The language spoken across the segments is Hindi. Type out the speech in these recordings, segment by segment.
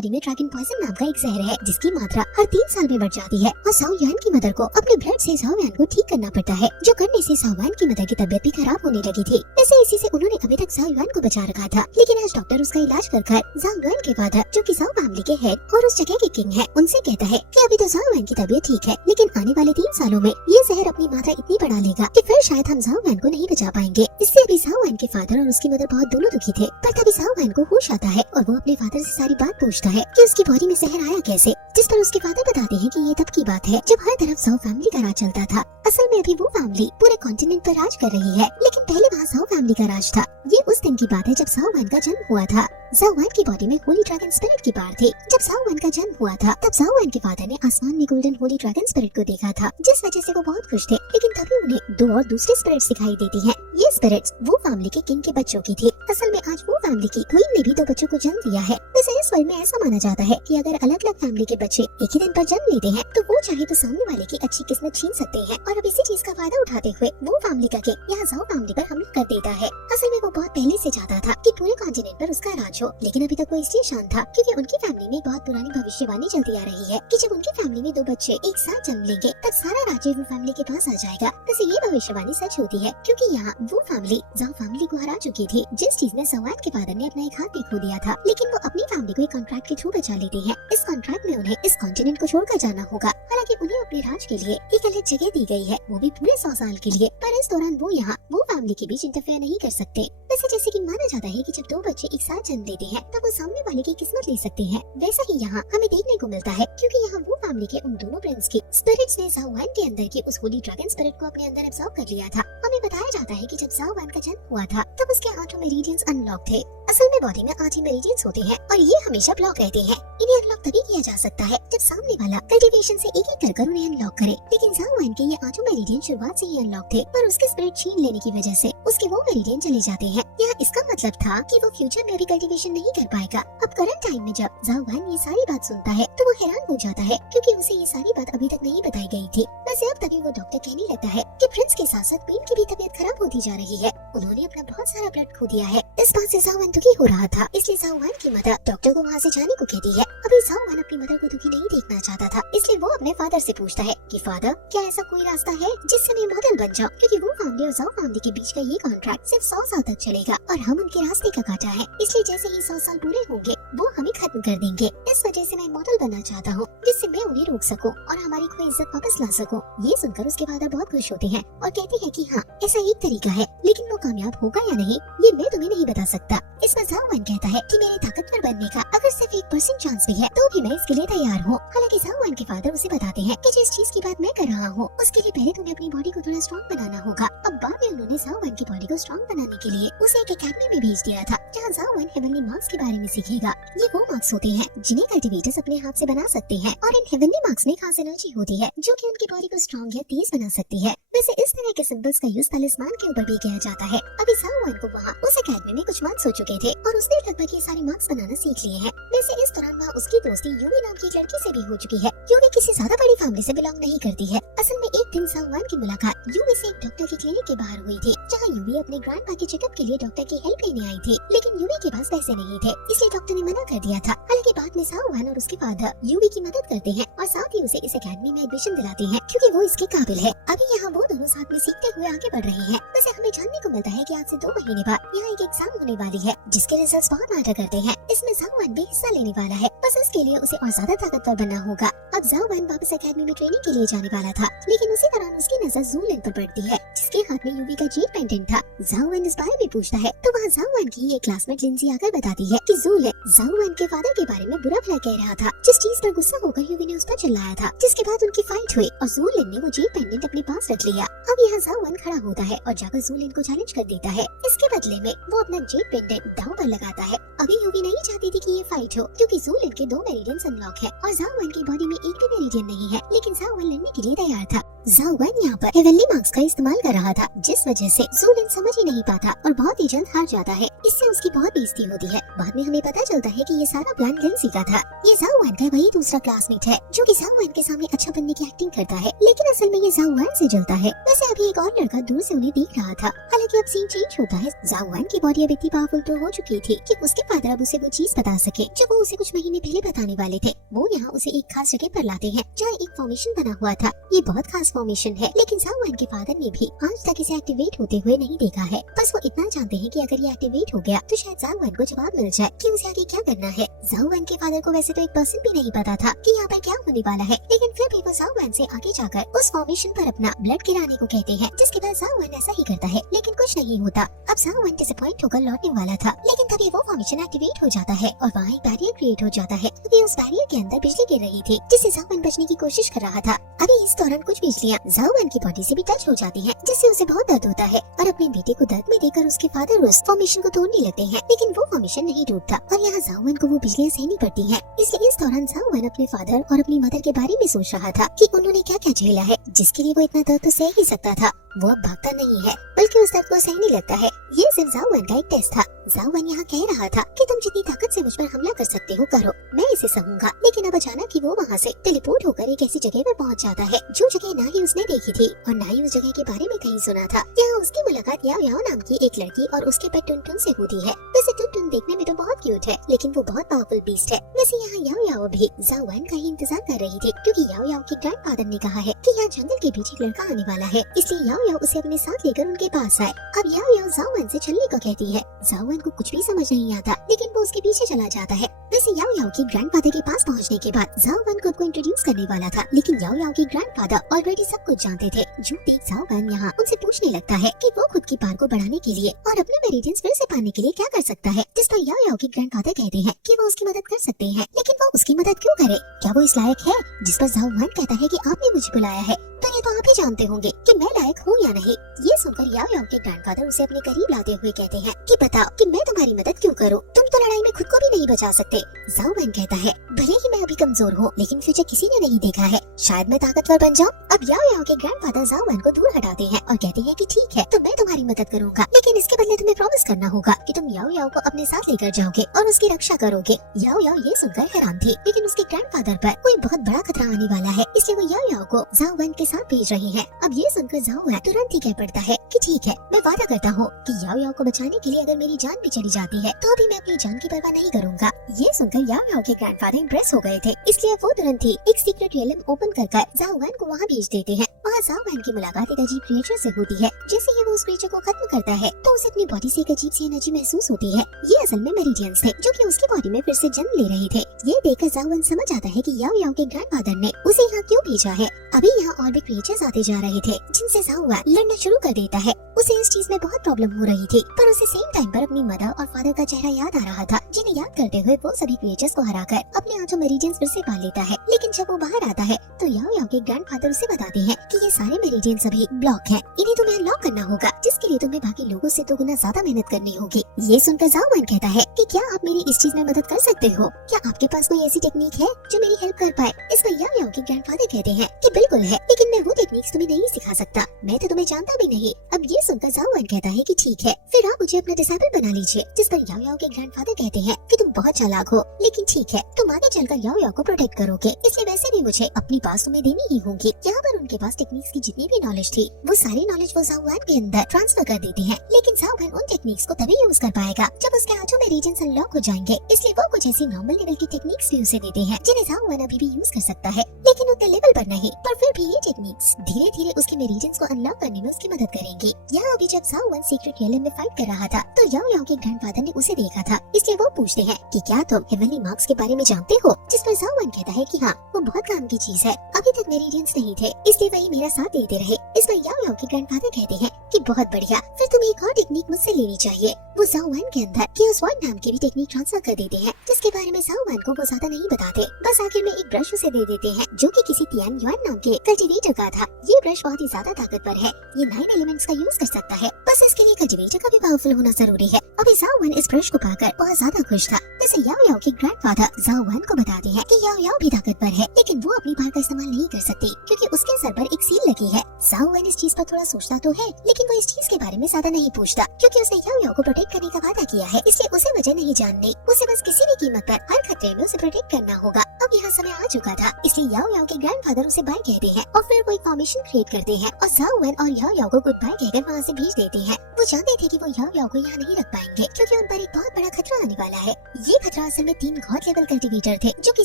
बॉडी में ड्रैगन पॉइजन नाम का एक जहर है जिसकी मात्रा हर 3 साल में बढ़ जाती है और साओ यान की मदर को अपने ब्लड से साओ यान को ठीक करना पड़ता है, जो करने से साओ यान की मदर की तबीयत भी खराब होने लगी थी। वैसे इसी से उन्होंने अभी तक साओ यान को बचा रखा था, लेकिन आज डॉक्टर उसका इलाज कर साओ यान के फादर, जो कि साओ फैमिली के हेड और उस जगह के किंग है, उनसे कहता है कि अभी तो साओ यान की तबीयत ठीक है, लेकिन आने वाले 3 सालों में ये जहर अपनी मात्रा इतनी बढ़ा लेगा कि फिर शायद हम साओ यान को नहीं बचा पाएंगे। इससे अभी साओ यान के फादर और उसकी मदर बहुत दोनों दुखी थे, पर तभी साओ यान को होश आता है और वो अपने फादर से सारी बात पूछता है कि उसकी बॉडी में जहर आया कैसे, जिस पर उसके फादर बताते हैं कि ये तब की बात है जब हर तरफ साओ फैमिली का राज चलता था। असल में अभी वो फैमिली पूरे कॉन्टिनेंट पर राज कर रही है, लेकिन पहले वहाँ साओ फैमिली का राज था। ये उस दिन की बात है जब साओ यान का जन्म हुआ था। साओ यान की बॉडी में होली ड्रैगन स्पिरिट की पावर थी। जब साओ यान का जन्म हुआ था तब साओ यान के फादर ने आसमान में गोल्डन होली ड्रैगन स्पिरिट को देखा था, जिस वजह से वो बहुत खुश थे। लेकिन तभी उन्हें 2 और दूसरे स्पिरिट्स दिखाई देती हैं। ये स्पिरिट्स वो फैमिली के किंग के बच्चों की थी। असल में आज वो फैमिली की क्वीन ने भी 2 बच्चों को जन्म दिया है। वैसे इस वर्ल्ड में ऐसा माना जाता है कि अगर अलग अलग फैमिली के बच्चे एक ही दिन पर जन्म लेते हैं तो वो चाहे तो सामने वाले की अच्छी किस्मत छीन सकते हैं, और अब इसी चीज का फायदा उठाते हुए वो फैमिली का किंग यहाँ साओ फैमिली पर हमला कर देता है। असल में वो बहुत पहले से चाहता था कि पूरे कॉन्टिनेंट पर उसका राज हो, लेकिन अभी तक वो इसलिए शांत था क्योंकि उनकी फैमिली में बहुत पुरानी भविष्यवाणी चलती आ रही है कि जब उनकी फैमिली में 2 बच्चे एक साथ जन्म लेंगे तब सारा राज्य वो फैमिली के पास आ जाएगा। वैसे ये भविष्यवाणी सच होती है क्योंकि यहाँ वो फैमिली साओ फैमिली को हरा चुकी थी, जिस चीज में साओ यान के फादर ने अपना एक हाथ भी खो दिया था। लेकिन वो अपनी फैमिली को एक कॉन्ट्रैक्ट के थ्रू बचा लेते हैं। इस कॉन्ट्रैक्ट में उन्हें इस कॉन्टिनेंट को छोड़कर जाना होगा। हालांकि उन्हें अपने राज के लिए एक अलग जगह दी गई है, वो भी पूरे 100 साल के लिए, पर इस दौरान वो यहाँ वो फैमिली के बीच इंटरफेयर नहीं कर सकते। वैसे जैसे कि माना जाता है कि जब 2 बच्चे एक साथ जन्म लेते हैं तब वो सामने वाले की किस्मत ले सकते हैं, वैसा ही यहाँ हमें देखने को मिलता है क्योंकि यहाँ वो फैमिली के उन दोनों प्रिंस की स्पिरिट्स ने साओ यान के अंदर की उस होली ड्रैगन स्पिरिट को अपने अंदर एब्सॉर्ब कर लिया था। हमें बताया जाता है कि जब साओ यान का जन्म हुआ था तब उसके 8 मेरिडियंस अनलॉक थे। असल में बॉडी में 8 ही मेरिडियंस होते हैं और ये हमेशा ब्लॉक रहते हैं। इन्हें अनलॉक तभी किया जा सकता है जब सामने वाला कल्टीवेशन से एक एक कर उन्हें अनलॉक करे, लेकिन साओ यान के ये 8 मेरिडियन शुरुआत से ही अनलॉक थे, पर उसके स्पिरिट छीन लेने की वजह से उसके वो मेरिडियन चले जाते हैं। यहाँ इसका मतलब था कि वो फ्यूचर में भी कल्टीवेशन नहीं कर पाएगा। अब करंट टाइम में जब साओ यान ये सारी बात सुनता है तो वो हैरान हो जाता है क्योंकि उसे ये सारी बात अभी तक नहीं बताई गई थी। वैसे अब तभी वो डॉक्टर कहने लगता है कि प्रिंस के साथ साथ क्वीन की भी तबीयत खराब होती जा रही है। उन्होंने अपना बहुत सारा ब्लड खो दिया है। इस बात से साओ यान दुखी हो रहा था, इसलिए साओ यान की मदर डॉक्टर को वहाँ से जाने को कहती है। अभी साओ यान अपनी मदर को दुखी नहीं देखना चाहता था, इसलिए वो अपने फादर से पूछता है कि फादर क्या ऐसा कोई रास्ता है जिससे मैं मॉडल बन जाऊं, क्योंकि वो फैमिली और साओ फैमिली के बीच का ये कॉन्ट्रैक्ट सिर्फ 100 साल तक चलेगा और हम उनके रास्ते का काटा है, इसलिए जैसे ही 100 साल पूरे होंगे वो हमें खत्म कर देंगे। इस वजह से मैं मॉडल बनना चाहता हूँ जिससे मैं उन्हें रोक सकूं और हमारी कोई इज्जत वापस ला सकूं। ये सुनकर उसके फादर बहुत खुश होते हैं और कहते हैं कि हाँ ऐसा एक तरीका है, लेकिन वो कामयाब होगा या नहीं ये मैं तुम्हें नहीं बता सकता। इस पर साओ यान कहता है कि मेरे ताकतवर बनने का अगर सिर्फ 1% चांस भी है तो भी मैं इसके लिए तैयार हूँ। हालांकि साओ यान के फादर उसे बताते हैं कि जिस चीज की बात मैं कर रहा हूँ उसके लिए पहले तुम्हें अपनी बॉडी को थोड़ा स्ट्रॉन्ग बनाना होगा। अब बाद में उन्होंने साओ यान की बॉडी को स्ट्रॉन्ग बनाने के लिए उसे एक एकेडमी में भेज दिया था जहाँ साओ यान हेवनली मार्क्स के बारे में सीखेगा। ये वो मार्क्स होते हैं जिन्हें कल्टीवेटर्स अपने हाथ से बना सकते हैं और इन हेवनली मार्क्स में खास एनर्जी होती है जो कि उनकी बॉडी को स्ट्रॉन्ग या तेज बना सकती है। वैसे इस तरह के सिंबल्स का यूज तलिस्मान के ऊपर भी किया जाता है। अभी साओ यान को वहाँ उस एकेडमी में कुछ मार्क्स हो चुके थे और उसने लगभग ये सारे मार्क्स बनाना सीख लिए हैं। वैसे इस दौरान वहाँ उसकी दोस्ती यूवी नाम की एक लड़की से भी हो चुकी है। यूवी किसी ज्यादा बड़ी फैमिली से बिलोंग नहीं करती है। असल में एक दिन साओ यान की मुलाकात यूवी से एक डॉक्टर की क्लिनिक के बाहर हुई थी, जहाँ यूवी अपने ग्रैंडपा के चेकअप के लिए डॉक्टर की हेल्प लेने आई थी, लेकिन यूवी के पास पैसे नहीं थे, इसलिए डॉक्टर ने मना कर दिया था। हालांकि बाद में साओ यान और उसके फादर यूवी की मदद करते हैं और साथ ही उसे इस एकेडमी में एडमिशन दिलाते हैं क्योंकि वो इसके काबिल है। अभी यहाँ वो दोनों साथ में सीखते हुए आगे बढ़ रहे हैं। वैसे हमें जानने को मिलता है कि आज से 2 महीने बाद यहाँ एक एग्जाम होने वाली है जिसके रिजल्ट्स बहुत मैटर करते हैं। इसमें साओ यान भी हिस्सा लेने वाला है, बस इसके लिए उसे और ज्यादा ताकतवर बनना होगा। अब साओ यान वापस एकेडमी में ट्रेनिंग के लिए जाने वाला था, लेकिन उसी दौरान उसकी नजर ज़ू लिन पर पड़ती है जिसके हाथ में यूवी का जेड पेंडेंट था। साओ यान इस बारे में पूछता है तो वहाँ साओ यान की एक क्लासमेट लिंजी आकर बताती है कि ज़ू लिन साओ यान के फादर के बारे में बुरा भला कह रहा था, जिस चीज पर गुस्सा होकर यूवी ने उस पर चिल्लाया था, जिसके बाद उनकी फाइट हुई और ज़ू लिन ने वो जेड पेंडेंट अपने पास रख लिया। अब यहाँ साओ यान खड़ा होता है और जाकर ज़ू लिन को चैलेंज कर देता है। इसके बदले में वो अपना जेड पेंडेंट दांव पर लगाता है। अभी यूवी नहीं चाहती थी कि ये फाइट हो क्योंकि ज़ू लिन के 2 मेरिडियंस अनलॉक है और साओ यान की बॉडी में एक भी मेरिडियन नहीं है, लेकिन साओ यान लड़ने के लिए तैयार था। जाओ वैन यहाँ पर हेवनली मार्क्स का इस्तेमाल कर रहा था, जिस वजह से जूलिन समझ ही नहीं पाता और बहुत ही जल्द हार जाता है। इससे उसकी बहुत बेइज्जती होती है। बाद में हमें पता चलता है कि ये सारा प्लान लिंसी का था। ये जाओ वैन का वही दूसरा क्लासमेट है जो कि जाओ वैन के सामने अच्छा बनने की एक्टिंग करता है, लेकिन असल में ये जाओ वैन से जलता है। वैसे अभी एक और लड़का दूर से उन्हें देख रहा था। हालांकि अब सीन चेंज होता है। जाओ वैन की बॉडी अब इतनी पावरफुल तो हो चुकी थी कि उसके फादर अब उसे वो चीज बता सके जो वो उसे कुछ महीने पहले बताने वाले थे। वो यहाँ उसे एक खास जगह पर लाते हैं जहाँ एक फॉर्मेशन बना हुआ था। ये बहुत खास फॉर्मेशन है, लेकिन जाओ वैन के फादर ने भी आज तक इसे एक्टिवेट होते हुए नहीं देखा है। बस वो इतना जानते हैं कि अगर ये एक्टिवेट हो गया तो शायद जाओ वैन को जवाब मिल जाए कि उसे आगे क्या करना है। जाओ वैन के फादर को वैसे तो 1% भी नहीं पता था कि यहाँ पर क्या होने वाला है, लेकिन फिर भी वो जाओ वैन से आगे जाकर उस फॉर्मेशन पर अपना ब्लड गिराने को कहते हैं, जिसके बाद जाओ वैन ऐसा ही करता है, लेकिन कुछ नहीं होता। अब जाओ वैन डिसअपॉइंट होकर लौटने वाला था, लेकिन तभी वो फॉर्मेशन एक्टिवेट हो जाता है और वहाँ एक बैरियर क्रिएट हो जाता है। अभी उस बैरियर के अंदर बिजली गिर रही थी, जिससे जाओ वैन बचने की कोशिश कर रहा था। अभी इस दौरान कुछ बिजलियाँ जाओ वैन की बॉडी से भी टच हो जाती हैं, जिससे उसे बहुत दर्द होता है और अपने बेटे को दर्द में देखकर उसके फादर उस फॉर्मेशन को तोड़ने लगते हैं, लेकिन वो फॉर्मेशन नहीं टूटता और यहाँ जाओ वैन को वो बिजलियाँ सहनी पड़ती हैं। इसलिए इस दौरान जाओ वैन अपने फादर और अपनी मदर के बारे में सोच रहा था कि उन्होंने क्या क्या झेला है, जिसके लिए वो इतना दर्द तो सह ही सकता था। वो अब भागता नहीं है, बल्कि उस दर्द को सहने लगता है। ये सिर्फ जाओ वैन का एक टेस्ट था। जाओ वैन यहाँ कह रहा था कि तुम जितनी ताकत से मुझ पर हमला कर सकते हो करो, मैं इसे सहूंगा। लेकिन अब अचानक ही वो वहाँ से टेलीपोर्ट होकर एक ऐसी जगह पर पहुँच जाता है जो जगह ना ही उसने देखी थी और ना ही उस जगह के बारे में कहीं सुना था। यहाँ उसकी मुलाकात याओ याओ नाम की एक लड़की और उसके पेट टुनटुन से होती है। वैसे टुनटुन देखने में तो बहुत क्यूट है, लेकिन वो बहुत पावरफुल बीस्ट है। वैसे यहाँ याओ याओ भी जाओ वैन का ही इंतजार कर रही थी, क्योंकि याओ याओ के ग्रैंडफादर ने कहा है कि यहाँ जंगल के बीच एक लड़का आने वाला है, इसलिए याओ याओ उसे अपने साथ लेकर उनके पास आए। अब याओ याओ जाओ वैन से चलने को कहती है। जाओ वैन को कुछ भी समझ नहीं आता, लेकिन वो उसके पीछे चला जाता है। वैसे याओ याओ के ग्रैंडफादर के पास पहुंचने के बाद जाओ वैन खुद को इंट्रोड्यूस करने वाला था, लेकिन याओ याओ के ग्रैंडफादर ऑलरेडी सब कुछ जानते थे। जो देख जाओ वैन यहाँ उनसे पूछने लगता है कि वो खुद की पावर को बढ़ाने के लिए और अपने मेरिडियंस फिर से पाने के लिए क्या कर सकता है, जिस पर याओ याओ के ग्रैंडफादर कहते हैं कि वो उसकी मदद कर सकते हैं, लेकिन वो उसकी मदद क्यों करे, क्या वो इस लायक है? जिस पर जाओ वैन कहता है कि आपने मुझे बुलाया है तो ये तो आप ही जानते होंगे कि मैं लायक हूँ या नहीं। ये सुनकर याओ याओ के ग्रैंडफादर उसे अपने करीब लाते हुए कहते हैं कि बताओ कि मैं तुम्हारी मदद क्यों करूँ, तुम तो लड़ाई में खुद को भी नहीं बचा सकते। जाओ वैन कहता है भले ही मैं अभी कमजोर हूँ, लेकिन फ्यूचर किसी ने नहीं देखा है, शायद मैं ताकतवर बन जाऊँ। अब याओ याओ के ग्रैंडफादर जाओ वैन को दूर हटाते हैं और कहते हैं कि ठीक है तो मैं तुम्हारी मदद करूंगा, लेकिन इसके बदले तुम्हें प्रॉमिस करना होगा कि तुम याओ याओ को अपने साथ लेकर जाओगे और उसकी रक्षा करोगे। याओ याओ ये सुनकर हैरान थी, लेकिन उसके ग्रैंडफादर पर कोई बहुत बड़ा खतरा आने वाला है, इसलिए वो याओ याओ को जाओ वैन के साथ भेज रहे हैं। अब ये सुनकर जाओ वैन तुरंत ही कह पड़ता है कि ठीक है मैं वादा करता हूँ कि याओ याओ को बचाने के लिए अगर मेरी जान भी चली जाती है तो भी मैं अपनी जान की परवाह नहीं करूंगा। ये सुनकर याओ याओ के ग्रैंडफादर इम्प्रेस हो गए थे, इसलिए वो तुरंत ही एक सीक्रेट रियलम ओपन कर जाओ वैन को वहाँ भेज देते हैं। वहाँ जाओ वैन की मुलाकात एक अजीब क्रिएचर से होती है। जैसे ही वो उस क्रिएचर को खत्म करता है तो उसे अपनी बॉडी से एक अजीब सी एनर्जी महसूस होती है। ये असल में मेरिडियंस थे जो कि उसकी बॉडी में फिर से जन्म ले रहे थे। ये देखकर जाओ वैन समझ आता है कि याओ याओ के ग्रैंडफादर ने उसे यहाँ क्यों भेजा है। अभी यहाँ और भी क्रिएचर्स आते जा रहे थे, जिनसे जाओ वैन लड़ना शुरू कर देता है। उसे इस चीज में बहुत प्रॉब्लम हो रही थी, पर उसे सेम टाइम पर अपनी मदर और फादर का चेहरा याद आ रहा था, जिन्हें याद करते हुए वो सभी क्रिएचर्स को हराकर अपने आंचो मेरिडियंस फिर से पाल लेता है। लेकिन जब वो बाहर आता है तो याओ याओ के ग्रैंडफादर उसे बताते हैं कि ये सारे मेरिडियंस अभी ब्लॉक हैं, इन्हें तुम्हें अनलॉक करना होगा, जिसके लिए तुम्हें बाकी लोगों से 2 गुना ज्यादा मेहनत करनी होगी। ये सुनकर जाओ वैन कहता है कि क्या आप मेरी इस चीज में मदद कर सकते हो, क्या आपके पास कोई ऐसी टेक्निक है जो मेरी हेल्प कर पाए। इस पर याओ याओ के ग्रैंडफादर कहते हैं कि बिल्कुल है, लेकिन मैं वो टेक्निक्स तुम्हें नहीं सिखा सकता, मैं तो तुम्हें जानता भी नहीं। अब ये सुनकर जाओ वैन कहता है कि ठीक है फिर आप मुझे अपना डिसाइबल बना लीजिए। जिस पर याओ याओ के ग्रैंडफादर कहते हैं कि तुम बहुत चालाक हो, लेकिन ठीक है तुम आगे चलकर याओ याओ को प्रोटेक्ट करोगे, इसलिए वैसे भी मुझे अपनी बात तुम्हें देनी ही होगी। यहाँ पर उनके पास टेक्निक्स की जितनी भी नॉलेज थी वो सारी नॉलेज वो जाओ वैन के अंदर ट्रांसफर कर देते हैं, लेकिन जाओ वैन उन टेक्निक्स को तभी यूज कर पाएगा जब उसके हाथों में रीजन्स अनलॉक हो जाएंगे। इसलिए वो कुछ ऐसी नॉर्मल लेवल की टेक्निक्स भी उसे देते हैं जिन्हें जाओ वैन अभी भी यूज कर सकता है, लेकिन उतने लेवल पर नहीं। पर फिर भी ये टेक्निक्स धीरे धीरे उसके रीजन्स को अनलॉक करने में उसकी मदद करेंगी। यहाँ अभी जब जाओ वैन सीक्रेट रियलम में फाइट कर रहा था तो याओ याओ के ग्रैंडफादर ने उसे देखा था, इसलिए वो पूछते हैं कि क्या तुम हेवनली मार्क्स के बारे में जानते हो। जिस पर जाओ वैन कहता है कि हाँ वो बहुत काम की चीज है, अभी तक मेरिडियंस नहीं थे इसलिए वही मेरा साथ देते रहे। इस पर याओ याओ के ग्रैंडफादर कहते हैं कि बहुत बढ़िया, फिर तुम्हें एक और टेक्निक मुझसे लेनी चाहिए। वो जाओ वैन के अंदर केओस वॉर्ड नाम की भी टेक्निक ट्रांसफर कर देते हैं, जिसके बारे में जाओ वैन को वो ज्यादा नहीं बताते, बस आखिर में एक ब्रश उसे दे देते हैं जो कि किसी तियान युआन नाम के कल्टीवेटर का था, ये ब्रश बहुत ही ज्यादा ताकतवर है, ये 9 एलिमेंट्स का यूज कर सकता है, बस इसके लिए कल्टीवेटर का भी पावरफुल होना जरूरी है। अभी जाओ वन इस ब्रश को पाकर बहुत ज्यादा खुश था। वैसे याओ याओ के ग्रैंडफादर जाओ वन को बताते हैं कि याओ याओ भी ताकतवर है, लेकिन वो अपनी पावर का इस्तेमाल नहीं कर सकती क्योंकि उसके सर पर एक सील लगी है। जाओ वन इस चीज पर थोड़ा सोचता तो है, लेकिन वो इस चीज के बारे में ज्यादा नहीं पूछता क्योंकि उसने याओ याओ को प्रोटेक्ट करने का वादा किया है, इसलिए उसे वजह नहीं जाननी, उसे बस किसी भी कीमत पर हर खतरे में उसे प्रोटेक्ट करना होगा। अब यहाँ समय आ चुका था, इसलिए याओ याओ के ग्रैंडफादर उसे बाय कहते हैं और फिर वो एक फॉर्मेशन क्रिएट करते हैं और जाओ वन और याओ याओ को गुड बाय कहकर वहाँ से भेज देते हैं। वो जानते थे कि वो याओ याओ को यहाँ नहीं रख पाएंगे क्योंकि उन पर एक बहुत बड़ा खतरा आने वाला है। ये खतरा असल में 3 गॉड लेवल कल्टीवेटर थे जो कि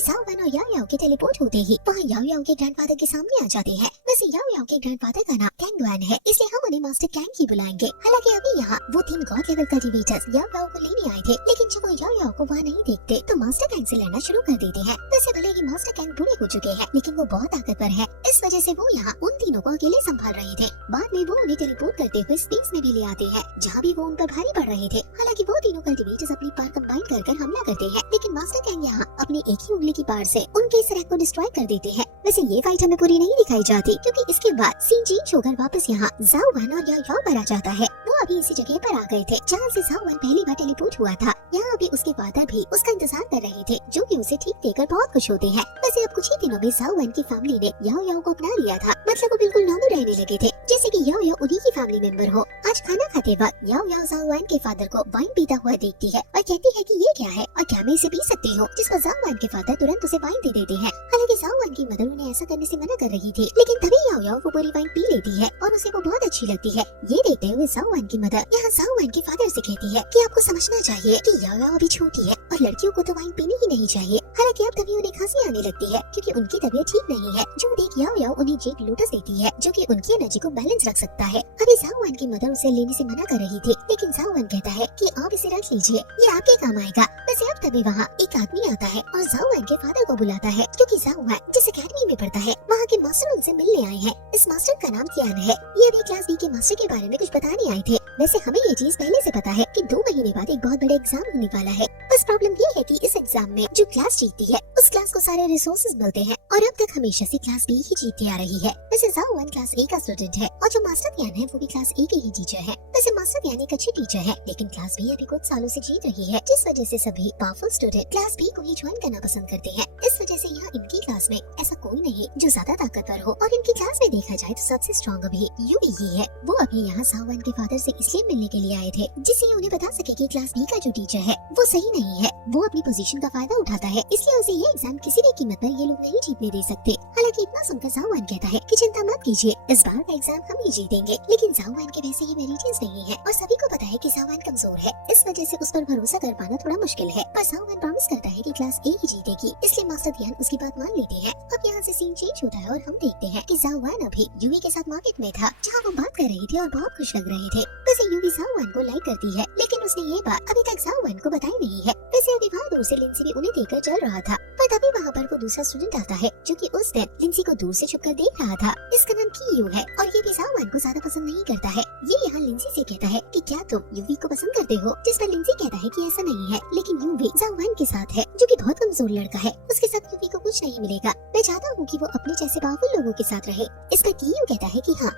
जाओ वन और याओ याओ के टेलीपोर्ट होते ही वहाँ याओ याओ के ग्रैंडफादर के सामने आ जाते हैं। वैसे याओ याओ के ग्रैंडफादर का नाम कैंग वन है, इसलिए हम उन्हें मास्टर कैंग ही बुलाएंगे। हालांकि अभी यहाँ वो 3 गॉड लेवल कल्टीवेटर्स याओ याओ को लेने आए थे, लेकिन जब वो याओ याओ को वहाँ नहीं देखते तो मास्टर कैंग से लड़ना शुरू कर देते हैं। वैसे भले ही मास्टर कैंग बूढ़े हो चुके हैं, लेकिन वो बहुत ताकतवर है, इस वजह से वो यहाँ उन तीनों को अकेले संभाल रहे थे। बाद में वो उन्हें टेलीपोर्ट करते हुए स्पेस में भी ले आते हैं, जहाँ भी वो उन पर भारी पड़ रहे थे। हालांकि वो तीनों कल्टीवेटर्स अपनी पावर कंबाइन कर हमला करते हैं, लेकिन मास्टर कैंग यहाँ अपनी एक ही उंगली की पावर से उनके इस रैक को डिस्ट्रॉय कर देते हैं। वैसे ये फाइट हमें पूरी नहीं दिखाई जाती क्योंकि इसके बाद सीन चेंज होकर वापस यहाँ जाओ वन और याओ याओ पर आ जाता है। वो अभी इसी जगह पर आ गए थे जहाँ से जाओ वन पहली बार टेलीपोर्ट हुआ था। यहाँ अभी उसके फादर भी उसका इंतजार कर रहे थे, जो कि उसे ठीक देखकर बहुत खुश होते हैं। वैसे अब कुछ ही दिनों में जाओ वन की फैमिली ने याओ याओ को अपना लिया था, मतलब वो बिल्कुल नॉर्मल रहने लगे थे, जैसे कि याओ याओ उन्हीं की फैमिली मेंबर हो। आज खाना खाते वक्त याओ याओ जाओ वन के फादर को वाइन पीता हुआ देखती है और कहती है कि ये क्या है और क्या मैं इसे पी सकती हूँ, जिस पर जाओ वन के फादर तुरंत उसे वाइन दे देते हैं। हालांकि जाओ वन की मदर उन्हें ऐसा करने से मना कर रही थी, लेकिन तभी याओ याओ वो पूरी वाइन पी लेती है और उसे वो बहुत अच्छी लगती है। ये देखते हुए जाओ वन की मदर यहाँ जाओ वन के फादर से कहती है कि आपको समझना चाहिए कि याओ याओ अभी छोटी है और लड़कियों को तो वाइन पीनी ही नहीं चाहिए। हालांकि अब तभी उन्हें खांसी आने लगती है क्योंकि उनकी तबीयत ठीक नहीं है। जो देख याओ याओ उन्हें जेड लोटस देती है जो कि उनकी एनर्जी को बैलेंस रख सकता है। अभी जाओ वन की मदर उसे लेने से मना कर रही थी, लेकिन जाओ वन कहता है कि आप इसे रख लीजिए, ये आपके काम आएगा। वैसे अब तभी वहाँ एक आदमी आता है और जाओ वन के फादर को बुलाता है क्योंकि जाओ वन जिस अकेडमी में पढ़ता है वहाँ के मास्टर उनसे मिलने आए हैं। इस मास्टर का नाम कियान है, ये अभी क्लास बी के मास्टर के बारे में कुछ बताने आए थे। वैसे हमें ये चीज पहले से पता है कि 2 महीने बाद एक बहुत बड़ा एग्जाम होने वाला है। बस प्रॉब्लम ये है कि इस एग्जाम में जो क्लास जीतती है उस क्लास को सारे रिसोर्सेज मिलते हैं और अब तक हमेशा से क्लास बी ही जीतती आ रही है। वैसे जाओ वन क्लास ए का स्टूडेंट है और जो मास्टर कियान है वो भी क्लास ए के ही टीचर है। वैसे मास्टर कियान एक अच्छे टीचर है, लेकिन क्लास बी अभी कुछ सालों से जीत रही है, जिस वजह से सभी पावरफुल स्टूडेंट क्लास बी को ही ज्वाइन करना पसंद करते हैं। इस वजह से यहाँ इनकी क्लास में ऐसा कोई नहीं जो ज्यादा ताकतवर हो और इनकी क्लास में देखा जाए तो सबसे स्ट्रॉन्ग अभी यूवी ही है। वो अभी यहाँ जाओ वन के फादर से इसलिए मिलने के लिए आए थे जिससे उन्हें बता सके कि क्लास बी का जो टीचर है वो सही नहीं है, वो अपनी पोजीशन का फायदा उठाता है, इसलिए उसे ये एग्जाम किसी भी कीमत पर ये लोग नहीं जीतने दे सकते। हालांकि इतना सुनकर जाओ वन कहता है कि चिंता मत कीजिए, इस बार का एग्जाम हम ही जीतेंगे। लेकिन जाओ वन के वैसे ही वेरिएशंस नहीं है और सभी को पता है कि जाओ वन कमजोर है, इस वजह से उस पर भरोसा कर पाना थोड़ा मुश्किल है। पर जाओ वन प्रॉमिस करता है कि क्लास ए ही जीतेगी, इसलिए मास्टर कियान उसकी बात मान लेते हैं। अब यहाँ से सीन चेंज होता है और हम देखते हैं कि जाओ वन अभी यूवी के साथ मार्केट में था जहाँ वो बात कर रही थी और बहुत खुश लग रहे थे। वैसे यूवी जाओ वन को लाइक करती है, लेकिन उसने ये बात अभी तक जाओ वन को बताई नहीं है। वैसे अभी वहाँ दूर से लिंसी भी उन्हें देखकर चल रहा था, पर तभी वहाँ पर वो दूसरा स्टूडेंट आता है जो कि उस दिन लिंसी को दूर से छुपकर देख रहा था। इसका नाम कीयू है और ये भी जाओ वन को ज्यादा पसंद नहीं करता है। ये यहाँ लिंसी से कहता है कि क्या तुम यूवी को पसंद करते हो, जिस पर लिंसी कहता है कि ऐसा नहीं है, लेकिन यूवी जाओ वन के साथ है जो कि बहुत कमजोर लड़का है, उसके साथ यूवी को कुछ नहीं मिलेगा। मैं चाहता हूँ कि वो अपने जैसे पावरफुल लोगों के साथ रहे। इस पर कीयू कहता है कि हाँ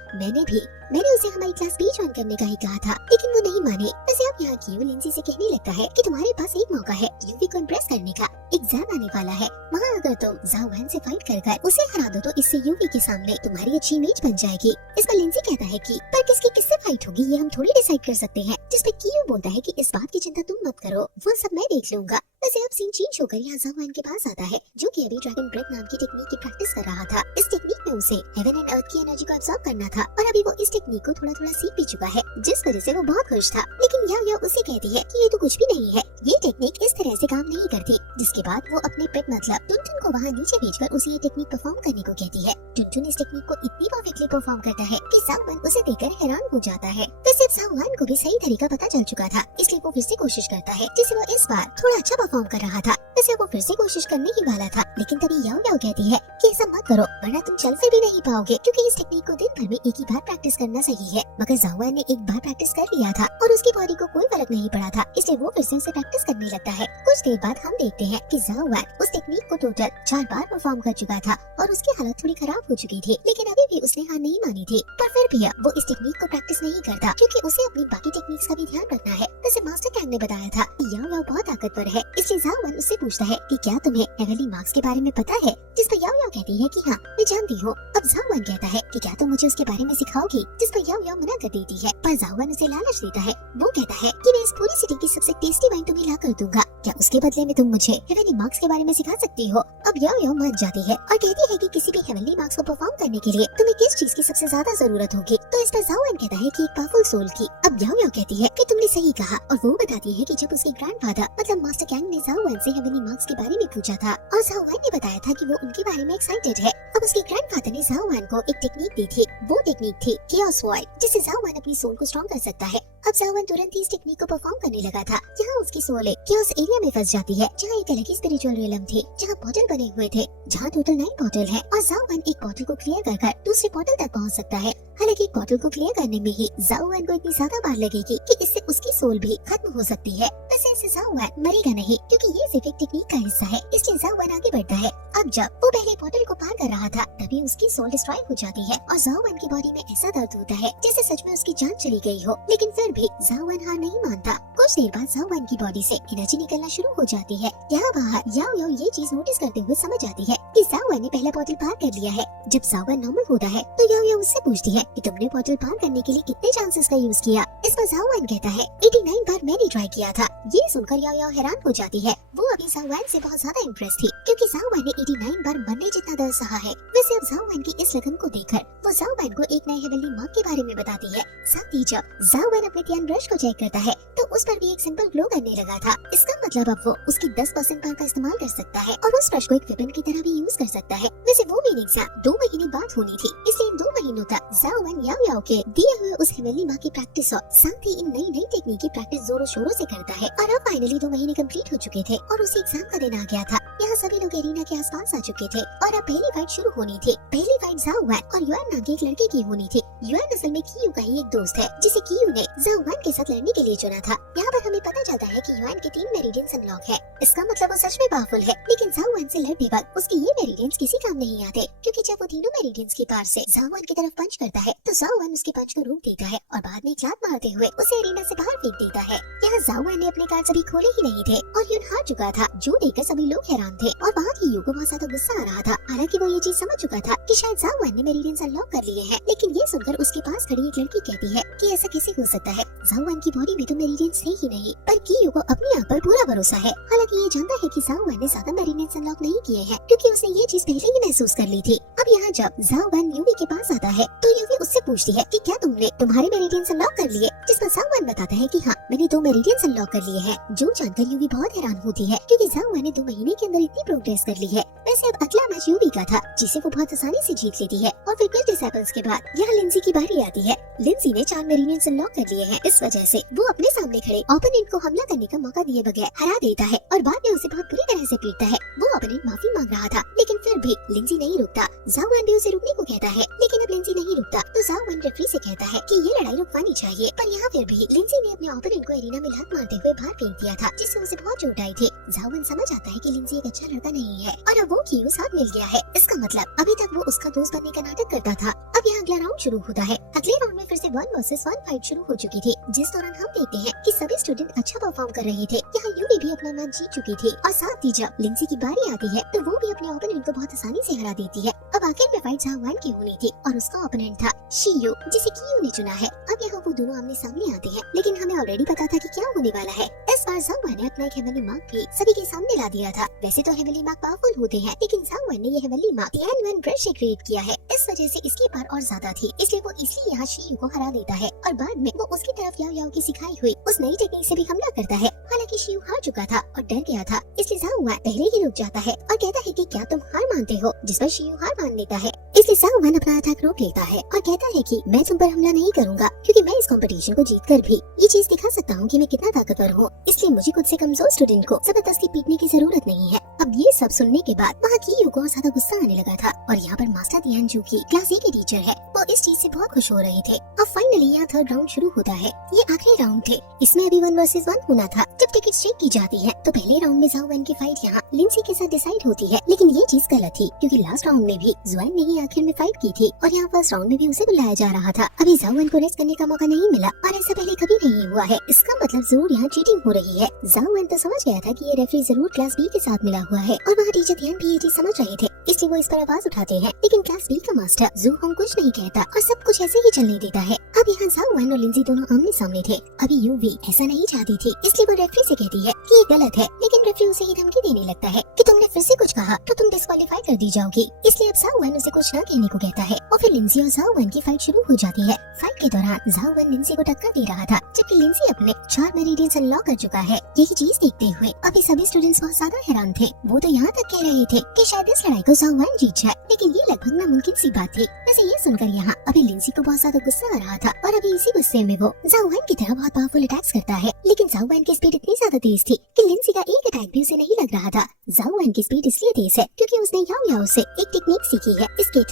मैंने उसे हमारी क्लास बी ज्वाइन करने का ही कहा था, लेकिन वो नहीं माने। वैसे अब यहाँ कीयू लिंसी से कहने लगता है कि तुम्हारे पास एक मौका है यूवी को इम्प्रेस करने का, एग्जाम आने वाला है, वहाँ अगर तुम जाओ वन से फाइट कर उसे हरा दो तो इससे यूवी के सामने तुम्हारी अच्छी इमेज बन जाएगी। इस पर लिंसी कहता है कि पर किससे फाइट होगी ये हम थोड़ी डिसाइड कर सकते हैं, जिस पे कीयू बोलता है कि इस बात की चिंता तुम मत करो, वो सब मैं देख लूंगा। वैसे अब सीन चेंज होकर यहाँ जाओ वन के पास आता है जो कि अभी ड्रैगन ब्रेथ नाम की टेक्निक की प्रैक्टिस कर रहा था। इस टेक्निक में उसे हेवन एंड अर्थ की एनर्जी को एब्सॉर्ब करना था और अभी वो इस टेक्निक को थोड़ा थोड़ा सीख भी चुका है, जिस वजह से वो बहुत खुश था। लेकिन याओ उसे कहती है कि ये तो कुछ भी नहीं है, ये टेक्निक इस तरह से काम नहीं करती। जिसके बाद वो अपने पेट मतलब टुनटुन को वहाँ नीचे भेजकर उसे ये टेक्निक परफॉर्म करने को कहती है। टुनटुन इस टेक्निक को इतनी परफेक्टली परफॉर्म करता है कि जाओ वन उसे देखकर हैरान हो जाता है। वैसे जाओ वन को भी सही तरीका पता चल चुका था, इसलिए वो फिर से कोशिश करता है जिससे वो इस बार थोड़ा अच्छा परफॉर्म कर रहा था। वैसे वो फिर से कोशिश करने ही वाला था, लेकिन तभी याओ याओ कहती है कि ऐसा मत करो वरना तुम चल फिर भी नहीं पाओगे, क्योंकि इस टेक्निक को दिन भर में एक ही बार प्रैक्टिस करना सही है। मगर जाओ ने एक बार प्रैक्टिस कर लिया था और उसकी बॉडी को कोई फर्क नहीं पड़ा था, इसलिए वो फिर से उसे प्रैक्टिस करने लगता है। कुछ देर बाद हम देखते हैं कि जाओ उस टेक्निक को टोटल 4 बार परफॉर्म कर चुका था और उसकी हालत थोड़ी खराब हो चुकी थी, लेकिन अभी भी उसने हार नहीं मानी थी। पर फिर भी वो इस टेक्निक को प्रैक्टिस नहीं करता, क्योंकि उसे अपनी बाकी टेक्निक्स का भी ध्यान रखना है। वैसे मास्टर कैंग ने बताया था कि याओ याओ बहुत ताकतवर है, इसलिए जाओ उससे पूछता है कि क्या तुम्हें हेवनली मार्क्स के बारे में पता है, जिस पर याओ याओ कहती है कि हाँ मैं जानती हूँ। अब जाओ कहता है कि क्या तुम मुझे उसके बारे में सिखाओगी, जिस पर याओ याओ मना कर देती है, पर जाओ उसे लालच देता है। वो कहता है कि मैं इस पूरी सिटी की सबसे टेस्टी वाइन तुम्हें ला कर दूंगा, क्या उसके बदले में तुम मुझे हेवनली मार्क्स के बारे में सिखा सकती हो। अब याओ याओ मान जाती है और कहती है कि किसी भी हेवनली मार्क्स को परफॉर्म करने के लिए तुम्हें किस चीज की सबसे ज्यादा जरूरत होगी, तो इस पर जाओ कहता है कि एक पावरफुल सोल की। अब याओ याओ कहती है कि तुमने सही कहा, और वो बताती है कि जब उसके ग्रैंडफादर मतलब मास्टर कैंग ने जाओ से हेवनली मार्क्स के बारे में पूछा था और जाओ ने बताया था कि वो उनके बारे में एक्साइटेड है। अब उसके ग्रैंडफादर ने जाओ को एक टेक्निक दी थी, वो टेक्निक थी केओस वॉइड, जिससे जाओ अपनी सोल को स्ट्रॉन्ग कर सकता है। अब जाओ तुरंत ही इस टेक्निक को परफॉर्म करने लगा था। यहाँ उसकी सोल केओस एरिया में फंस जाती है, जहाँ एक अलग ही स्पिरिचुअल रियलम थी, जहाँ पोर्टल बने हुए थे, जहाँ टोटल 9 पोर्टल है, और जाओ एक पोर्टल को क्लियर कर दूसरे पोर्टल तक पहुँच सकता है। हालांकि एक पोर्टल को क्लियर करने में ही जाओ को इतनी ज्यादा बार लगेगी कि इससे उसकी सोल भी खत्म हो सकती है। वैसे इससे जाओ मरेगा नहीं, क्योंकि ये सिर्फ एक टेक्निक का हिस्सा है, इसलिए जाओ आगे बढ़ता है। अब जब वो पहले पोर्टल को पार कर रहा था, तभी उसकी सोल डिस्ट्रॉय हो जाती है और जाओ की बॉडी में ऐसा दर्द होता है जैसे सच में उसकी जान चली गई हो, लेकिन फिर भी जाओ हार नहीं मानता। कुछ देर बाद जाओ की बॉडी से एनर्जी निकलना शुरू हो जाती है। यहाँ बाहर याओ याओ ये चीज नोटिस करते हुए समझ आती है कि जाओ ने पहला पोर्टल पार कर लिया है। जब जाओ नॉर्मल होता है तो याओ याओ उससे पूछती है कि तुमने पोर्टल पार करने के लिए कितने चांसेस का यूज किया। इस पर जाओ कहता है 89 बार मैंने ट्राई किया था। ये सुनकर याओ याओ हैरान हो जाती है। वो अभी जाओ से बहुत ज्यादा इम्प्रेस थी, क्योंकि जाओ ने 89 बार मरने जितना दर्द सहा है। वैसे अब जाओ की इस लगन को देखकर वो जाओ को एक नए हेवनली मार्क के बारे में बताती है। साथ ही जब जाओ अपने तियान ब्रश को चेक करता है तो उस पर भी एक सिंपल ग्लो करने लगा था। इसका मतलब अब वो उसकी 10% पावर का इस्तेमाल कर सकता है और उस ब्रश को एक वेपन की तरह भी यूज कर सकता है। वैसे वो मीटिंग 2 महीने बाद होनी थी, इसलिए इन 2 महीनों तक जाओ याओ याओ के दिए हुए उस हेवनली मार्क की प्रैक्टिस और साथ ही इन नई टेक्निक की प्रैक्टिस जोरों शोरों से करता है। और अब फाइनली 2 महीने कंप्लीट हो चुके थे और उसे एग्जाम का दिन आ गया था। यहाँ सभी लोग एरिना के आसपास आ चुके थे और अब पहली फाइट शुरू होनी थी। पहली फाइट जाओ और युआन नाम के एक लड़के की होनी थी। युआन असल में कियू का ही एक दोस्त है, जिसे कियू ने जाओ के साथ लड़ने के लिए चुना था। यहाँ पर हमें पता चलता है कि युआन के 3 मेरिडियंस अनलॉक है। इसका मतलब वो सच में पावरफुल है, लेकिन जाओ से लड़ने वक्त उसके ये मेरिडियंस किसी काम नहीं आते, क्योंकि जब वो तीनों मेरिडियंस की पार से जाओ की तरफ पंच करता है तो जाओ उसके पंच को रोक देता है और बाद में लात मारते हुए उसे एरिना से बाहर फेंक देता है। यहाँ जाओ ने अपने कार्ड अभी खोले ही नहीं थे और युन हार चुका था, जो देखकर सभी लोग हैरान थे और वहाँ की यू को बहुत ज्यादा गुस्सा आ रहा था। हालांकि वो ये चीज समझ चुका था कि शायद जाओ ने मेरिडियंस अनलॉक कर लिए हैं, लेकिन ये सुनकर उसके पास खड़ी एक लड़की कहती है कि ऐसा कैसे हो सकता है, जाओ की बॉडी में तो मेरिडियंस थे ही नहीं। पर कियू को अपनी आंख पर पूरा भरोसा है। हालांकि ये जानता है कि जाओ ने ज्यादा मेरिडियंस अनलॉक नहीं किए हैं, क्योंकि उसने ये चीज पहले ही महसूस कर ली थी। अब यहाँ जब जाओ यूवी के पास आता है तो यूवी उससे पूछती है कि क्या तुमने तुम्हारे मेरिडियंस अनलॉक कर लिए, जिस पर जाओ बताता है कि हाँ मैंने 2 मेरिडियंस अनलॉक कर लिए हैं। जो जानकर यूवी बहुत हैरान होती है, क्योंकि जाओ ने 2 महीने के अंदर इतनी प्रोग्रेस कर ली है। वैसे अब अगला मैच यूवी का था, जिसे वो बहुत आसानी से जीत लेती है। और फिर कुछ डिसेबल्स के बाद यहाँ लिंजी की बारी आती है। लिंजी ने 4 मेरिडियंस अनलॉक कर लिए हैं, इस वजह से वो अपने सामने खड़े ओपोनेंट को हमला करने का मौका दिए बगैर हरा देता है और बाद में उसे बहुत बुरी तरह से पीटता है। वो ओपोनेंट माफी मांग रहा था, लेकिन फिर भी लिंजी नहीं रुकता। जाओ भी उसे रुकने को कहता है, लेकिन अब लिंजी नहीं रुकता तो जाओ रेफरी से कहता है कि ये लड़ाई रुकवानी चाहिए। पर यहाँ फिर भी लिंजी ने अपने ओपोनेंट को एरिना में लात मारते हुए बाहर फेंक दिया था, जिससे उसे बहुत चोट आई थी। जाओ समझ आता है कि लिंजी एक अच्छा लड़का नहीं है और अब वो कियू साथ मिल गया है। इसका मतलब अभी तक वो उसका दोस्त बनने का नाटक करता था। अब यहाँ अगला राउंड शुरू होता है। अगले राउंड में फिर से 1 वर्सेस 1 फाइट शुरू हो चुकी थी, जिस दौरान हम देखते हैं कि सभी स्टूडेंट अच्छा परफॉर्म कर रहे थे। यहाँ यूवी भी अपना मैच जीत चुकी थी और साथ ही जब लिंजी की बारी आती है तो वो भी अपने ओपोनेंट को बहुत आसानी से हरा देती है। अब आखिर में फाइट जाओ की होनी थी और उसका ओपोनेंट था शियू, जिसे कियू ने चुना है। अब यहाँ वो दोनों आमने सामने आते हैं, लेकिन हमें ऑलरेडी पता था कि क्या होने वाला है। इस बार जाओ ने अपना एक हेवनली मार्क भी सभी के सामने ला दिया था। वैसे तो हेवनली मार्क पावरफुल होते हैं, लेकिन जाओ ने ये हेवनली मार्क टियान ब्रश से क्रिएट किया है। इस वजह से इसकी पावर और ज्यादा थी, इसलिए वो इसलिए यहाँ शियू को हरा देता है और बाद में वो उसकी तरफ याओ याओ की सिखाई हुई उस नई टेक्निक से भी हमला करता है। हालांकि शियू हार चुका था और डर गया था, इसलिए जाओ पहले ही रुक जाता है और कहता है कि क्या तुम हार मानते हो, जिस पर शियू हार मान लेता है। इसलिए इसलिए जाओ वन अपना अटैक रोक लेता है और कहता है कि मैं तुम पर हमला नहीं करूंगा क्योंकि मैं इस कंपटीशन को जीतकर भी ये चीज दिखा सकता हूँ कि मैं कितना ताकतवर हूँ, इसलिए मुझे खुद से कमजोर स्टूडेंट को जबरदस्ती पीटने की जरूरत नहीं है। अब ये सब सुनने के बाद वहाँ कीयू को ज्यादा गुस्सा आने लगा था और यहाँ पर मास्टर दियान जो की क्लास ए के टीचर है वो इस चीज से बहुत खुश हो रहे थे। अब फाइनली यहाँ थर्ड राउंड शुरू होता है। ये आखिरी राउंड थे, इसमें अभी 1 वर्सेस 1 होना था। जब टिकट चेक की जाती है तो पहले राउंड में जाओ वन की फाइट यहाँ लिंसी के साथ डिसाइड होती है, लेकिन ये चीज गलत थी क्योंकि लास्ट राउंड में भी जुआन ने ही आखिर में फाइट की थी और यहाँ फर्स्ट राउंड में भी उसे बुलाया जा रहा था। अभी जाओ वन को रेस्ट करने का मौका नहीं मिला और ऐसा पहले कभी नहीं हुआ है, इसका मतलब जरूर यहाँ चीटिंग हो रही है। जाओ वन तो समझ गया था कि ये रेफरी जरूर क्लास बी के साथ मिला हुआ है और वहाँ टीचर ध्यान भी ये चीज समझ रहे थे, इसलिए वो इस पर आवाज उठाते हैं। लेकिन क्लास बी का मास्टर जू होंग कुछ नहीं कहता और सब कुछ ऐसे ही चलने देता है। अब यहाँ जाओ वन और लिंजी दोनों आमने सामने थे। अभी यू भी ऐसा नहीं चाहती थी, इसलिए वो रेफरी से कहती है कि ये गलत है, लेकिन रेफरी उसे ही धमकी देने लगता है कि तुमने फिर से कुछ कहा तो तुम डिस्क्वालीफाई कर दी जाओगी। इसलिए अब जाओ वन उसे कुछ न कहने को कहता है और फिर लिंजी और जाओ वन की फाइट शुरू हो जाती है। फाइट के दौरान जाओ वन लिंजी को टक्कर दे रहा था, जबकि लिंजी अपने 4 मेरिडियंस अनलॉक कर चुका है। यही चीज देखते हुए अभी सभी स्टूडेंट्स बहुत ज्यादा हैरान थे। वो तो यहाँ तक कह रहे थे कि शायद इस लड़ाई को जाओ वन जीत जाए, लेकिन ये लगभग नामुमकिन सी बात थी। वैसे ये सुनकर यहाँ अभी लिंसी को बहुत ज्यादा गुस्सा आ रहा था और अभी इसी गुस्से में वो जाओ वन की तरह बहुत पावरफुल अटैक्स करता है, लेकिन जाओ वन की स्पीड इतनी ज्यादा तेज थी कि लिंसी का एक अटैक भी उसे नहीं लग रहा था। जाओ वन की स्पीड इसलिए तेज है क्योंकि उसने याओ याओ से एक टेक्निक सीखी है, इसके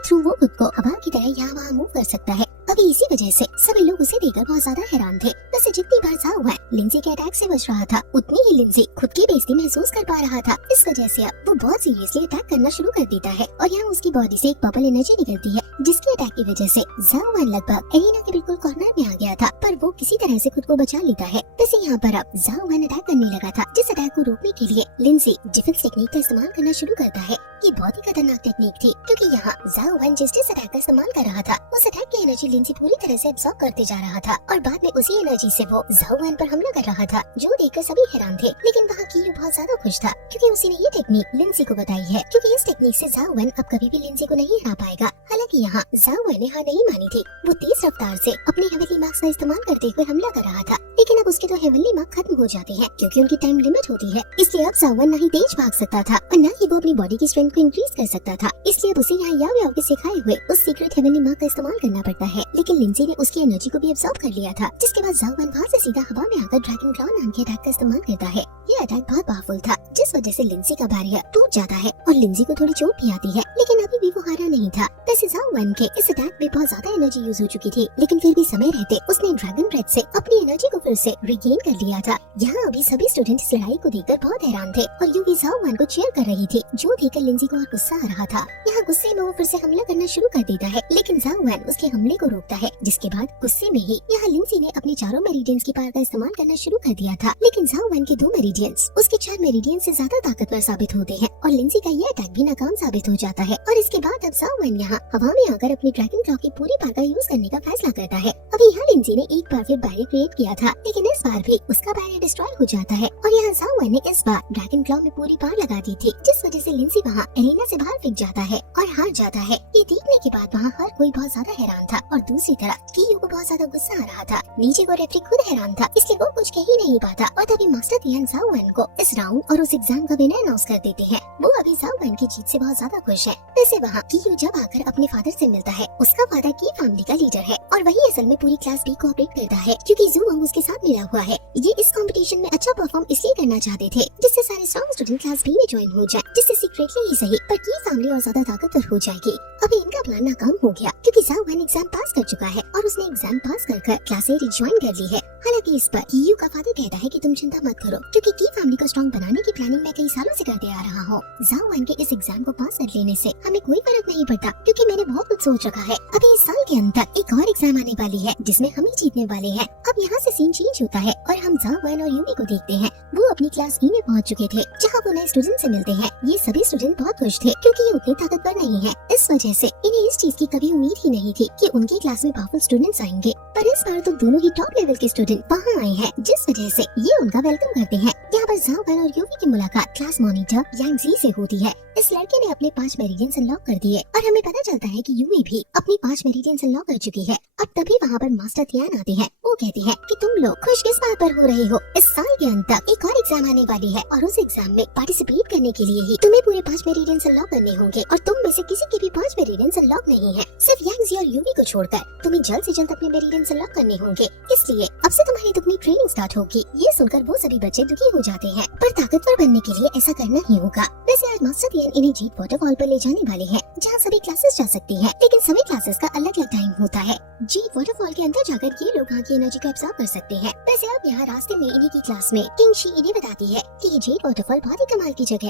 थ्रू वो खुद को हवा की तरह यहाँ वहाँ मूव कर सकता है। अभी इसी वजह से सभी लोग उसे देखकर बहुत ज्यादा हैरान थे। वैसे जितनी बार जाओ वन लिंसी के अटैक से बच रहा था, उतनी ही लिंसी खुद की बेइज्जती महसूस कर पा रहा था। इस वजह से अब वो बहुत सीरियसली अटैक करना शुरू कर देता है और यहाँ उसकी बॉडी से एक बबल एनर्जी निकलती है, जिसके अटैक की वजह से जाओ वन लगभग एरिना के बिल्कुल कॉर्नर में आ गया था, पर वो किसी तरह से खुद को बचा लेता है। वैसे यहाँ पर अब जाओ वन अटैक करने लगा था, जिस अटैक को रोकने के लिए लिंसी डिफेंस टेक्निक का इस्तेमाल करना शुरू करता है। ये बहुत ही खतरनाक टेक्निक थी क्योंकि यहाँ जाओ वन जिस अटैक का इस्तेमाल कर रहा था उस अटैक की एनर्जी लिंसी पूरी तरह से एब्सॉर्ब करते जा रहा था और बाद में उसी एनर्जी से वो जाओ वन पर हमला कर रहा था, जो देखकर सभी हैरान थे। लेकिन वहाँ कीयू बहुत ज्यादा खुश था क्योंकि उसने ये टेक्निक लिंसी को बताई है, क्योंकि इस टेक्निक से जाओ वन अब कभी भी लिंसी को नहीं हरा पाएगा। हालांकि यहाँ जाओ वन ने हार नहीं मानी थी, वो तेज रफ्तार से अपने हेवनली मार्क्स का इस्तेमाल करते हुए हमला कर रहा था, लेकिन अब उसके तो हेवनली मार्क खत्म हो जाते हैं क्योंकि उनकी टाइम लिमिट होती है। इसलिए अब जाओ वन न ही तेज भाग सकता था और न ही वो अपनी बॉडी की स्ट्रेंथ को इंक्रीज कर सकता था, इसलिए अब उसे यहाँ याओ याओ के सिखाए हुए उस सीक्रेट हेवनली मार्क का इस्तेमाल करना पड़ता है। लेकिन लिंसी ने उसकी एनर्जी को भी एब्सॉर्ब कर लिया था, जिसके बाद जाओ वन वहाँ से सीधा हवा में आकर ड्रैगन क्लॉ नाम के अटैक का इस्तेमाल करता है। ये अटैक बहुत पावरफुल था, जिस वजह से लिंसी का बैरियर टूट जाता है और लिंसी को थोड़ी चोट भी आती है, लेकिन अभी भी वो हारा नहीं था। वैसे जाओ वन के इस अटैक में बहुत ज्यादा एनर्जी यूज हो चुकी थी, लेकिन फिर भी समय रहते उसने ड्रैगन ब्रेथ से अपनी एनर्जी को फिर से रिगेन कर लिया था। यहाँ अभी सभी स्टूडेंट इस लड़ाई को देखकर बहुत हैरान थे और यूवी जाओ वन को चीयर कर रही थी, जो देखकर लिंसी को और गुस्सा आ रहा था। यहाँ गुस्से में वो फिर से हमला करना शुरू कर देता है, लेकिन जाओ वन उसके हमले को रोकता है, जिसके बाद गुस्से में ही यहाँ लिंसी ने अपने 4 मेरिडियंस की पावर का इस्तेमाल करना शुरू कर दिया था। लेकिन जाओ वन के 2 मेरिडियंस उसके 4 मेरिडियन से ज्यादा ताकतवर साबित होते हैं और लिंसी का ये अटैक भी नाकाम साबित हो जाता है। और इसके बाद अब जाओ वन यहाँ हवा में आकर अपनी ड्रैगन क्लॉ की पूरी पावर का यूज करने का फैसला करता है। अभी यहाँ लिंसी ने एक बार फिर बैरियर क्रिएट किया था, लेकिन इस बार भी उसका बैरियर डिस्ट्रॉय हो जाता है और यहाँ जाओ वन ने इस बार ड्रैगन क्लॉ में पूरी पावर लगा दी थी, जिस वजह से लिंसी वहाँ एरिना से बाहर फेंक जाता है और हार जाता है। ये देखने के बाद वहाँ हर कोई बहुत ज्यादा हैरान था और दूसरी तरफ कीयू को बहुत ज्यादा गुस्सा आ रहा था। नीचे को रेफरी खुद हैरान था, इसलिए वो कुछ कह ही नहीं पाता और तभी मास्टर दियान जाओ वन को इस राउंड और उस एग्जाम का विनर अनाउंस कर देते हैं। वो अभी जाओ वन की जीत से बहुत ज्यादा खुश है। वैसे वहाँ कीयू जब आकर अपने फादर से मिलता है, उसका फादर की फैमिली का लीडर है और वही असल में पूरी क्लास बी को ऑपरेट करता है, क्योंकि जू होंग उसके साथ मिला हुआ है। ये इस कंपटीशन में अच्छा परफॉर्म इसलिए करना चाहते थे जिससे सारे स्ट्रॉन्ग स्टूडेंट क्लास बी में ज्वाइन हो जाए, जिससे सीक्रेटली ही सही पर की फैमिली और ज्यादा ताकतवर हो जाएगी। अभी इनका प्लान नाकाम हो गया क्योंकि जाओ वन एग्जाम पास कर चुका है और उसने एग्जाम पास कर क्लास ए रिज्वाइन कर ली है। हालांकि इस पर कीयू का फादर कहता है कि तुम चिंता मत करो, क्योंकि की फैमिली को स्ट्रॉन्ग बनाने की प्लानिंग मैं कई सालों से करते आ रहा हूँ। जाओ वन के इस एग्जाम को पास कर लेने से हमें कोई फर्क नहीं पड़ता, क्योंकि मैंने बहुत कुछ सोच रखा है। अभी इस साल के अंदर एक और एग्जाम आने वाली है जिसमें हम ही जीतने वाले हैं। अब यहाँ से सीन चेंज होता है और हम जाओ वन और यूवी को देखते हैं। वो अपनी क्लास बी में पहुँच चुके थे, जहाँ वो नए स्टूडेंट से मिलते हैं। ये सभी स्टूडेंट बहुत खुश थे क्योंकि ये उतने ताकतवर नहीं है, इस वजह से इन्हें इस चीज की कभी उम्मीद ही नहीं थी कि उनकी क्लास में पावरफुल स्टूडेंट्स आएंगे। पर इस बार तो दोनों ही टॉप लेवल के स्टूडेंट वहाँ आए हैं, जिस वजह से ये उनका वेलकम करते हैं। यहाँ पर झाओ वैन और यूवी की मुलाकात क्लास मॉनिटर यांग जी से होती है। इस लड़के ने अपने 5 मेरिडियंस अनलॉक कर दिए और हमें पता चलता है कि यूवी भी अपनी 5 मेरिडियंस अनलॉक कर चुकी है। अब तभी वहाँ पर मास्टर थियान आते हैं। वो कहती है कि तुम लोग खुश किस बात पर हो रहे हो, इस साल के अंत तक एक और एग्जाम आने वाली है और उस एग्जाम में पार्टिसिपेट करने के लिए ही तुम्हें पूरे 5 मेरिडियंस अनलॉक करने होंगे और तुम में से किसी के भी 5 मेरिडियंस अनलॉक नहीं है। सिर्फ यांग जी और यूवी को छोड़कर तुम्हें जल्द से जल्द अपने मेरिडियंस अनलॉक करने होंगे, इसलिए अब से तुम्हारी दुगनी ट्रेनिंग स्टार्ट होगी। ये सुनकर वो सभी बच्चे दुखी हो जाते हैं, पर ताकतवर बनने के लिए ऐसा करना ही होगा। वैसे आज मास्टर थियान इन्हें जीत वाटरफॉल पर ले जाने वाले हैं, जहाँ सभी क्लासेस जा सकती हैं, लेकिन सभी क्लासेस का अलग अलग टाइम होता है। जीत वाटरफॉल के अंदर जाकर ये लोग वहाँ की एनर्जी को एब्जॉर्ब कर सकते हैं। वैसे अब यहाँ रास्ते में इन्हीं की क्लास में किंग शी इन्हें बताती है कि ये जीत वाटरफॉल बहुत ही कमाल की जगह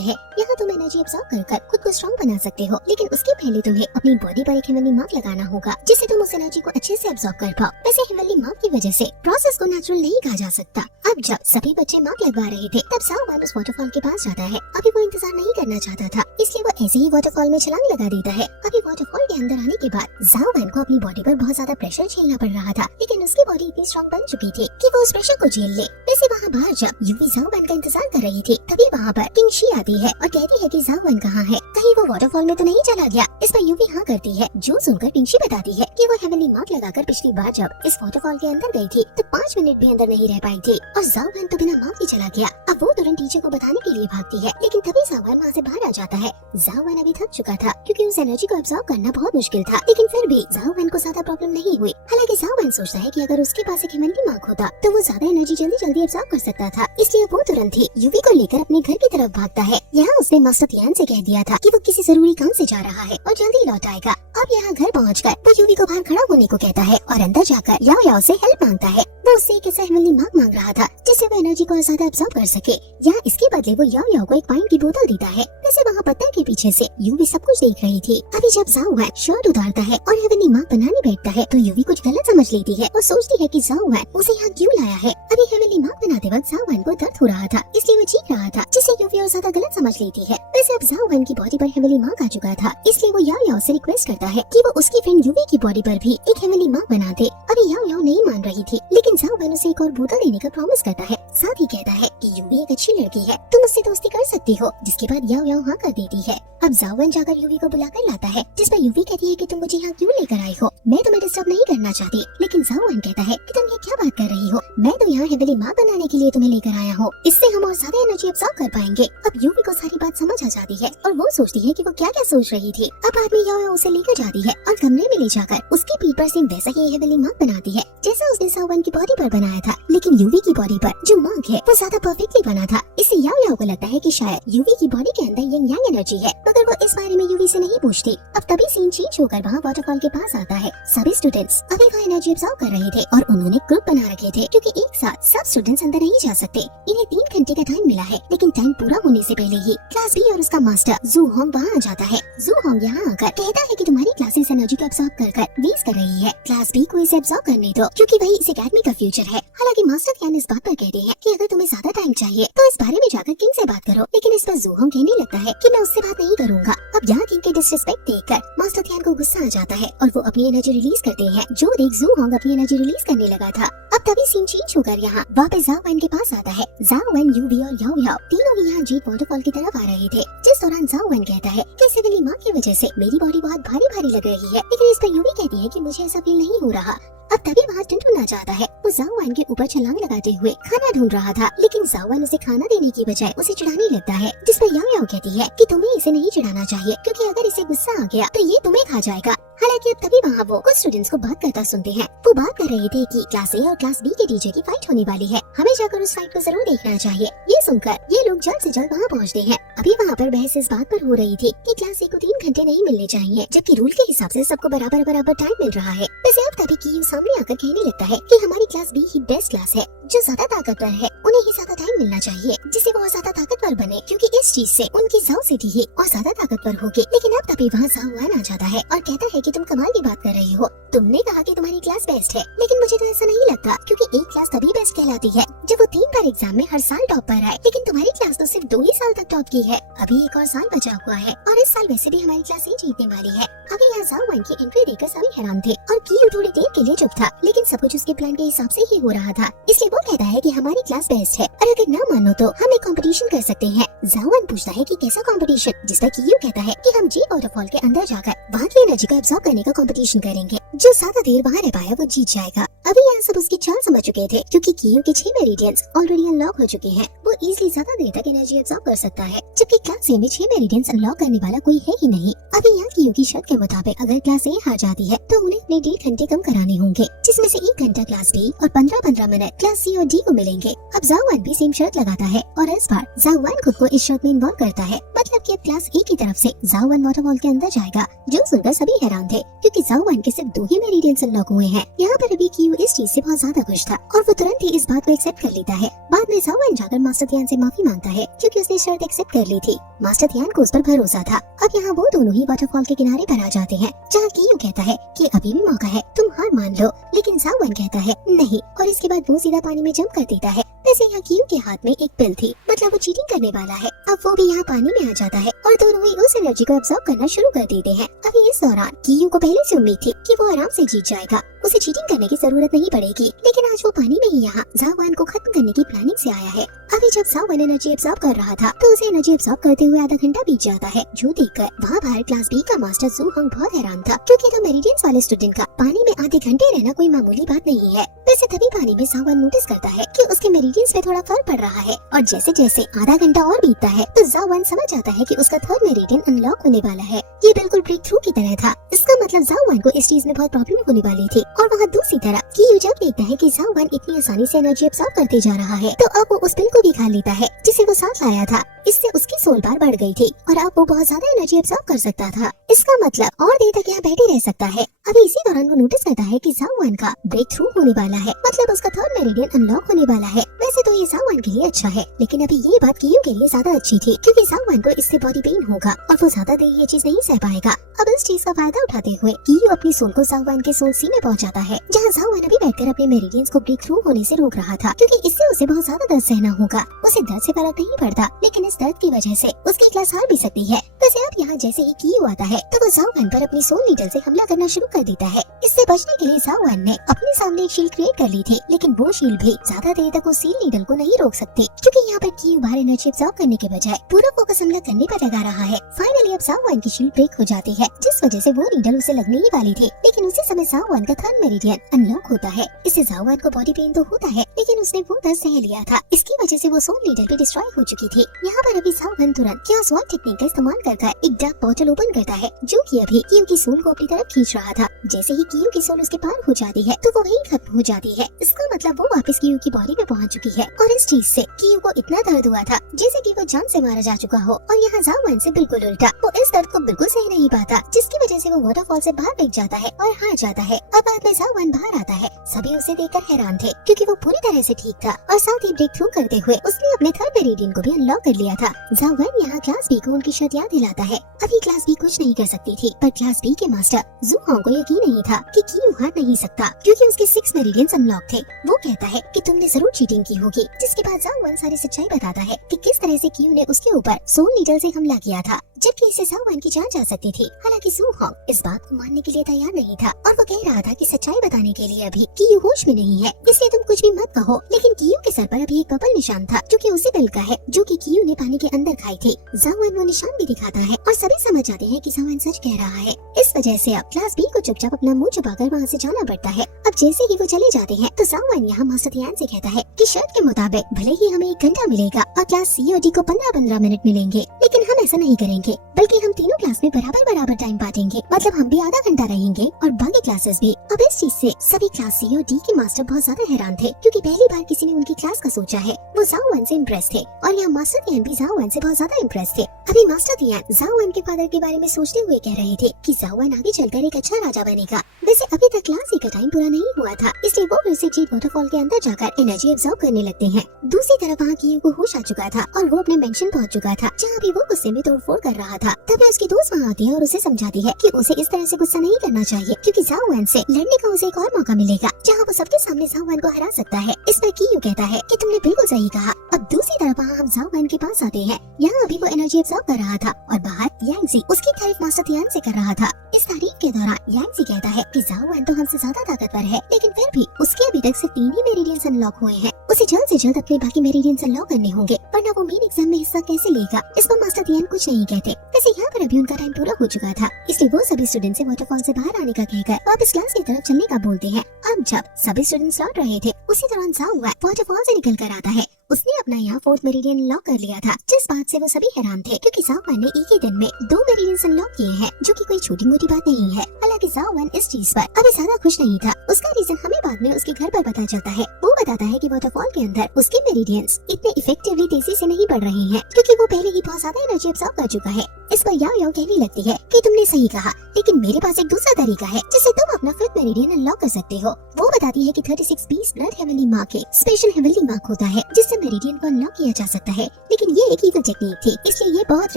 है, यहाँ तुम एनर्जी एब्जॉर्ब कर खुद को स्ट्रॉन्ग बना सकते हो, लेकिन उसके पहले तुम्हें अपनी बॉडी पर एक हेवनली मार्क लगाना होगा, जिससे तुम उस एनर्जी को अच्छे से एब्जॉर्ब कर पाओ। वैसे हेवनली मार्क की वजह से प्रोसेस को नेचुरल नहीं कहा जा सकता। अब जब सभी बच्चे मार्क लगवा रहे थे, तब झाओ वैन उस वाटरफॉल के पास जाता है। अभी वो इंतजार नहीं करना चाहता था, इसलिए वो ऐसे ही वाटरफॉल में छलांग लगा देता है। अभी वाटरफॉल के अंदर आने के बाद झाओ वैन को अपनी बॉडी पर बहुत ज्यादा प्रेशर झेलना पड़ रहा था, लेकिन उसकी बॉडी इतनी स्ट्रॉन्ग बन चुकी थी कि वो उस प्रेशर को झेल ले। वैसे वहाँ बाहर जब यूवी झाओ वैन का इंतजार कर रही थी, तभी वहाँ पर किंग शी आती है और कहती है कि झाओ वैन कहाँ है, कहीं वो वाटरफॉल में तो नहीं चला गया। इस पर यूवी हाँ करती है, जो सुनकर किंग शी बताती है कि वो हेवनली मार्क लगाकर पिछली बार जब इस वाटरफॉल के अंदर गई थी तो 5 मिनट भी अंदर नहीं रह पाई थी और झाओ वैन तो बिना मार्क ही चला गया। अब वो तुरंत टीचर को बताने के लिए भागती है, लेकिन तभी झाओ वैन वहाँ से बाहर आ जाता है। झाओ वैन अभी थक चुका था क्योंकि उस एनर्जी को एब्जॉर्ब करना बहुत मुश्किल था, लेकिन फिर भी झाओ वैन को ज्यादा प्रॉब्लम नहीं हुई। हालांकि झाओ वैन सोचता है कि अगर उसके पास एक हेवनली मार्क होता तो वो ज्यादा एनर्जी जल्दी एब्जॉर्ब कर सकता था, इसलिए वो तुरंत ही यूवी को लेकर अपने घर की तरफ भागता है। यहाँ उसने मास्टर थियान से कह दिया था कि वो किसी जरूरी काम से जा रहा है और जल्दी लौट आएगा। अब यहाँ घर पहुँचकर वो यूवी को बाहर खड़ा होने को कहता है और अंदर जाकर याओ याओ से हेल्प मांगता है। वो उससे एक ऐसा हेवनली मार्क मांग रहा था जिससे वो एनर्जी को ज्यादा एब्जॉर्ब कर सके। यहाँ इसके बदले वो याओ याओ को एक वाइन की बोतल देता है। वैसे वहाँ पत्थर के पीछे से यूवी सब कुछ देख रही थी। अभी जब झाओ वैन शर्ट उतारता है और हेवनली मार्क बनाने बैठता है तो यूवी कुछ गलत समझ लेती है और सोचती है कि झाओ वैन उसे यहाँ क्यों लाया है। अभी हेवनली मार्क बनाते वक्त झाओ वैन को दर्द हो रहा था, इसलिए वो चीख रहा था, जिससे यूवी और ज्यादा गलत समझ लेती है। वैसे अब झाओ वैन की बॉडी पर हेवनली मार्क आ चुका था, इसलिए वो याओ याओ से रिक्वेस्ट करता है कि वो उसकी फ्रेंड यूवी की बॉडी पर भी एक हेवनली मार्क बना दे। अभी याओ याओ नहीं मान रही थी, लेकिन झाओ वैन उसे एक और बोतल देने का प्रॉमिस करता है। साथ ही कहता है कि यूवी एक अच्छी लड़की है, तुम उससे दोस्ती कर सकती हो, जिसके बाद याओ याओ हाँ कर देती है। अब झाओ वैन जाकर यूवी को बुलाकर लाता है, जिस पर यूवी कहती है कि तुम मुझे यहाँ क्यों लेकर आई हो, मैं तुम्हें डिस्टर्ब नहीं करना चाहती। लेकिन झाओ वैन कहता है कि तुम ये क्या बात कर रही हो, मैं तो यहाँ हेवनली मार्क बनाने के लिए तुम्हें लेकर आया हूँ, इससे हम और ज्यादा एनर्जी एब्जॉर्ब कर पाएंगे। अब यूवी को सारी बात समझ आ जाती है और वो सोचती है कि वो क्या क्या सोच रही थी। अब आदमी याओ याओ उसे लेकर जाती है और कमरे में ले जाकर उसकी पीठ पर सेम वैसा ही हेवनली मार्क बनाती है जैसा उसने झाओ वैन की बॉडी पर बनाया था, लेकिन यूवी की बॉडी पर जो मार्क है वो ज्यादा परफेक्टली बना था। इससे याओ याओ को लगता है कि शायद यूवी की बॉडी के अंदर यंग यांग एनर्जी है, मगर वो इस बारे में यूवी से नहीं पूछती। अब तभी सीन चेंज होकर वहाँ वाटरफॉल के पास आता है। सभी स्टूडेंट्स अभी वहाँ एनर्जी एब्जॉर्ब कर रहे थे और उन्होंने ग्रुप बना रखे थे, क्योंकि एक साथ सब स्टूडेंट्स अंदर नहीं जा सकते। इन्हें 3 घंटे का टाइम मिला है, लेकिन टाइम पूरा होने से पहले ही क्लास बी और उसका मास्टर जू होंग वहाँ आ जाता है। जू होंग यहाँ आकर कहता है कि तुम्हारी क्लासेस एनर्जी को एब्जॉर्ब कर वेस्ट कर रही है, क्लास बी को इसे एब्जॉर्ब करने दो, क्योंकि वही इस एकेडमी का फ्यूचर है। हालांकि मास्टर थियान इस बात पर कहते हैं कि अगर तुम्हें ज्यादा टाइम चाहिए तो इस बारे में जाकर किंग से बात करो, लेकिन इस पर जू होंग कहने लगता है कि मैं उससे बात नहीं करूंगा। अब यहाँ किंग के डिसरिस्पेक्ट देखकर मास्टर थियान को गुस्सा आ जाता है और वो अपनी एनर्जी रिलीज करते हैं। जो देख जू होंग अपनी एनर्जी रिलीज करने लगा था, अब तभी सीन चेंज होकर यहाँ वापस झाओ वैन के पास आता है। झाओ वैन, यूवी और याओ याओ तीनों ही यहाँ जीत वाटरफॉल की तरफ आ रहे थे, जिस दौरान झाओ वैन कहता है कि हेवनली मार्क की वजह से मेरी बॉडी बहुत भारी भारी लग रही है, लेकिन इस पर यूवी कहती है कि मुझे ऐसा फील नहीं हो रहा। अब तभी वहाँ टुनटुन आ जाता है। वो झाओ वैन के ऊपर छलांग लगाते हुए खाना ढूंढ रहा था, लेकिन झाओ वैन उसे खाना देने की बजाय उसे चिढ़ाने लगता है, जिस पर याओ याओ कहती है कि तुम्हें इसे नहीं चिढ़ाना चाहिए, क्योंकि अगर इसे गुस्सा आ गया तो ये तुम्हें खा जाएगा। हालांकि अब तभी वहाँ वो कुछ स्टूडेंट्स को बात करता सुनते हैं। वो बात कर रहे थे कि क्लास ए और क्लास बी के टीचर की फाइट होने वाली है, हमें जाकर उस फाइट को जरूर देखना चाहिए। ये सुनकर ये लोग जल्द से जल्द वहाँ पहुँचते हैं। अभी वहाँ पर बहस इस बात पर हो रही थी कि क्लास ए को 3 घंटे नहीं मिलने चाहिए, जबकि रूल के हिसाब से सबको बराबर टाइम मिल रहा है। वैसे अब तभी की सामने आकर कहने लगता है कि हमारी क्लास बी ही बेस्ट क्लास है, जो ज्यादा ताकतवर है उन्हें ही ज्यादा टाइम मिलना चाहिए जिससे वो ज्यादा ताकतवर बने, क्योंकि इस चीज से उनकी जाओ सिटी ही और ज्यादा ताकतवर होगी। लेकिन अब तभी वहाँ जाओ वान आ जाता है और कहता है कि तुम कमाल की बात कर रही हो, तुमने कहा कि तुम्हारी क्लास बेस्ट है, लेकिन मुझे तो ऐसा नहीं लगता, क्योंकि एक क्लास तभी बेस्ट कहलाती है जब वो 3 बार एग्जाम में हर साल टॉप पर आए, लेकिन तुम्हारी क्लास तो सिर्फ 2 ही साल तक टॉप की है। अभी एक और साल बचा हुआ है और इस साल वैसे भी हमारी क्लास ही जीतने वाली है। अभी यहाँ जाओ वान की एंट्री देखकर सभी हैरान थे और कियू थोड़ी देर के लिए चुप था, लेकिन सब कुछ उसके प्लान के हिसाब से ही हो रहा था, इसलिए वो कहता है कि हमारी क्लास बेस्ट है और अगर ना मानो तो हम एक कंपटीशन कर सकते हैं। जाओ वान पूछता है कि कैसा कंपटीशन, जिस पर कियू कहता है कि हम जी वाटरफॉल के अंदर जाकर वहाँ की एनर्जी को एब्जॉर्ब करने का कंपटीशन करेंगे, जो ज्यादा देर वहाँ रह पाया वो जीत जाएगा। अभी यहाँ सब उसकी चाल समझ चुके थे, क्योंकि कियू के 6 मेरिडियंस ऑलरेडी अनलॉक हो चुके हैं, वो इजीली ज्यादा देर तक एनर्जी एब्जॉर्ब कर सकता है, जबकि क्लास ए में 6 मेरिडियंस अनलॉक करने वाला कोई है ही नहीं। अभी यहाँ कियू की शर्त के मुताबिक अगर क्लास ए हार जाती है तो उन्हें अपने 1.5 घंटे कम कराने होंगे, जिसमें से 1 घंटा क्लास बी और 15-15 मिनट क्लास सी और डी को मिलेंगे। अब जाओ वान भी सेम शर्त लगाता है और इस बार जाओ वान खुद को इस शर्त में इन्वॉल्व करता है, मतलब कि अब क्लास ए की तरफ से जाओ वान वाटरफॉल के अंदर जाएगा, जो सुनकर सभी हैरान थे, क्योंकि जाओ वान के सिर्फ 2 ही मेरिडियंस अनलॉक हुए हैं। यहाँ पर अभी कियू इस चीज से बहुत ज्यादा खुश था और वो तुरंत ही इस बात को एक्सेप्ट कर लेता है। बाद में जाओ वान जाकर मास्टर ध्यान से माफी मांगता है, क्योंकि उसने शर्त एक्सेप्ट कर ली थी। मास्टर ध्यान को उस पर भरोसा था। अब यहाँ वो दोनों ही वाटरफॉल के किनारे पर आ जाते हैं, जहाँ कियू कहता है कि अभी भी मौका है, तुम हार मान लो, लेकिन जाओ वान कहता है नहीं, और इसके बाद वो सीधा पानी में जंप कर देता है। वैसे यहाँ कियू के हाथ में एक पिल थी, मतलब वो चीटिंग करने वाला है। अब वो भी यहाँ पानी में आ जाता है और दोनों ही उस एनर्जी को एब्जॉर्ब करना शुरू कर देते हैं। अभी इस दौरान कियू को पहले से उम्मीद थी कि वो आराम से जीत जाएगा, उसे चीटिंग करने की जरूरत नहीं पड़ेगी, लेकिन आज वो पानी में ही यहाँ जाओ वान को खत्म करने की प्लानिंग से आया है। अभी जब जाओ वान एनर्जी एब्जॉर्ब कर रहा था तो उसे एनर्जी एब्जॉर्ब करते हुए आधा घंटा बीत जाता है, जो देखकर वहाँ बाहर क्लास बी का मास्टर जू हंग बहुत हैरान था, क्योंकि तो मेरिडियंस वाले स्टूडेंट का पानी में आधे घंटे रहना कोई मामूली बात नहीं है। वैसे तभी पानी में जाओ वान नोटिस करता है कि उसके मेरिडियंस में थोड़ा फर्क पड़ रहा है, और जैसे जैसे आधा घंटा और बीतता है तो जाओ वान समझ जाता है कि उसका 3rd मेरिडियन अनलॉक होने वाला है। ये बिल्कुल ब्रेक थ्रू की तरह था। इसका मतलब जाओ वान को इस चीज में बहुत प्रॉब्लम होने वाली थी। और वहाँ दूसरी तरफ कियू जब देखता है कि जाओ वान इतनी आसानी से एनर्जी एब्सॉर्ब करते जा रहा है, तो अब वो उस पिल को भी खा लेता है जिसे वो साथ लाया था। इससे उसकी सोल बार बढ़ गई थी और अब वो बहुत ज्यादा एनर्जी एब्सॉर्ब कर सकता था। इसका मतलब और देर तक यहाँ बैठे रह सकता है। अभी इसी दौरान वो नोटिस करता है कि जाओ वान का ब्रेक थ्रू होने वाला है, मतलब उसका 3rd मेरिडियन अनलॉक होने वाला है। वैसे तो ये जाओ वान के लिए अच्छा है, लेकिन अभी ये बात कियू के लिए ज्यादा अच्छी थी, क्योंकि जाओ वान को इससे बॉडी पेन होगा और वो ज्यादा देर ये चीज नहीं सह पाएगा। अब इस चीज का फायदा उठाते हुए कियू अपनी सोल को जाओ वान के सोल सी में पहुंच जाता है, जहाँ जाओ वान अभी बैठकर अपने मेरिडियंस को ब्रेक थ्रू होने से रोक रहा था, क्योंकि इससे उसे बहुत ज्यादा दर्द सहना होगा। उसे दर्द से फर्क नहीं पड़ता, लेकिन इस दर्द की वजह से उसकी क्लास हार भी सकती है। वैसे अब यहाँ जैसे ही कियू आता है तो वो जाओ वान पर अपनी सोल नीडल से हमला करना शुरू कर देता है। इससे बचने के लिए जाओ वान ने अपने सामने एक शील्ड क्रिएट कर ली थी, लेकिन वो शील्ड भी ज्यादा देर तक उस सील नीडल को नहीं रोक सकती, क्योंकि यहाँ पर कियू बाहर एनर्जी एब्सॉर्ब करने के बजाय पूरा फोकस हमला करने पर लगा रहा है। फाइनली अब जाओ वान की शील्ड ब्रेक हो जाती है, जिस वजह से वो नीडल उसे लगने ही वाली थी, लेकिन उसी समय जाओ वान का 3rd मेरिडियन अनलॉक होता है। इससे जाओ वान को बॉडी पेन तो होता है, लेकिन उसने वो दर्द सह लिया था। इसकी वजह से वो सोल नीडल भी डिस्ट्रॉय हो चुकी थी। यहाँ पर अभी जाओ वान तुरंत क्योस वॉल टेक्निक का इस्तेमाल करता है, एक डार्क पोर्टल ओपन करता है, जो कि अभी कियू की सोल को अपनी तरफ खींच रहा था। जैसे ही कियू की सोल उसके पार हो जाती है तो वो वहीं खत्म हो जाती है। इसका मतलब वो वापस कियू की बॉडी में पहुंच चुकी है, और इस चीज से कियू को इतना दर्द हुआ था जैसे कि वो जान से मारा जा चुका हो। और यहाँ जाओ वान से बिल्कुल उल्टा, वो इस दर्द को बिल्कुल सह नहीं पाता, जिसकी वजह से वो वाटरफॉल से बाहर फेंक जाता है और हार जाता है। अब बाद में जाओ वान बाहर आता है, सभी उसे देखकर हैरान थे, क्योंकि वो पूरी तरह से ठीक था और साथ ही ब्रेक थ्रू करते हुए उसने अपने 3rd मेरिडियन को भी अनलॉक कर लिया था। जाओ वान यहाँ क्लास बी को उनकी शर्त याद दिलाता है। अभी क्लास बी कुछ नहीं कर सकती थी, पर क्लास बी के मास्टर जू हॉन्ग को यकीन नहीं था कि कियू हार नहीं सकता, क्योंकि उसके 6 मेरिडियंस अनलॉक थे। वो कहता है कि तुमने जरूर चीटिंग की होगी, जिसके बाद जाओ वान सारी सच्चाई बताता है कि किस तरह से कियू ने उसके ऊपर सोल नीडल से हमला किया था, जबकि इससे जाओ वान की जान जा सकती थी। हालांकि जू हॉन्ग इस बात को मानने के लिए तैयार नहीं था और वो कह रहा था कि सच्चाई बताने के लिए अभी कियू होश में नहीं है, इसलिए तुम कुछ भी मत कहो। लेकिन कियू के सर पर अभी एक बबल निशान था, जो कि उसी पिल का है जो कि कियू ने पानी के अंदर खाई थी। जाओ वान वो निशान भी दिखाता है और सभी समझ जाते हैं कि जाओ वान सच कह रहा है। इस वजह से अब क्लास बी को चुपचाप अपना मुंह छुपाकर वहाँ से जाना पड़ता है। अब जैसे ही वो चले जाते हैं तो जाओ वान यहाँ मास्टर ध्यान से कहता है कि शर्त के मुताबिक भले ही हमें 1 घंटा मिलेगा और क्लास सी और डी को 15-15 मिनट मिलेंगे, लेकिन हम ऐसा नहीं करेंगे। बल्कि हम तीनों क्लास में बराबर टाइम बांटेंगे, मतलब हम भी आधा घंटा रहेंगे और बाकी क्लासेस भी। अब इस चीज से सभी क्लास सी और डी के मास्टर बहुत ज्यादा हैरान थे, क्योंकि पहली बार किसी ने उनकी क्लास का सोचा है। वो जाओ वन से इम्प्रेस थे और यहाँ मास्टर तियान भी जाओ वन से बहुत ज्यादा इम्प्रेस थे। अभी मास्टर तियान जाओ वन के फादर के बारे में सोचते हुए कह रहे थे कि जाओ वन आगे चलकर एक अच्छा राजा बनेगा। वैसे अभी तक क्लास का टाइम पूरा नहीं हुआ था, इसलिए वो फिर से जीत वाटरफॉल के अंदर जाकर एनर्जी ऑब्जर्व करने लगते हैं। दूसरी तरफ वहाँ की को होश आ चुका था और वो अपने मेंशन पहुँच चुका था, जहाँ भी वो गुस्से में तोड़फोड़ कर रहा था। तभी उसकी दोस्त वहाँ आती है और उसे समझाती है कि उसे इस तरह से गुस्सा नहीं करना चाहिए, क्योंकि जाओ वन से लड़ने का उसे एक और मौका मिलेगा, जहाँ वो सबके सामने जाओ वन को हरा सकता है। इस पर कीयू कहता है कि तुमने बिल्कुल सही कहा। अब दूसरी तरफ वहाँ हम जाओ वन के पास आते हैं। यहाँ अभी वो एनर्जी ऑब्जर्व कर रहा था और बाहर यांगजी उसकी तारीफ मास्टर तियान से कर रहा था। इस तारीफ के दौरान यांगजी कहता है कि जाओ वन तो हमसे ज्यादा ताकतवर है, लेकिन फिर भी उसके अभी तक सिर्फ 3 ही मेरिडियंस अनलॉक हुए हैं। उसे जल्द से जल्द अपने बाकी मेरिडियंस अनलॉक करने होंगे, वरना वो मेन एग्जाम में हिस्सा कैसे लेगा। इस पर मास्टर तियान कुछ नहीं कहते। वैसे यहाँ पर अभी उनका टाइम पूरा हो चुका था, इसलिए वो सभी स्टूडेंट से वाटरफॉल से बाहर आने का कहकर वापस क्लास की तरफ चलने का बोलते हैं। अब जब सभी स्टूडेंट्स लौट रहे थे, उसी दौरान जाओ वन वाटरफॉल से निकल कर आता है। उसने अपना यहाँ 4th मेरिडियन अनलॉक कर लिया था, जिस बात से वो सभी हैरान थे, क्योंकि जाओ वन ने एक ही दिन में 2 मेरिडियंस अनलॉक किए हैं, जो कि कोई छोटी मोटी बात नहीं है। हालांकि जाओ वन इस चीज पर अभी ज्यादा खुश नहीं था। उसका रीजन हमें बाद में उसके घर पर पता चलता है। वो बताता है कि वाटरफॉल के अंदर उसके मेरिडियंस इतने इफेक्टिवली तेजी से नहीं बढ़ रहे हैं, क्योंकि वो पहले ही बहुत ज्यादा एनर्जी ऑब्जर्व कर चुका है। इस पर याओ याओ कहने लगती है कि तुमने सही कहा, लेकिन मेरे पास एक दूसरा तरीका है जिससे तुम अपना 5th मेरिडियन अनलॉक कर सकते हो। वो बताती है कि 36 पीस ब्लड हेवनली मार्क के स्पेशल हेवनली मार्क होता है, जिससे मेरिडियन को अनलॉक किया जा सकता है, लेकिन ये एक ईवल टेक्निक थी, इसलिए ये बहुत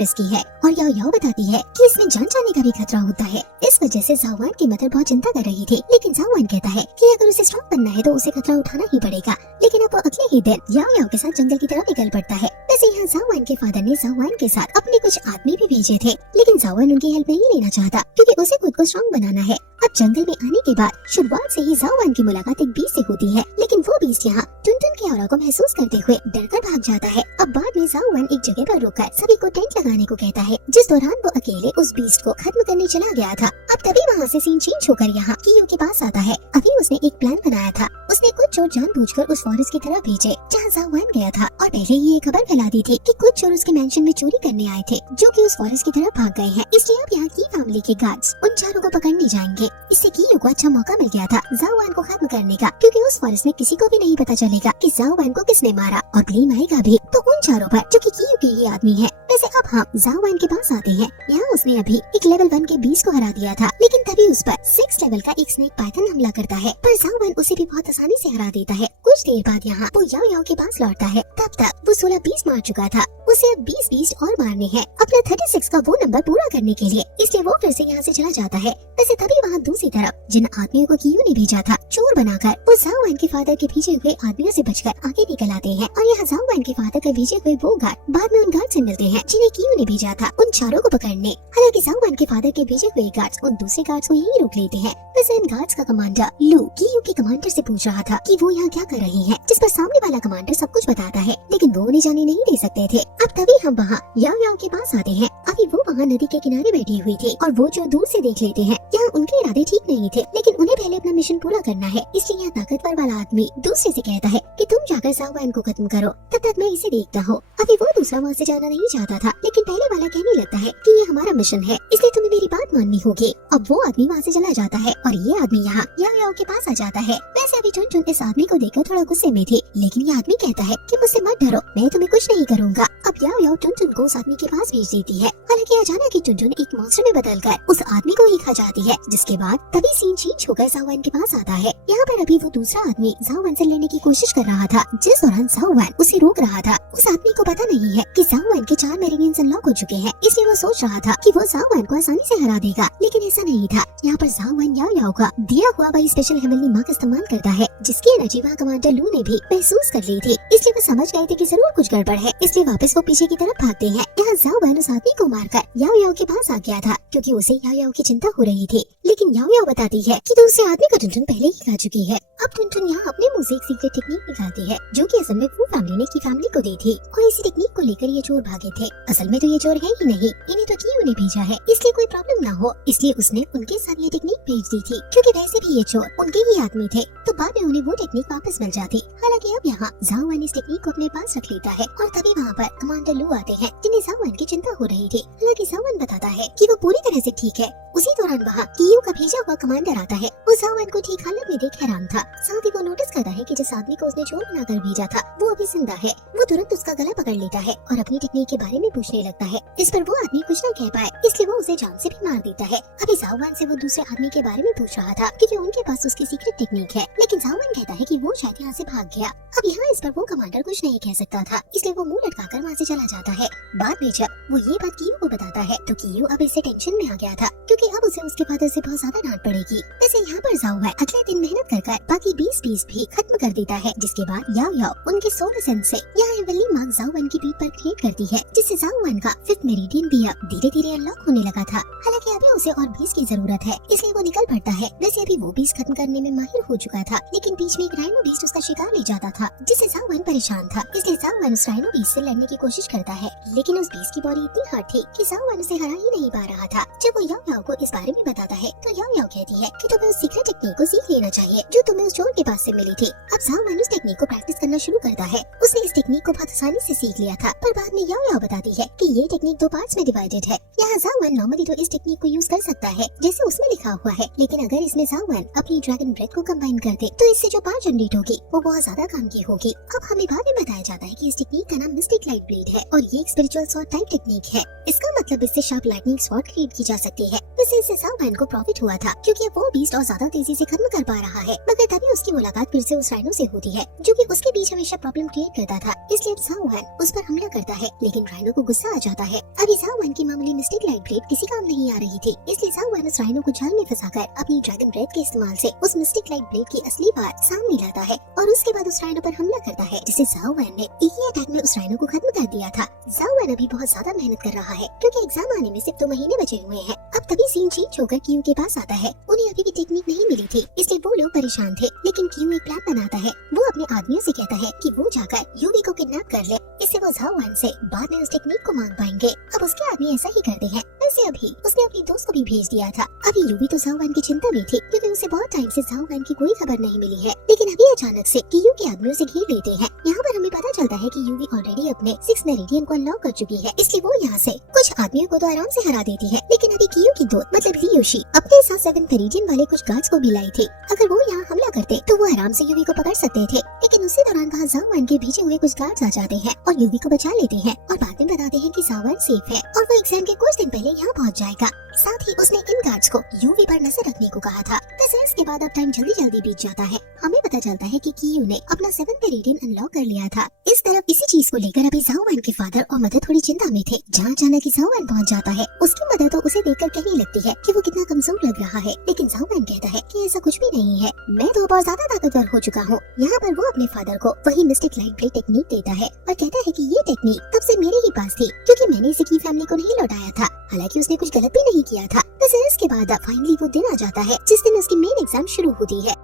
रिस्की है। और याओ याओ बताती है कि इसमें जान जाने का भी खतरा होता है। इस वजह से जाओ वन की मदर बहुत चिंता कर रही थी, लेकिन जाओ वन कहता है कि अगर उसे स्ट्रॉन्ग बनना है तो उसे खतरा उठाना ही पड़ेगा। लेकिन अब वो अगले ही दिन याओ याओ के साथ जंगल की तरफ निकल पड़ता है। वैसे यहाँ जाओ वन के फादर ने जाओ वन के साथ अपने कुछ आदमी भी भेजे थे, लेकिन जाओ वन उनकी हेल्प नहीं लेना चाहता, क्योंकि उसे खुद को स्ट्रॉन्ग बनाना है। अब जंगल में आने के बाद शुरुआत से ही जाओ वन की मुलाकात एक बीस्ट से होती है, लेकिन वो बीस्ट यहाँ टुनटुन के ऑरा को महसूस करते हुए डरकर भाग जाता है। अब बाद में जाओ वन एक जगह पर रुककर सभी को टेंट लगाने को कहता है, जिस दौरान वो अकेले उस बीस्ट को खत्म करने चला गया था। अब तभी वहाँ से सीन चेंज होकर यहाँ कीयू के पास आता है। अभी उसने एक प्लान बनाया था। उसने कुछ चोर जानबूझकर उस फॉरेस्ट की तरफ भेजे जहाँ जाओ वन गया था, और पहले ही ये खबर फैला दी थी कि कुछ चोर उसके मेंशन में चोरी करने आए थे, जो कि उस फॉरेस्ट की तरफ भाग गए हैं। इसलिए अब यहाँ की फैमिली के गार्ड्स उन चारों को पकड़ने जाएंगे। इससे कीयू को अच्छा मौका मिल गया था जाओ वन को खत्म करने का, क्योंकि उस फॉरेस्ट में किसी को भी नहीं पता चलेगा कि जाओ वन को किसने मारा, और ब्लेम आएगा भी तो उन चारों पर जो कि कीयू के ही आदमी है। वैसे अब हम जाओ वन के पास आते हैं। यहाँ उसने अभी एक लेवल 1 के बीस्ट को हरा दिया था, लेकिन तभी उस पर 6 लेवल का एक स्नेक पाइथन हमला करता है, पर जाओ वन उसे भी बहुत आसानी से हरा देता है। कुछ देर बाद यहाँ वो याओ याओ के पास लौटता है। तब तक वो 16 बीस्ट मार चुका था। उसे अब 20 बीस्ट और मारने हैं अपना 36 का वो नंबर पूरा करने के लिए, इसलिए वो फिर से यहाँ से चला जाता है। वैसे तभी वहाँ दूसरी तरफ जिन आदमियों को कीयू ने भेजा था चोर बनाकर, वो जाओ वन के फादर के भेजे हुए आदमियों से बचकर आगे निकल आते हैं। और यहाँ जाओ वन के फादर के भेजे हुए वो गार्ड बाद में उन गार्ड से मिलते हैं जिन्हें कीयू ने भेजा था उन चारों को पकड़ने। हालांकि जाओ वन के फादर के भेजे हुए गार्ड्स उन दूसरे गार्ड्स को यहीं रोक लेते हैं। वैसे इन गार्ड्स का कमांडर लू कीयू के कमांडर से पूछ रहा था कि वो यहाँ क्या कर रहे हैं, जिस पर सामने वाला कमांडर सब कुछ बताता है, लेकिन वो उन्हें जाने नहीं दे सकते थे। अब तभी हम वहाँ याओ याओ के पास आते हैं। अभी वो वहाँ नदी के किनारे बैठी हुई थी और वो जो दूर से देख लेते हैं। यहाँ उनके इरादे ठीक नहीं थे, लेकिन उन्हें पहले अपना मिशन पूरा करना है, इसलिए यह ताकतवर वाला आदमी दूसरे से कहता है कि तुम जाकर जाओ वन को खत्म करो, तब तक मैं इसे देखता हूँ। अभी वो दूसरा वहाँ से जाना नहीं चाहता था, लेकिन पहले वाला कहने लगता है कि ये हमारा मिशन है, इसलिए तुम्हें मेरी बात माननी होगी। अब वो आदमी वहाँ से चला जाता है और ये आदमी यहाँ याओ याओ के पास आ जाता है। वैसे अभी टुनटुन इस आदमी को देखकर थोड़ा गुस्से में थी, लेकिन ये आदमी कहता है कि मुझसे मत डरो, मैं तुम्हें कुछ नहीं करूँगा। अब याओ याओ टुनटुन को उस आदमी के पास भेज देती है। हालांकि अचानक ही टुनटुन एक मॉन्स्टर में बदलकर उस आदमी को ही खा जाती है, जिसके बाद तभी सीन चेंज होकर जाओ वन के पास आता है। यहाँ पर अभी वो दूसरा आदमी जाओ वन से लेने की कोशिश कर रहा था, जिस दौरान जाओ वन उसे रोक रहा था। उस आदमी को पता नहीं है कि जाओ वन के 4 मेरिडियंस अनलॉक हो चुके हैं, इसलिए वो सोच रहा था कि वो जाओ वन को आसानी से हरा देगा, लेकिन ऐसा नहीं था। यहाँ पर जाओ वन याओ याओ का दिया हुआ वही स्पेशल हेवनली मार्क इस्तेमाल करता है, जिसकी एनर्जी वहाँ कमांडर लू ने भी महसूस कर ली थी, इसलिए वो समझ गए थे कि जरूर कुछ गड़बड़ है, इसलिए वापस वो पीछे की तरफ भागते हैं। यहाँ जाओ वन उस आदमी को मारकर याओ याओ के पास आ गया था, क्योंकि उसे याओ याओ की चिंता हो रही थी, लेकिन याओ याओ बताती है कि दूसरे आदमी को टुनटुन पहले ही खा चुकी है। अब टुनटुन यहाँ अपने मुंह से एक सीक्रेट टेक्निक निकालती है जो कि असल में वो फैमिली ने की फैमिली को दी थी और इसी टेक्निक को लेकर ये चोर भागे थे। असल में तो ये चोर है ही नहीं, इन्हें तो कियू ने भेजा है, इसलिए कोई प्रॉब्लम ना हो इसलिए उसने उनके साथ ये टेक्निक भेज दी थी। क्योंकि वैसे भी ये चोर उनके ही आदमी थे तो बाद में उन्हें वो टेक्निक वापस मिल जाती। हालांकि अब यहाँ ज़ाओ वैन इस टेक्निक को अपने पास रख लेता है और तभी वहाँ पर कमांडर लू आते हैं जिन्हें ज़ाओ वैन की चिंता हो रही थी। हालांकि ज़ाओ वैन बताता है कि वो पूरी तरह से ठीक है। उसी दौरान वहाँ कियू का भेजा हुआ कमांडर आता है। वो ज़ाओ वैन को ठीक हालत में देख हैरान था। साथ ही वो नोटिस करता है कि जिस आदमी को उसने चोर बनाकर भेजा था वो अभी जिंदा है। वो तुरंत उसका गला पकड़ लेता है और अपनी टेक्निक के बारे में पूछने लगता है। इस पर वो आदमी कुछ न कह पाए इसलिए वो उसे जान से भी मार देता है। अभी ज़ाओ वैन से वो दूसरे आदमी के बारे में पूछ रहा था क्योंकि उनके पास उसकी सीक्रेट टेक्निक है, लेकिन ज़ाओ वैन कहता है कि वो शायद यहाँ से भाग गया। अब यहाँ इस पर वो कमांडर कुछ नहीं कह सकता था इसलिए वो मुंह लटकाकर वहाँ से चला जाता है। बाद में जब वो ये बात कियू को बताता है तो कियू अब इससे टेंशन में आ गया था क्योंकि अब उसे उसके फादर से बहुत ज्यादा डांट पड़ेगी। वैसे यहाँ पर ज़ाओ वैन अगले दिन मेहनत कर बाकी 20 पीस भी खत्म कर देता है, जिसके बाद याओ याओ उनके सोलर सेंस से यहाँ हेवनली मार्क ज़ाओ वैन की पीठ पर क्रिएट करती है जिससे ज़ाओ वैन का 5th मेरिडियन भी अब धीरे धीरे अनलॉक होने लगा था। हालांकि अभी उसे और 20 की जरूरत है इसलिए वो निकल पड़ता है। वैसे अभी वो 20 खत्म करने में माहिर हो चुका था लेकिन बीच में एक राइनो बीस्ट उसका शिकार ले जाता था जिससे ज़ाओ वैन परेशान था। इसलिए ज़ाओ वैन उस राइनो बीस्ट से लड़ने की कोशिश करता है लेकिन उस बीस्ट की बॉडी इतनी हार्ड थी कि ज़ाओ वैन उसे हरा ही नहीं पा रहा था। जब वो याओ याओ को इस बारे में बताता है तो याओ याओ कहती है कि तुम्हें उस सीक्रेट टेक्निक को सीख लेना चाहिए जो तुम्हें उस चोर के पास से मिली थी। अब ज़ाओ वैन उस टेक्निक को प्रैक्टिस करना शुरू करता है। उसने इस टेक्निक को बहुत आसानी से सीख लिया था पर बाद में याओ याओ बताती है कि ये टेक्निक 2 पार्ट्स में डिवाइडेड है। यहाँ ज़ाओ वैन नॉर्मली तो इस टेक्निक को यूज कर सकता है जैसे उसमें लिखा हुआ है, लेकिन अगर इसमें ज़ाओ वैन अपनी ड्रैगन ब्रेथ को कंबाइन कर दे तो इससे जो पावर जनरेट होगी वो बहुत ज्यादा काम की होगी। अब हमें बाद में बताया जाता है कि इस टेक्निक का नाम मिस्टिक लाइट ब्लेड है और ये एक स्पिरिचुअल स्वॉर्ड टाइप टेक्निक है। इसका मतलब इससे शार्प लाइटनिंग स्वॉर्ड क्रिएट की जा सकती है। वैसे इससे ज़ाओ वैन को प्रॉफिट हुआ था क्योंकि अब वो बीस्ट और ज्यादा तेजी से खत्म कर पा रहा है, मगर तभी उसकी मुलाकात फिर से उस राइनो से होती है जो कि उसके बीच हमेशा प्रॉब्लम क्रिएट करता था। इसलिए ज़ाओ वैन उस पर हमला करता है लेकिन राइनो को गुस्सा आ जाता है। अभी ज़ाओ वैन की मामूली मिस्टिक लाइट ब्लेड किसी काम नहीं आ रही थी इसलिए ज़ाओ वैन उस राइनो को जाल में फंसाकर अपनी ड्रैगन ब्रेथ के इस्तेमाल से उस मिस्टिक लाइट ब्लेड की असली बात सामने लाता है और उसके बाद उस राइनो पर हमला करता है जिससे ज़ाओ वैन ने एक ही अटैक में उस राइनो को खत्म कर दिया था। ज़ाओ वैन अभी बहुत ज्यादा मेहनत कर रहा है क्योंकि एग्जाम आने में सिर्फ 2 महीने बचे हुए हैं। अब तभी सीन चेंज होकर कियू के पास आता है। उन्हें अभी भी टेक्निक नहीं मिली थी इसलिए वो लोग परेशान थे, लेकिन कियू एक प्लान बनाता है। वो अपने आदमियों से कहता है कि वो जाकर यूवी को किडनैप कर ले, इससे वो ज़ाओ वैन से बाद में उस टेक्निक को मांग पाएंगे। अब उसके आदमी ऐसा ही करते हैं। वैसे अभी उसने अपनी दोस्त को भी भेज दिया था। अभी यूवी तो ज़ाओ वैन की चिंता में थी क्योंकि उसे बहुत टाइम से ज़ाओ वैन की कोई खबर नहीं मिली है, लेकिन अभी अचानक से कियू के आदमियों से घेर लेते हैं। यहाँ पर हमें पता चलता है कि यूवी ऑलरेडी अपने 6th मेरिडियन को अनलॉक कर चुकी है, इसलिए वो यहाँ से कुछ आदमियों को तो आराम से हरा देती है। लेकिन अभी कियू की दोस्त मतलब हियोशी अपने साथ 7th मेरिडियन वाले कुछ गार्ड्स को भी लाई थी। अगर वो यहाँ हमला करते तो वो आराम से यूवी को पकड़ सकते थे, लेकिन उसी दौरान वहाँ ज़ाओ वैन के भेजे हुए कुछ गार्ड्स आ जाते हैं और यूवी को बचा लेते हैं और बाद में बताते हैं कि ज़ाओ वैन सेफ है और वो एग्जाम के कुछ दिन पहले यहाँ पहुँच जाएगा। साथ ही उसने इन गार्ड्स को यूवी पर नजर रखने को कहा था। वैसे इसके बाद अब टाइम जल्दी जल्दी बीत जाता है। हमें पता चलता है कि कियू ने अपना 7th मेरिडियन अनलॉक कर लिया था। इस तरफ इसी चीज को लेकर अभी ज़ाओ वैन के फादर और मदर थोड़ी चिंता में थे। जहाँ अचानक ज़ाओ वैन पहुँच जाता है। उसकी मदर तो उसे देखकर कहने लगती है कि वो कितना कमजोर लग रहा है, लेकिन ज़ाओ वैन कहता है कि ऐसा कुछ भी नहीं है, मैं तो बहुत ज्यादा ताकतवर हो चुका हूँ। यहाँ पर वो अपने फादर को वही मिस्टिक लाइट ब्लेड टेक्निक देता है और कहता है कि ये टेक्निक तब से मेरे ही पास थी क्योंकि मैंने इसे की फैमिली को नहीं लौटाया था। हालांकि उसने कुछ गलत भी नहीं किया था। वैसे इसके बाद फाइनली वो दिन आ जाता है जिस दिन उसकी मेन एग्जाम शुरू होती है।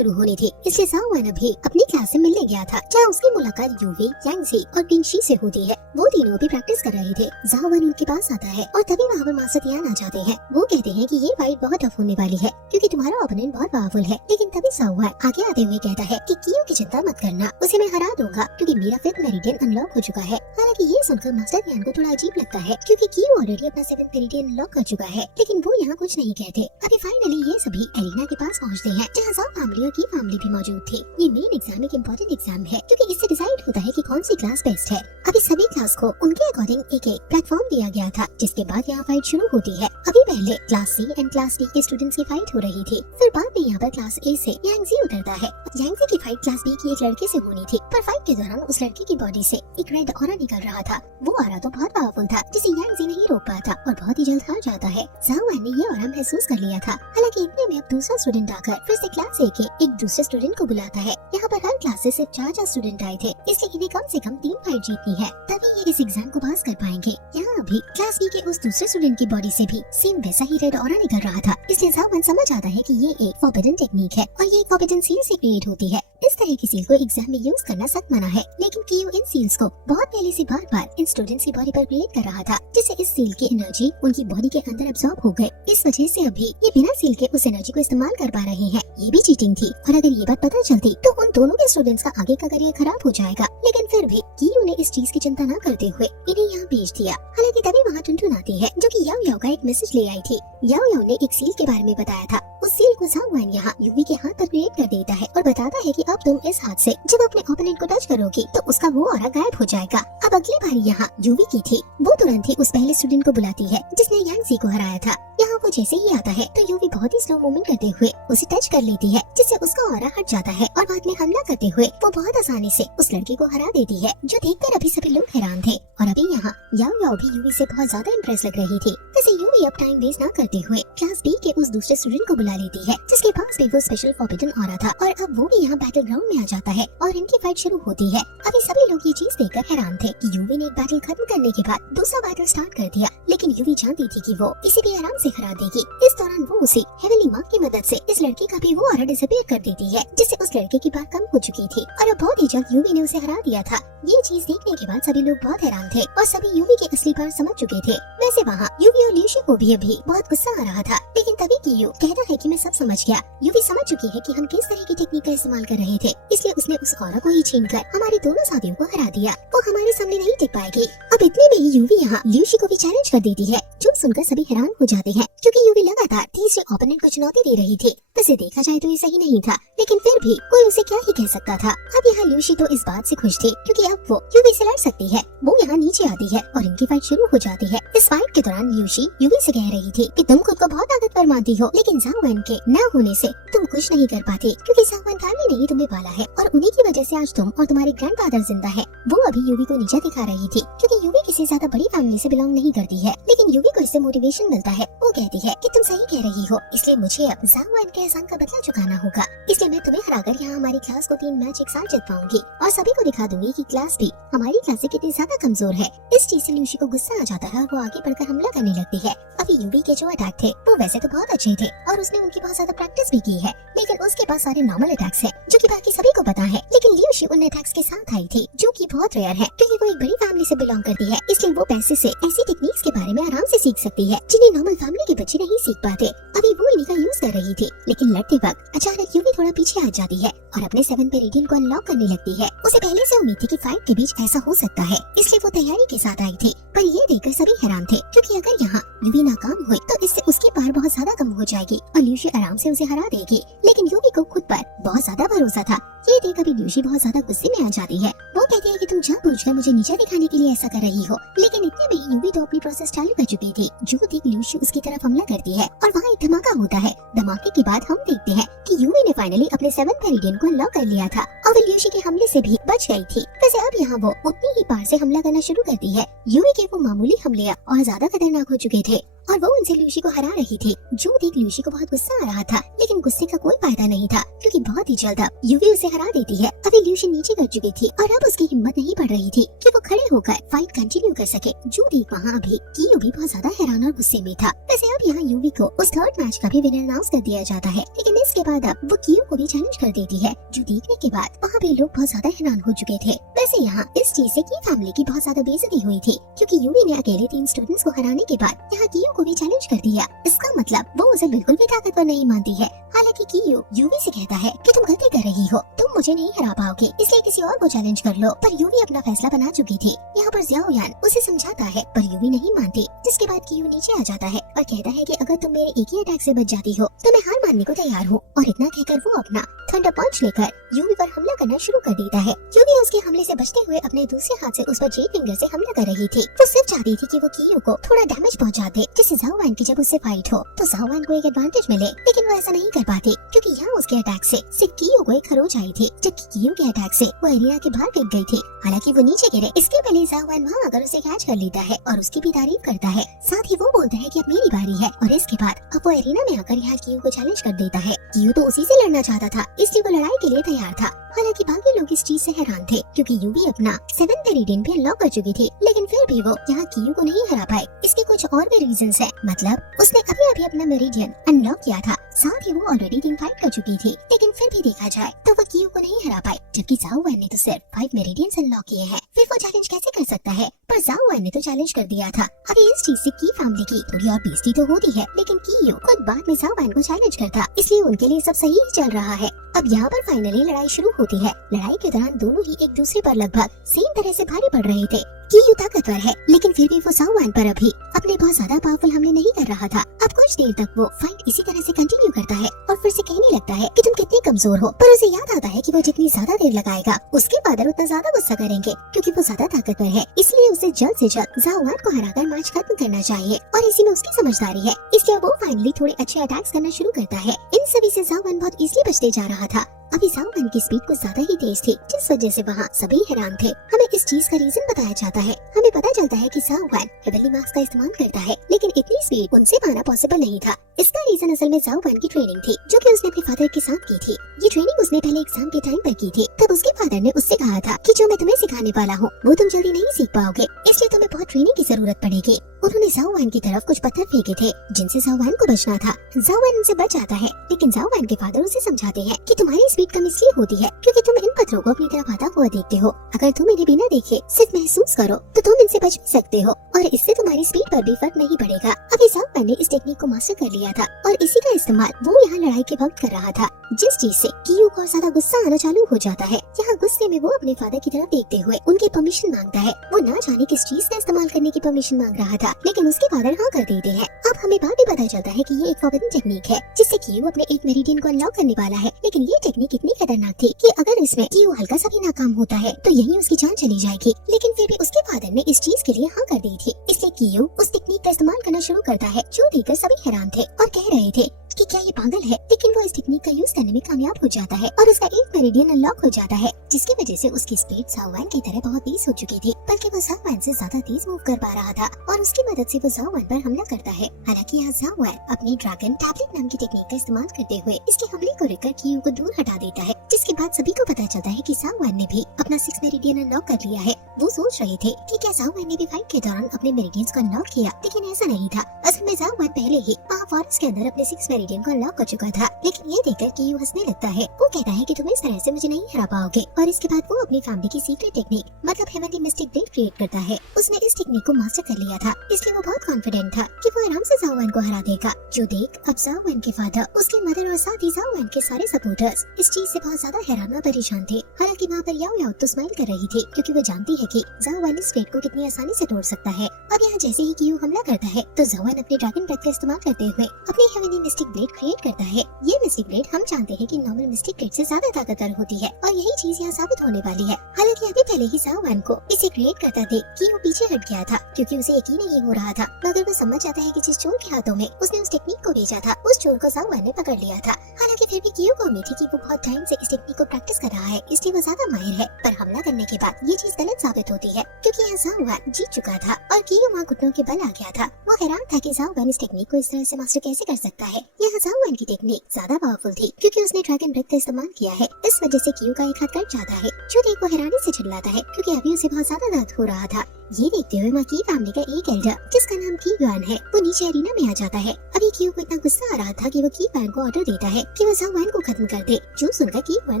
होनी थी, इसलिए ज़ाओ वैन अभी अपनी क्लास से मिलने गया था जहाँ उसकी मुलाकात यूवी, यांगजी और किंगशी से होती है। वो तीनों भी प्रैक्टिस कर रहे थे। ज़ाओ वैन उनके पास आता है और तभी वहाँ पर मास्टर तियान आ जाते हैं। वो कहते हैं कि ये फाइट बहुत टफ होने वाली है क्योंकि तुम्हारा ओपोनेंट बहुत पावरफुल है, लेकिन तभी ज़ाओ वैन आगे आते हुए कहता है कि कियू की चिंता मत करना, उसे मैं हरा दूंगा क्योंकि मेरा 5th मेरिडियन अनलॉक हो चुका है। हालांकि ये सुनकर मास्टर तियान को थोड़ा अजीब लगता है क्योंकि कियू ऑलरेडी अपना 7th मेरिडियन अनलॉक कर चुका है, लेकिन वो यहाँ कुछ नहीं कहते। अभी फाइनली ये सभी एरिना के पास पहुँचते हैं जहाँ ज़ाओ फैमिली और की फैमिली भी मौजूद थी। ये मेन एग्जाम एक इम्पोर्टेंट एग्जाम है क्योंकि इससे डिसाइड होता है कि कौन सी क्लास बेस्ट है। अभी सभी क्लास को उनके अकॉर्डिंग एक प्लेटफॉर्म दिया गया था, जिसके बाद यहाँ फाइट शुरू होती है। अभी पहले class C and class D के स्टूडेंट्स की फाइट हो रही थी, फिर बाद में यहाँ पर क्लास ए से यांगजी उतरता है। यांगजी की फाइट क्लास बी की एक लड़के से होनी थी, पर फाइट के दौरान उस लड़के की बॉडी से एक रेड ऑरा निकल रहा था। वो ऑरा तो बहुत पावरफुल था जिसे यांगजी नहीं रोक पाया था और बहुत ही जल्द हार जाता है। ज़ाओ वैन ने ये ऑरा महसूस कर लिया था। हालांकि इतने में अब दूसरा स्टूडेंट आकर फिर से क्लास ए के एक दूसरे स्टूडेंट को बुलाता है। यहाँ पर हर क्लास से सिर्फ 4 स्टूडेंट आए थे, इसलिए इन्हें कम से कम 3 फाइट जीतनी है, तभी ये इस एग्जाम को पास कर पाएंगे। यहाँ अभी भी क्लास बी के उस दूसरे स्टूडेंट की बॉडी से भी सेम वैसा ही रेड ऑरा निकल रहा था। इसलिए जाओ वन समझ आता है कि ये एक फॉरबिडन टेक्निक है और ये फॉरबिडन सील से क्रिएट होती है। इस तरह की सील को एग्जाम में यूज करना सख्त मना है, लेकिन कियो इन सील्स को बहुत पहले से बार बार इन स्टूडेंट्स की बॉडी पर क्रिएट कर रहा था, जिससे इस सील की एनर्जी उनकी बॉडी के अंदर एब्जॉर्ब हो गए। इस वजह से अभी ये बिना सील के उस एनर्जी को इस्तेमाल कर पा रहे हैं। ये भी चीटिंग थी और अगर ये बात पता चलती तो उन दोनों के स्टूडेंट्स का आगे का करियर खराब हो जाएगा। लेकिन फिर भी कियो ने इस चीज की चिंता न करते हुए इन्हें यहाँ भेज दिया। हालांकि तभी वहाँ टुनटुन आती है जो कि याओ याओ का एक मैसेज ले आई थी। याओ याओ ने एक सील के बारे में बताया था। उस सील को जाओ वन यहाँ यूवी के हाथ पर क्रिएट कर देता है और बताता है कि अब तुम इस हाथ से जब अपने ओपोनेंट को टच करोगी तो उसका वो ऑरा गायब हो जाएगा। अब अगली बारी यहाँ यूवी की थी। वो तुरंत ही उस पहले स्टूडेंट को बुलाती है जिसने यांगजी को हराया था। यहाँ वो जैसे ही आता है तो यूवी बहुत ही स्लो मूवमेंट करते हुए उसे टच कर लेती है, जिससे उसका ऑरा हट जाता है और बाद में हमला करते हुए वो बहुत आसानी से उस लड़की को हरा देती है, जो देखकर अभी सभी लोग हैरान थे। और अभी यहाँ याओ याओ भी यूवी से बहुत ज्यादा इम्प्रेस लग रही थी। वैसे यूवी अब टाइम वेस्ट न करते हुए क्लास बी के उस दूसरे स्टूडेंट को बुला लेती है जिसके पास भी वो स्पेशल फॉरबिडन ऑरा था और अब वो भी यहाँ बैटल ग्राउंड में आ जाता है और इनकी फाइट शुरू होती है। अभी सभी लोग ये चीज देखकर हैरान थे कि यूवी ने एक बैटल खत्म करने के बाद दूसरा बैटल स्टार्ट कर दिया, लेकिन यूवी जानती थी कि वो इसे भी आराम से हरा देगी। इस दौरान वो उसे हेवनली मार्क की मदद से इस लड़के का भी वो ऑरा डिसअपीयर कर देती है, जिससे उस लड़के की बात कम हो चुकी थी और अब बहुत ही जल्द यूवी ने उसे हरा दिया था। ये चीज देखने के बाद सभी लोग बहुत हैरान थे और सभी यूवी के असली पार समझ चुके थे। वैसे वहाँ यूवी और ल्यूशी को भी अभी बहुत गुस्सा आ रहा था, लेकिन तभी कियो कहता है कि मैं सब समझ गया। यूवी समझ चुकी है कि हम किस तरह की टेक्निक का इस्तेमाल कर रहे थे, इसलिए उसने उस ऑरा को ही छीनकर हमारे दोनों साथियों को हरा दिया। वो हमारे सामने नहीं टिक पाएगी। अब इतने में ही यूवी यहाँ ल्यूशी को भी चैलेंज कर देती है, जो सुनकर सभी हैरान हो जाते हैं क्योंकि यूवी लगातार तीसरे ओपोनेंट को चुनौती दे रही थी। वैसे देखा जाए तो ये सही नहीं था, लेकिन फिर भी कोई उसे क्या ही कह सकता था। अब यहाँ ल्यूशी तो इस बात से खुश थी क्योंकि अब वो यूवी से लड़ सकती है। वो यहाँ नीचे आती है और इनकी फाइट शुरू हो जाती है। इस फाइट के दौरान ल्यूशी यूवी से कह रही थी कि तुम खुद को बहुत ताकतवर मानती हो, लेकिन जाओ वन के न होने से तुम कुछ नहीं कर पाती, क्योंकि जाओ वन फैमिली ने ही तुम्हें पाला है और उन्हीं की वजह से आज तुम और तुम्हारे ग्रैंडफादर जिंदा है। वो अभी यूवी को नीचा दिखा रही थी क्योंकि यूवी किसी ज्यादा बड़ी फैमिली से बिलोंग नहीं करती है, लेकिन यूवी को इससे मोटिवेशन मिलता है। वो कहती है कि तुम सही कह रही हो, इसलिए मुझे अब जाओ वन के एहसान का बदला चुकाना होगा। इसलिए मैं तुम्हें हराकर यहाँ हमारी क्लास को 3 मैच एक साथ जीत पाऊंगी और सभी को दिखा दूंगी कि क्लास भी हमारी क्लास से कितनी ज्यादा कमजोर है। इस चीज से ल्यूशी को गुस्सा आ जाता है और वो आगे बढ़कर हमला करने लगती है। अभी यूवी के जो अटैक थे वो वैसे तो बहुत अच्छे थे और उसने उनकी बहुत ज्यादा प्रैक्टिस भी की है, लेकिन उसके पास सारे नॉर्मल अटैक्स हैं जो कि बाकी सभी को पता है। लेकिन ल्यूशी उन अटैक्स के साथ आई थी जो कि बहुत रेयर है, क्योंकि वो एक बड़ी फैमिली से बिलोंग करती है, इसलिए वो पैसे से ऐसी टेक्निक्स के बारे में आराम से सीख सकती है जिन्हें नॉर्मल फैमिली के बच्चे नहीं सीख पाते। अभी वो इन्हीं का यूज कर रही थी, लेकिन लड़ते वक्त अचानक यूवी थोड़ा पीछे आ जाती है और अपने 7 पेरिडियन को अनलॉक करने लगती है। उसे पहले से उम्मीद थी कि फाइट के बीच ऐसा हो सकता है, इसलिए वो तैयारी के साथ आई थी। पर ये देखकर सभी हैरान थे क्योंकि अगर यहाँ यूवी नाकाम हुई तो इससे उसकी पार बहुत ज्यादा कम हो जाएगी और ल्यूशी आराम से उसे हरा देगी। लेकिन यूवी को खुद पर बहुत ज्यादा भरोसा था। ये देख अभी ल्यूशी बहुत ज्यादा गुस्से में आ जाती है। वो कहती है कि तुम जानबूझकर मुझे नीचा दिखाने के लिए ऐसा कर रही हो, लेकिन इतने में ही यूवी तो अपनी प्रोसेस चालू कर चुकी थी। जो देख ल्यूशी उसकी तरफ हमला करती है और वहाँ एक धमाका होता है। धमाके के बाद हम देखते हैं कि यूवी ने फाइनली अपने 7th पेरिडियन को अनलॉक कर लिया था और वो ल्यूशी के हमले से भी बच गई थी। वैसे अब यहाँ वो उतनी ही पार से हमला करना शुरू करती है। यूवी के वो मामूली हमले और ज्यादा खतरनाक हो चुके थे और वो उनसे ल्यूशी को हरा रही थी। जो देख ल्यूशी को बहुत गुस्सा आ रहा था, लेकिन गुस्से का कोई फायदा नहीं था क्योंकि बहुत ही जल्द अब यूवी उसे हरा देती है। अभी ल्यूशी नीचे कर चुकी थी और अब उसकी हिम्मत नहीं पड़ रही थी कि वो खड़े होकर फाइट कंटिन्यू कर सके। जो देख वहाँ अभी कियो भी बहुत ज्यादा हैरान और गुस्से में था। वैसे अब यहाँ यूवी को उस 3rd मैच का भी विनर अनाउंस कर दिया जाता है, लेकिन इसके बाद अब वो कियो को भी चैलेंज कर देती है। जो देखने के बाद वहाँ पे लोग बहुत ज्यादा हैरान हो चुके थे। वैसे यहाँ इस चीज से की फैमिली की बहुत ज्यादा बेइज्जती हुई थी क्योंकि यूवी ने अकेले 3 स्टूडेंट्स को हराने के बाद यहाँ कियो को भी चैलेंज कर दिया। इसका मतलब वो उसे बिल्कुल भी ताकतवर नहीं मानती है। हालांकि कियो यूवी से कहता है कि तुम गलती कर रही हो, तुम मुझे नहीं हरा पाओगे, इसलिए किसी और को चैलेंज कर लो। पर यूवी अपना फैसला बना चुकी थी। यहाँ पर ज़ियाओ यान उसे समझाता है पर यूवी नहीं मानती, जिसके बाद कियो नीचे आ जाता है और कहता है कि अगर तुम मेरे एक ही अटैक से बच जाती हो तो मैं हार मानने को तैयार हूँ। और इतना कहकर वो अपना थंडर पंच लेकर यूवी पर हमला करना शुरू कर देता है। यूवी उसके हमले से बचते हुए अपने दूसरे हाथ से उस पर जेड फिंगर से हमला कर रही थी। वो सिर्फ चाहती थी कि वो कियो को थोड़ा डैमेज पहुंचा दे, जिससे जाओ वैन की जब उससे फाइट हो तो जाओ वैन को एक एडवांटेज मिले, लेकिन वो ऐसा नहीं कर पाती क्योंकि यहाँ उसके अटैक से सिर्फ कियो को एक खरोच आई थी, जबकि कियो के अटैक से वो एरिना के बाहर गिर गई थी। हालांकि वो नीचे गिरे इसके पहले जाओ वैन वहाँ आकर उसे कैच कर लेता है और उसकी भी तारीफ करता है। साथ ही वो बोलता है कि अब मेरी बारी है और इसके बाद अब वो एरिना में आकर यहाँ कियो को चैलेंज कर देता है। कियो तो उसी से लड़ना चाहता था, इसलिए वो लड़ाई के लिए तैयार था। हालांकि बाकी लोग इस चीज से हैरान थे क्योंकि यू भी अपना 7th मेरिडियन भी अनलॉक कर चुकी थी, लेकिन फिर भी वो यहाँ कियो को नहीं हरा पाए। इसके कुछ और भी रीजंस है, मतलब उसने अभी अभी अपना मेरिडियन अनलॉक किया था, साथ ही वो ऑलरेडी 3 फाइट कर चुकी थी, लेकिन फिर भी देखा जाए तो वो कियो को नहीं हरा पाई, जबकि जाओ वैन ने तो सिर्फ 5 मेरिडियंस अनलॉक किए हैं। फिर वो चैलेंज कैसे कर सकता है? पर जाओ वैन ने तो चैलेंज कर दिया था। अभी इस चीज से की फैमिली की थोड़ी और बेइज्जती तो होती है, लेकिन कियो खुद बाद में जाओ वैन को चैलेंज करता, इसलिए उनके लिए सब सही ही चल रहा है। अब यहाँ पर फाइनली लड़ाई शुरू होती है। लड़ाई के दौरान दोनों ही एक दूसरे पर लगभग सेम तरह से भारी पड़ रहे थे। कियो ताकतवर है, लेकिन फिर भी वो जाओ वैन पर अभी अपने बहुत ज्यादा पावरफुल हमले नहीं कर रहा था। अब कुछ देर तक वो फाइट इसी तरह से कंटिन्यू करता है और फिर से कहने लगता है कि तुम कितने कमजोर हो, पर उसे याद आता है कि वो जितनी ज्यादा देर लगाएगा उसके फादर उतना ज्यादा गुस्सा करेंगे क्योंकि वो ज्यादा ताकतवर है, इसलिए उसे जल्द से जल्द जाओ वैन को हराकर मैच खत्म करना चाहिए और इसी में उसकी समझदारी है। इसलिए वो फाइनली थोड़े अच्छे अटैक्स करना शुरू करता है। इन सभी से जाओ वैन बहुत इजीली बचते जा रहा था। अभी जाओ वैन की स्पीड कुछ ज्यादा ही तेज थी, जिस वजह से वहाँ सभी हैरान थे। हमें इस चीज का रीजन बताया जाता है। हमें पता चलता है कि जाओ वैन हेवनली मार्क्स का इस्तेमाल करता है, लेकिन इतनी स्पीड उनसे पाना पॉसिबल नहीं था। इसका रीजन असल में जाओ वैन की ट्रेनिंग थी, जो कि उसने अपने फादर के साथ की थी। ये ट्रेनिंग उसने पहले एग्जाम के टाइम पर की थी। तब उसके फादर ने उससे कहा था कि जो मैं तुम्हें सिखाने वाला हूँ वो तुम जल्दी नहीं सीख पाओगे, इसलिए तुम्हें बहुत ट्रेनिंग की जरूरत पड़ेगी। उन्होंने जाओ वैन की तरफ कुछ पत्थर फेंके थे जिनसे जाओ वैन को बचना था। जाओ वैन उनसे बच जाता है, लेकिन जाओ वैन के फादर उसे समझाते हैं कि तुम्हारी स्पीड कम इसलिए होती है क्योंकि तुम इन पत्थरों को अपनी तरफ आता हुआ देखते हो। अगर तुम इन्हें बिना देखे सिर्फ महसूस करो तो तुम इनसे बच भी सकते हो और इससे तुम्हारी स्पीड पर भी फर्क नहीं पड़ेगा। अभी जाओ वैन ने इस टेक्निक को मास्टर कर लिया था और इसी का इस्तेमाल वो यहाँ लड़ाई के वक्त कर रहा था, जिस चीज से कियो को ज्यादा गुस्सा आना चालू हो जाता है। यहाँ गुस्से में वो अपने फादर की तरफ देखते हुए उनकी परमिशन मांगता है। वो ना जाने किस चीज का इस्तेमाल करने की परमिशन मांग रहा था, लेकिन उसके फादर हाँ कर देते हैं। अब हमें बाद में पता चलता है कि ये एक फॉरबिडन टेक्निक है जिससे कियो अपने 8 मेरिडियन को अनलॉक करने वाला है, लेकिन ये टेक्निक इतनी खतरनाक थी कि अगर इसमें कियो हल्का सा भी नाकाम होता है तो यही उसकी जान चली जाएगी। लेकिन फिर भी उसके फादर ने इस चीज के लिए हाँ कर दी थी, इसलिए कियो उस टेक्निक का इस्तेमाल करना शुरू करता है, जो देखकर सभी हैरान थे और कह रहे थे कि क्या ये पागल है। लेकिन वो इस टेक्निक का यूज करने में कामयाब हो जाता है और उसका 8 मेरिडियन अनलॉक हो जाता है, जिसकी वजह से उसकी स्पीड जाओ वैन की तरह बहुत तेज हो चुकी थी, बल्कि वो जाओ वैन से ज्यादा तेज मूव कर पा रहा था और उसकी मदद से वो जाओ वैन पर हमला करता है। हालांकि यहाँ जाओ वैन अपनी ड्रैगन टैबलेट नाम की टेक्निक का इस्तेमाल करते हुए इसके हमले को लेकर कियो को दूर हटा देता है, जिसके बाद सभी को पता चलता है कि जाओ वैन ने भी अपना 6 मेरिडियन अनलॉक कर लिया है। वो सोच रहे थे कि क्या जाओ वैन ने भी फाइट के दौरान अपने मेरिडियंस को अनलॉक किया, लेकिन ऐसा नहीं था। असल में जाओ वैन पहले ही वहाँ फॉरेस्ट के अंदर अपने 6 मेरिडियन को अनलॉक कर चुका था, लेकिन ये देखकर कियो हंसने लगता है। वो कहता है कि तुम इस तरह से मुझे नहीं हरा पाओगे और इसके बाद वो अपनी फैमिली की सीक्रेट टेक्निक मतलब हेवनली मिस्टिक ब्लेड क्रिएट करता है। उसने इस टेक्निक को मास्टर कर लिया था, इसलिए वो बहुत कॉन्फिडेंट था कि वो आराम से जाओ वैन को हरा देगा। जो देख अब जाओ वैन के फादर, उसके मदर और साथ ही जाओ वैन के सारे सपोर्टर्स इस चीज से बहुत ज्यादा हैरान और परेशान थे। हालांकि वहाँ पर याओ याओ तो स्माइल कर रही थी क्योंकि वो जानती है कि जाओ वैन इस ब्लेड को कितनी आसानी से तोड़ सकता है। अब यहाँ जैसे ही कियो हमला करता है तो जाओ वैन अपने ड्रैगन ब्रेथ का इस्तेमाल करते हुए अपनी हेवनली मिस्टिक ब्लेड क्रिएट करता है। ये मिस्टिक ब्लेड हम जानते हैं कि नॉर्मल मिस्टिक ब्लेड से ज्यादा ताकतवर होती है और यही चीज यहाँ साबित होने वाली है। हालांकि अभी पहले ही जाओ वैन को इसे क्रिएट करता देख कियो पीछे हट गया था क्योंकि उसे यकीन नहीं हो रहा था, मगर वो समझ जाता है कि जिस चोर के हाथों में उसने उस टेक्निक को भेजा था उस चोर को जाओ वैन ने पकड़ लिया था। हालांकि फिर भी कियो को उम्मीद थी कि वो बहुत टाइम से इस टेक्निक को प्रैक्टिस कर रहा है, इसलिए वो ज्यादा माहिर है। पर हमला करने के बाद ये चीज गलत साबित होती है क्योंकि यहाँ जाओ वैन जीत चुका था और कियो वहाँ घुटनों के बल आ गया था। वो हैरान था कि जाओ वैन इस टेक्निक को इस तरह से मास्टर कैसे कर सकता है। यहाँ जाओ वैन की टेक्निक ज्यादा पावरफुल थी क्योंकि उसने ड्रैगन ब्रेथ का इस्तेमाल किया है। इस वजह से कियो का एक हाथ कट जाता है, जो देख वो हैरानी से चिल्लाता है क्योंकि अभी उसे बहुत ज्यादा दर्द हो रहा था। ये देखते हुए माँ की फैमिली का एक एल्डर जिसका नाम की युआन है वो नीचे एरिना में आ जाता है। अभी कियो को इतना गुस्सा आ रहा था कि वो की वैन को ऑर्डर देता है कि वो जाओ वैन को खत्म कर दे, जो सुनकर की वैन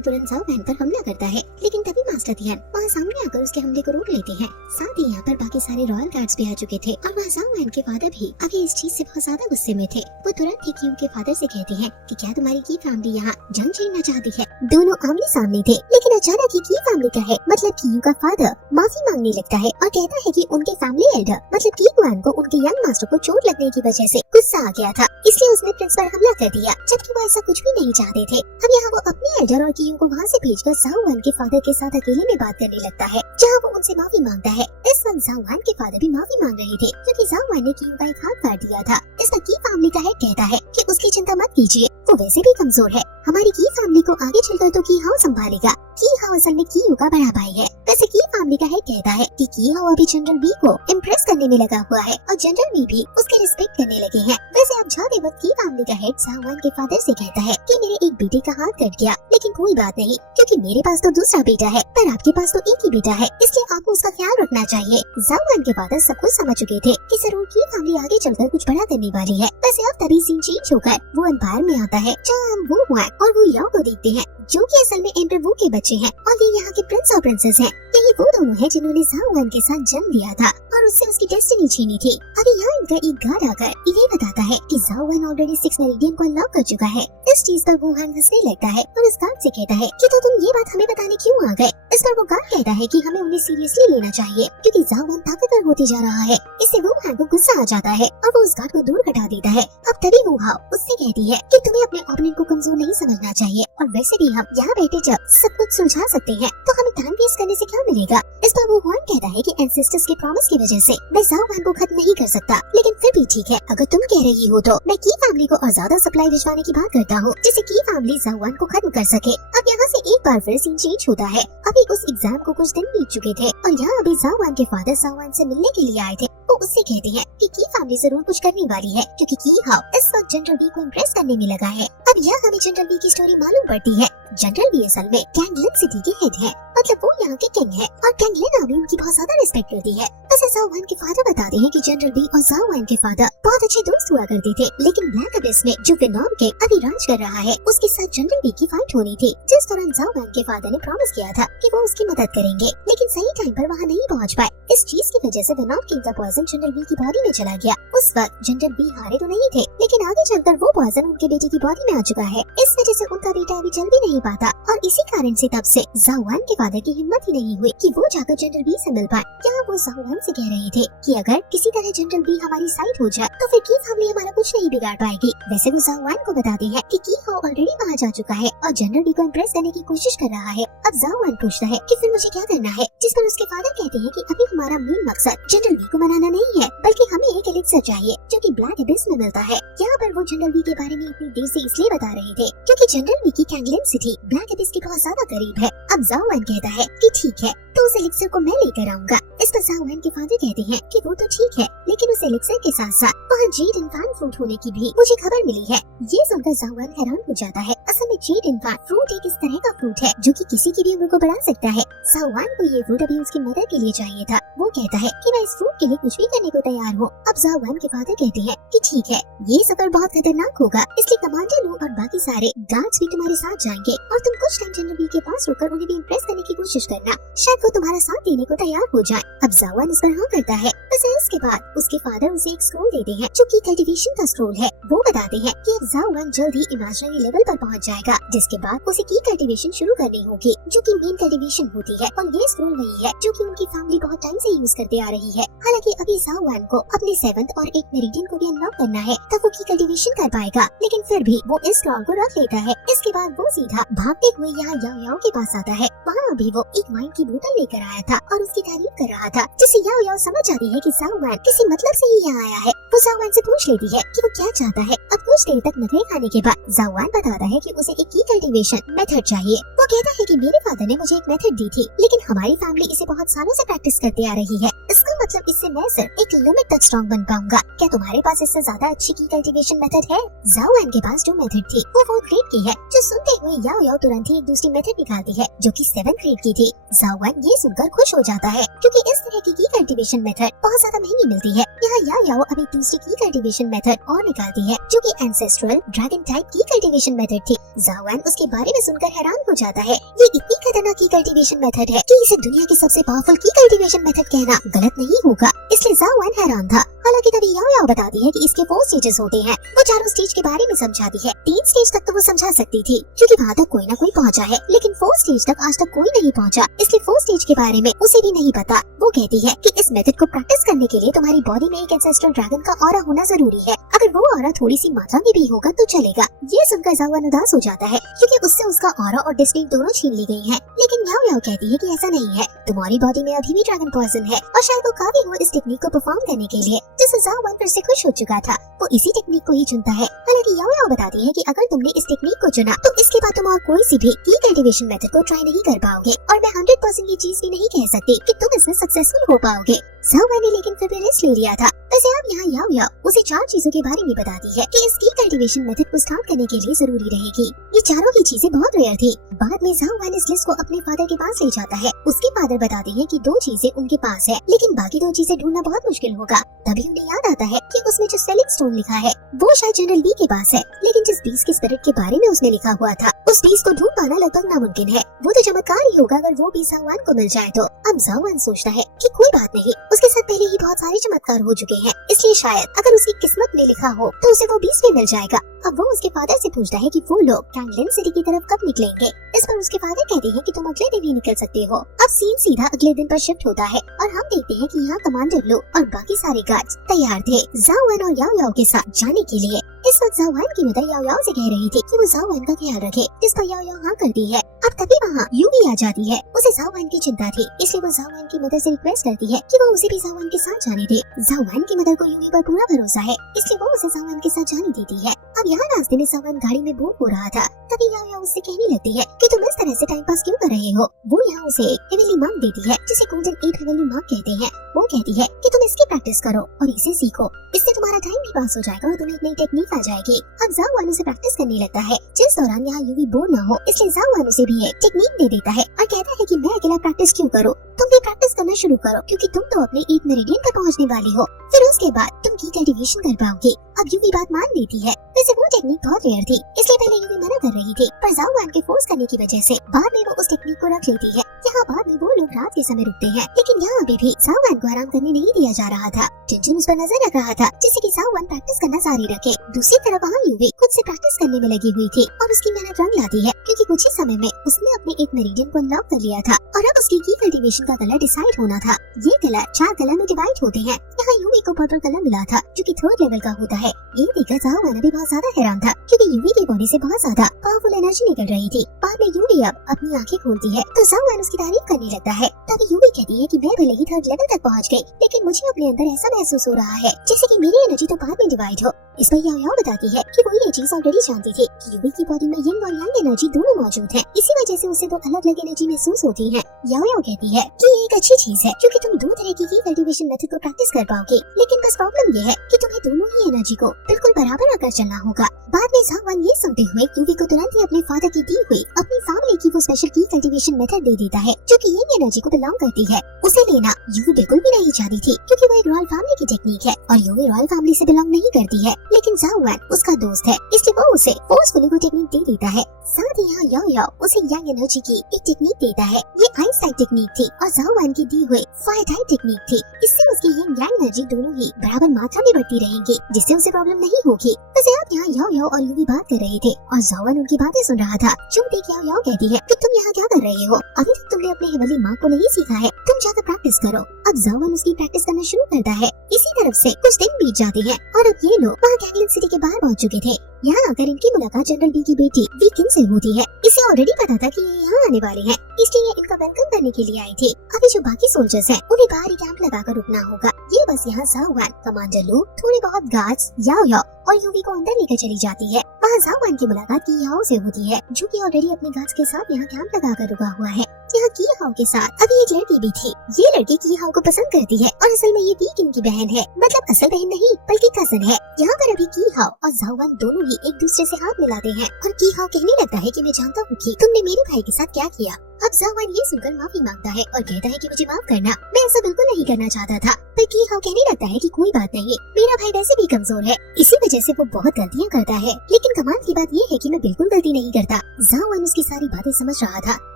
तुरंत जाओ वैन पर हमला करता है। लेकिन तभी मास्टर धियान वहाँ सामने आकर उसके हमले को रोक लेते हैं। साथ ही यहाँ पर बाकी सारे रॉयल गार्ड्स भी आ चुके थे और वहाँ जाओ वैन के फादर भी अभी इस चीज से बहुत ज्यादा गुस्से में थे। वो तुरंत ही कियो के फादर से कहती है कि क्या तुम्हारी की फैमिली यहाँ जंग छेड़ना चाहती है। दोनों आमने सामने थे, लेकिन अचानक ही की फैमिली का है मतलब कियू का फादर माफी मांगने लगता है और कहता है कि उनके फैमिली एल्डर मतलब की गुआन को उनके यंग मास्टर को चोट लगने की वजह से गुस्सा आ गया था, इसलिए उसने प्रिंस पर हमला कर दिया, जबकि वो ऐसा कुछ भी नहीं चाहते थे। अब यहाँ वो अपने एल्डर और कियू को वहाँ से भेजकर जाओ वन के फादर के साथ अकेले में बात करने लगता है, जहाँ वो उनसे माफी मांगता है। इस वक्त जाओ वन के फादर भी माफी मांग रहे थे क्योंकि जाओ वन ने कियू का एक हाथ काट दिया था। इस पर की फैमिली का हेड कहता है कि उसकी चिंता मत कीजिए, वो वैसे भी कमजोर है, हमारी की फैमिली को आगे चलकर तो की हाउ संभालेगा। की हाउ असल में कियू का बड़ा भाई है। वैसे की फैमिली का हेड कहता है कि की हाउ अभी जनरल बी को इम्प्रेस करने में लगा हुआ है और जनरल बी भी उसके रिस्पेक्ट करने लगे हैं। वैसे अब जाते वक्त की फैमिली का हेड जाओ वन के फादर से कहता है कि मेरे एक बेटे का हाथ कट गया, लेकिन कोई बात नहीं क्योंकि मेरे पास तो दूसरा बेटा है, पर आपके पास तो एक ही बेटा है, इसलिए आपको उसका ख्याल रखना चाहिए। जाओ वन के फादर सब कुछ समझ चुके थे कि जरूर की फैमिली आगे चलकर कुछ बड़ा करने वाली है। वैसे अब तभी सीन चेंज होकर वो एम्पायर में आता है, जहाँ हम वो हुआ और वो याओ को देखते हैं, जो कि असल में एम्पर वू के बच्चे हैं और ये यहाँ के प्रिंस और प्रिंसेस हैं। यही वो दोनों हैं जिन्होंने जाओ वन के साथ जन्म लिया था और उससे उसकी डेस्टिनी छीनी थी। अभी यहाँ इनका एक गार्ड आकर ये बताता है कि जाओ वन ऑलरेडी 6 मेरिडियन को अनलॉक कर चुका है। इस चीज पर वो हैंग हंसने लगता है और इस गार्ड से कहता है कि तो तुम ये बात हमें बताने क्यों आ गए। इस पर वो गार्ड कहता है कि हमें उन्हें सीरियसली लेना चाहिए क्योंकि जाओ वन ताकतवर होते जा रहा है। इससे वो हैंग को गुस्सा आ जाता है और वो उस गार्ड को दूर हटा देता है। अब तभी वो हाउ उससे कहती है कि तुम्हें अपने ओपोनेंट को कमजोर नहीं समझना चाहिए और वैसे भी हम यहाँ बैठे जब सब कुछ सुलझा सकते हैं तो हमें टाइम वेस्ट करने से क्या मिलेगा। इस पर वो हुआन कहता है कि एंसेस्टर्स के प्रॉमिस की वजह से मैं जाओ वन को खत्म नहीं कर सकता, लेकिन फिर भी ठीक है, अगर तुम कह रही हो तो मैं की फैमिली को और ज्यादा सप्लाई भिजवाने की बात करता हूँ जिससे की फैमिली जाओ वन को खत्म कर सके। अब यहाँ से एक बार फिर सीन चेंज होता है। अभी उस एग्जाम को कुछ दिन बीत चुके थे और यहाँ अभी जाओ वन के फादर जाओ वन से मिलने के लिए आए थे। वो उससे कहते हैं कि की फैमिली जरूर कुछ करने वाली है क्योंकि की हाउ इस वक्त जनरल बी को इम्प्रेस करने में लगा है। अब यह हमें जनरल बी की स्टोरी मालूम पड़ती है। जनरल बी असल में कैंगलिन सिटी के हेड है, मतलब वो यहाँ के किंग है और कैंगलिन आर्मी उनकी बहुत ज्यादा रिस्पेक्ट करती है। वैसे जाओ वन के फादर बताते हैं कि जनरल बी और जाओ वन के फादर बहुत अच्छे दोस्त हुआ करते थे, लेकिन ब्लैक अबिस में जो वेनॉम के अभी राज कर रहा है उसके साथ जनरल बी की फाइट होनी थी, जिस दौरान जाओ वन के फादर ने प्रॉमिस किया था कि वो उसकी मदद करेंगे, लेकिन सही टाइम पर वहाँ नहीं पहुँच पाए। इस चीज की वजह से वेनॉम किंग का पॉइजन जनरल बी की बॉडी में चला गया। उस वक्त जनरल बी हारे तो नहीं थे, लेकिन आगे चलकर वो पॉइजन उनके बेटे की बॉडी में आ चुका है। इस वजह से उनका बेटा अभी चल भी नहीं पाता और इसी कारण से तब से जाओ वन के फादर की हिम्मत ही नहीं हुई कि वो जाकर जनरल बी से मिल पाए। यहाँ वो जाओ वन से कह रहे थे कि अगर किसी तरह जनरल बी हमारी साइड हो जाए तो फिर की फैमिली हमारा कुछ नहीं बिगाड़ पाएगी। वैसे वो जाओ वन को बताते हैं कि की हाउ ऑलरेडी वहाँ जा चुका है और जनरल बी को इम्प्रेस करने की कोशिश कर रहा है। अब जाओ वन पूछता है कि फिर मुझे क्या करना है, जिस पर उसके फादर कहते हैं कि अभी हमारा मेन मकसद जनरल बी को मनाना नहीं है, बल्कि हमें एक एलिक्सर चाहिए जो कि ब्लैक एबिस में मिलता है। यहाँ पर वो जनरल बी के बारे में इतनी देर से इसलिए बता रहे थे क्योंकि जनरल बी की कैंगलिन सिटी ब्लैक एबिस के बहुत ज्यादा करीब है। अब जाओ वन कहता है कि ठीक है, तो उस एलिक्सर को मैं लेकर आऊंगा। इस पर जाओ वन के फादर कहते हैं कि वो तो ठीक है, लेकिन उस एलिक्सर के साथ साथ वहाँ जेड इन्फैंट फ्रूट होने की भी मुझे खबर मिली है। ये सुनकर जाओ वन हैरान हो जाता है। असल में जेड इन्फैंट फ्रूट एक इस तरह का फ्रूट है जो कि किसी की भी उम्र को बढ़ा सकता है। जाओ वन को ये फ्रूट अभी उसकी मदर के लिए चाहिए था। वो कहता है कि मैं इस फ्रूट के लिए कुछ भी करने को तैयार हूँ। अब जाओ वन के फादर कहते हैं कि ठीक है, ये सफर बहुत खतरनाक होगा, इसलिए कमांडर लू और बाकी सारे गार्ड्स भी तुम्हारे साथ जाएंगे और तुम कुछ टाइम जनरल बी के पास रुककर उन्हें भी इम्प्रेस करने की कोशिश करना, शायद वो तुम्हारा साथ देने को तैयार हो जाए। अब जाओ वन इस पर हाँ करता है। बस इसके बाद उसके फादर उसे एक स्क्रोल देते हैं जो कि कल्टीवेशन का स्क्रोल है। वो बताते हैं कि अब जाओ वन जल्द ही इमेजिनरी लेवल पर पहुंच जाएगा, जिसके बाद उसे की कल्टीवेशन शुरू करनी होगी जो कि मेन कल्टीवेशन होती है और ये स्क्रोल वही है जो कि उनकी फैमिली बहुत टाइम से यूज करते आ रही है। हालांकि अभी जाओ वन को अपने 7th और 8th मेरिडियन को भी अनलॉक करना है तब वो की कल्टीवेशन कर पाएगा, लेकिन फिर भी वो इस स्क्रॉल को रख लेता है। इसके बाद वो सीधा भागते हुए यहाँ याओ याओ के पास आता है। वहाँ अभी वो एक वाइन की बोतल लेकर आया था और उसकी तारीफ कर रहा था, जिससे याओ याओ समझ जाती है कि जाओ वन किसी मतलब से ही यहाँ आया है। वो जाओ वन से पूछ लेती है कि वो क्या चाहता है। अब कुछ देर तक नखरे खाने के बाद जाओ वन बताता है कि उसे एक की कल्टीवेशन मेथड चाहिए। वो कहता है कि मेरे फादर ने मुझे एक मेथड दी थी, लेकिन हमारी फैमिली इसे बहुत सालों से प्रैक्टिस करते आ रही है। इसका मतलब इससे मैं सिर्फ एक लिमिट तक स्ट्रॉन्ग बन पाऊंगा। क्या तुम्हारे पास इससे ज्यादा अच्छी की कल्टीवेशन मेथड है? जाओ वन के पास जो मेथड थी वो 4th ग्रेड की है, जो सुनते हुए याओ याओ तुरंत ही एक दूसरी मेथड निकालती है जो कि 7th ग्रेड की थी। जाओ वन ये सुनकर खुश हो जाता है क्योंकि इस तरह की कल्टीवेशन मेथड बहुत ज्यादा महंगी मिलती है यहाँ याओ याओ अभी दूसरी की कल्टीवेशन मेथड और निकालती है जो कि एंसेस्ट्रल ड्रैगन टाइप की कल्टीवेशन मेथड थी। ज़ाओ उसके बारे में सुनकर हैरान हो जाता है। ये इतनी खतरनाक की कल्टीवेशन मेथड है कि इसे दुनिया की सबसे पावरफुल की कल्टीवेशन मेथड कहना गलत नहीं होगा, इसलिए ज़ाओ हैरान था। हालांकि तभी याओ याओ बताती है कि इसके 4 स्टेजेस होते हैं। वो चारों स्टेज के बारे में समझाती है। 3 स्टेज तक तो वो समझा सकती थी क्योंकि वहाँ तक कोई ना कोई पहुँचा है, लेकिन 4 स्टेज तक आज तक कोई नहीं पहुँचा, इसलिए 4 स्टेज के बारे में उसे भी नहीं पता। वो कहती है कि इस मेथड को प्रैक्टिस करने के लिए तुम्हारी बॉडी में एक एंसेस्ट्रल ड्रैगन का ऑरा होना जरूरी है। अगर वो ऑरा थोड़ी सी मात्रा में भी होगा तो चलेगा। ये सुनकर ज़ाओ उदास हो जाता है क्योंकि उससे उसका ऑरा और डेस्टिनी दोनों छीन ली गई हैं। लेकिन याओ याओ कहती है कि ऐसा नहीं है, तुम्हारी बॉडी में अभी भी ड्रैगन पॉइजन है और शायद वो काफी हो इस टेक्निक को परफॉर्म करने के लिए, जिससे ज़ाओ फिर से खुश हो चुका था। वो इसी टेक्निक को ही चुनता है। हालांकि याओ याओ बताती है कि अगर तुमने इस टेक्निक को चुना तो इसके बाद तुम और कोई सी भी की कल्टीवेशन मेथड को ट्राई नहीं कर पाओगे और मैं 100% ये चीज भी नहीं कह सकती कि तुम इसमें सक्सेसफुल हो पाओगे। ज़ाओ ने लेकिन फिर भी रिस्क ले लिया था। वैसे अब यहाँ याओ याओ उसे 4 चीजों के बारे में बताती है कि इस की कल्टीवेशन मेथड को स्टार्ट करने के लिए जरूरी रहेगी। ये चारों ही चीजें बहुत रेयर थी। बाद में ज़ाओ इस लिस्ट को अपने फादर के पास ले जाता है। उसके फादर बताते हैं कि 2 चीजें उनके पास है, लेकिन बाकी 2 चीजें ढूंढना बहुत मुश्किल होगा। तभी उन्हें याद आता है कि उसमें जो सेलिंग स्टोन लिखा है वो शायद जनरल ली के पास है, लेकिन जिस बीस के स्पिरिट के बारे में उसने लिखा हुआ था उस बीस को ढूंढ पाना लगभग नामुमकिन है। वो तो चमत्कार ही होगा अगर वो बीस ज़ाओ को मिल जाए तो। अब ज़ाओ सोचता है कि कोई बात नहीं, उसके साथ पहले ही बहुत सारे चमत्कार हो चुके हैं, इसलिए शायद अगर उसकी किस्मत में लिखा हो तो उसे वो 20 में मिल जाएगा। अब वो उसके फादर से पूछता है कि वो लोग कैंगलन सिटी की तरफ कब निकलेंगे। इस पर उसके फादर कहते हैं कि तुम अगले दिन ही निकल सकते हो। अब सीन सीधा अगले दिन पर शिफ्ट होता है और हम देखते हैं कि यहाँ कमांडर लो और बाकी सारे गार्ड्स तैयार थे ज़ाओ और याओ याओ के साथ जाने के लिए। इस वक्त ज़ाओ की मदर याओ याओ से कह रही थी कि वो ज़ाओ का ख्याल रखे, जिस पर याओ याओ हाँ करती है। अब तभी वहाँ यूवी आ जाती है। उसे ज़ाओ की चिंता थी, इसलिए वो ज़ाओ की मदर से रिक्वेस्ट करती है कि वो उसे भी ज़ाओ के साथ जाने दे। ज़ाओ की मदर को यूवी पर पूरा भरोसा है, इसलिए वो उसे ज़ाओ के साथ जाने देती है। अब यहाँ रास्ते में ज़ाओ गाड़ी में बोर हो रहा था, तभी याओ याओ उससे कहने लगती है कि तुम इस तरह से टाइम पास क्यों कर रहे हो। वो यहाँ उसे हेवेनली मार्क देती है, जिसे गोल्डन 8 हेवेनली मार्क कहते हैं। वो कहती है कि तुम इसकी प्रैक्टिस करो और इसे सीखो, इससे तुम्हारा टाइम भी पास हो जाएगा और तुम्हें एक नई टेक्निक आ जाएगी। अब ज़ाओ उसे प्रैक्टिस करने लगता है। जिस दौरान यहाँ यूवी बोर न हो, इसलिए ज़ाओ उसे भी एक टेक्निक दे देता है और कहता है कि मैं अकेला प्रैक्टिस क्यों करूँ, तुम भी प्रैक्टिस करना शुरू करो क्योंकि तुम तो अपने 8 मेरिडियन तक पहुँचने वाली हो, फिर उसके बाद तुम की कल्टीवेशन कर पाओगे। अब यूवी बात मान लेती है। वैसे वो टेक्निक बहुत रेयर थी, इसलिए पहले यूवी मना कर रही थी, पर ज़ाओ के फोर्स करने की वजह से बाद में वो उस टेक्निक को रख लेती है। यहाँ बाद में वो लोग रात के समय रुकते हैं, लेकिन यहाँ अभी भी ज़ाओ को आराम करने नहीं दिया जा रहा था। टिनटिन उस पर नजर रख रहा था जिससे कि ज़ाओ प्रैक्टिस करना जारी रखे। दूसरी तरफ वहाँ यूवी खुद से प्रैक्टिस करने में लगी हुई थी और उसकी मेहनत रंग लाती है क्योंकि कुछ ही समय में उसने अपने 8 मेरिडियन को अनलॉक कर लिया था और अब उसकी की कल्टीवेशन का कलर डिसाइड होना था। ये कलर 4 कलर में डिवाइड होते हैं। यहाँ यूवी को पर्पल कलर मिला था जो कि 3rd लेवल का होता है। ये देखकर ज़ाओ भी बहुत ज्यादा हैरान था क्योंकि यूवी की बॉडी से बहुत ज्यादा पावरफुल एनर्जी निकल रही थी। बाद में यूवी अब अपनी आंखें खोलती है तो ज़ाओ उसकी तारीफ करने लगता है। तभी यूवी कहती है कि मैं भले ही 3rd लेवल तक पहुँच गई, लेकिन मुझे अपने अंदर ऐसा महसूस हो रहा है जैसे कि मेरी एनर्जी तो बाद में डिवाइड हो। इस पर याओ याओ बताती है कि वो ये चीज ऑलरेडी जानती थी कि यूवी की बॉडी में यिंग और यांग एनर्जी दोनों मौजूद है, इसी वजह से उसे 2 अलग-अलग एनर्जी महसूस होती है। याओ याओ कहती है कि ये एक अच्छी चीज है क्योंकि तुम 2 तरह की कल्टीवेशन मेथड को प्रैक्टिस कर पाओगे, लेकिन बस प्रॉब्लम ये है कि तुम्हें दोनों ही एनर्जी को बिल्कुल बराबर रखकर चलना होगा। बाद में ज़ाओ ये सुनते हुए यूवी को तुरंत ही अपने फादर की दी हुई अपनी फैमिली की वो स्पेशल की कल्टीवेशन मेथड दे देता है जो कि यिंग एनर्जी को बिलोंग करती है। उसे लेना यूवी बिल्कुल भी नहीं चाहती थी क्योंकि वो एक रॉयल फैमिली की टेक्निक है और यूवी रॉयल फैमिली से बिलोंग नहीं करती है, लेकिन ज़ाओ उसका दोस्त है, इसलिए वो उसे फोर्सफुली वो टेक्निक दे देता है। साथ ही यहाँ याओ याओ उसे यांग एनर्जी की एक टेक्निक देता है। ये आइस टाइप टेक्निक थी और ज़ाओ की दी हुई फायर टाइप टेक्निक थी। इससे उसकी यिंग यांग एनर्जी दोनों ही बराबर मात्रा में बढ़ती रहेंगी, जिससे उसे प्रॉब्लम नहीं होगी। वैसे आप यहाँ याओ याओ और यूवी बात कर रहे थे और ज़ाओ उनकी बातें सुन रहा था। चुप देख याओ याओ कहती है कि तुम यहाँ क्या कर रहे हो, अभी तक तुमने अपने हेवनली माँ को नहीं सीखा है, तुम जाकर प्रैक्टिस करो। अब ज़ाओ उसकी प्रैक्टिस करना शुरू करता है। इसी तरफ से कुछ दिन बीत जाते हैं और अब ये लोग वहाँ कैंगलन सिटी के बाहर पहुँच चुके थे। यहाँ आकर इनकी मुलाकात जनरल बी की बेटी वीकिन से होती है। इसे ऑलरेडी पता था कि ये यहाँ आने वाले हैं, इसलिए ये इनका वेलकम करने के लिए आई थी। अभी जो बाकी सोल्जर्स हैं उन्हें बाहर ही कैंप लगाकर रुकना होगा। ये बस यहाँ ज़ाओ, कमांडर लू, थोड़े बहुत गार्ड्स, याओ याओ और यूवी को अंदर लेकर चली जाती है। वहाँ ज़ाओ की मुलाकात की हाओ से होती है जो कि ऑलरेडी अपने गार्ड्स के साथ यहाँ कैंप लगाकर रुका हुआ है। यहाँ की हाओ के साथ अभी एक लड़की भी थी। ये लड़की की हाओ को पसंद करती है और असल में ये वीकिन की बहन है, मतलब असल बहन नहीं बल्कि कजन है। यहाँ पर अभी की हाओ और ज़ाओ दोनों ही एक दूसरे से हाथ मिलाते हैं और की हाओ कहने लगता है कि मैं जानता हूँ कि तुमने मेरे भाई के साथ क्या किया। अब जावन ये सुनकर माफी मांगता है और कहता है कि मुझे माफ करना, मैं ऐसा बिल्कुल नहीं करना चाहता था। पर की हाउ कहने लगता है कि कोई बात नहीं, मेरा भाई वैसे भी कमजोर है, इसी वजह से वो बहुत गलतियाँ करता है। लेकिन कमाल की बात ये है कि मैं बिल्कुल गलती नहीं करता। जावन उसकी सारी बातें समझ रहा था।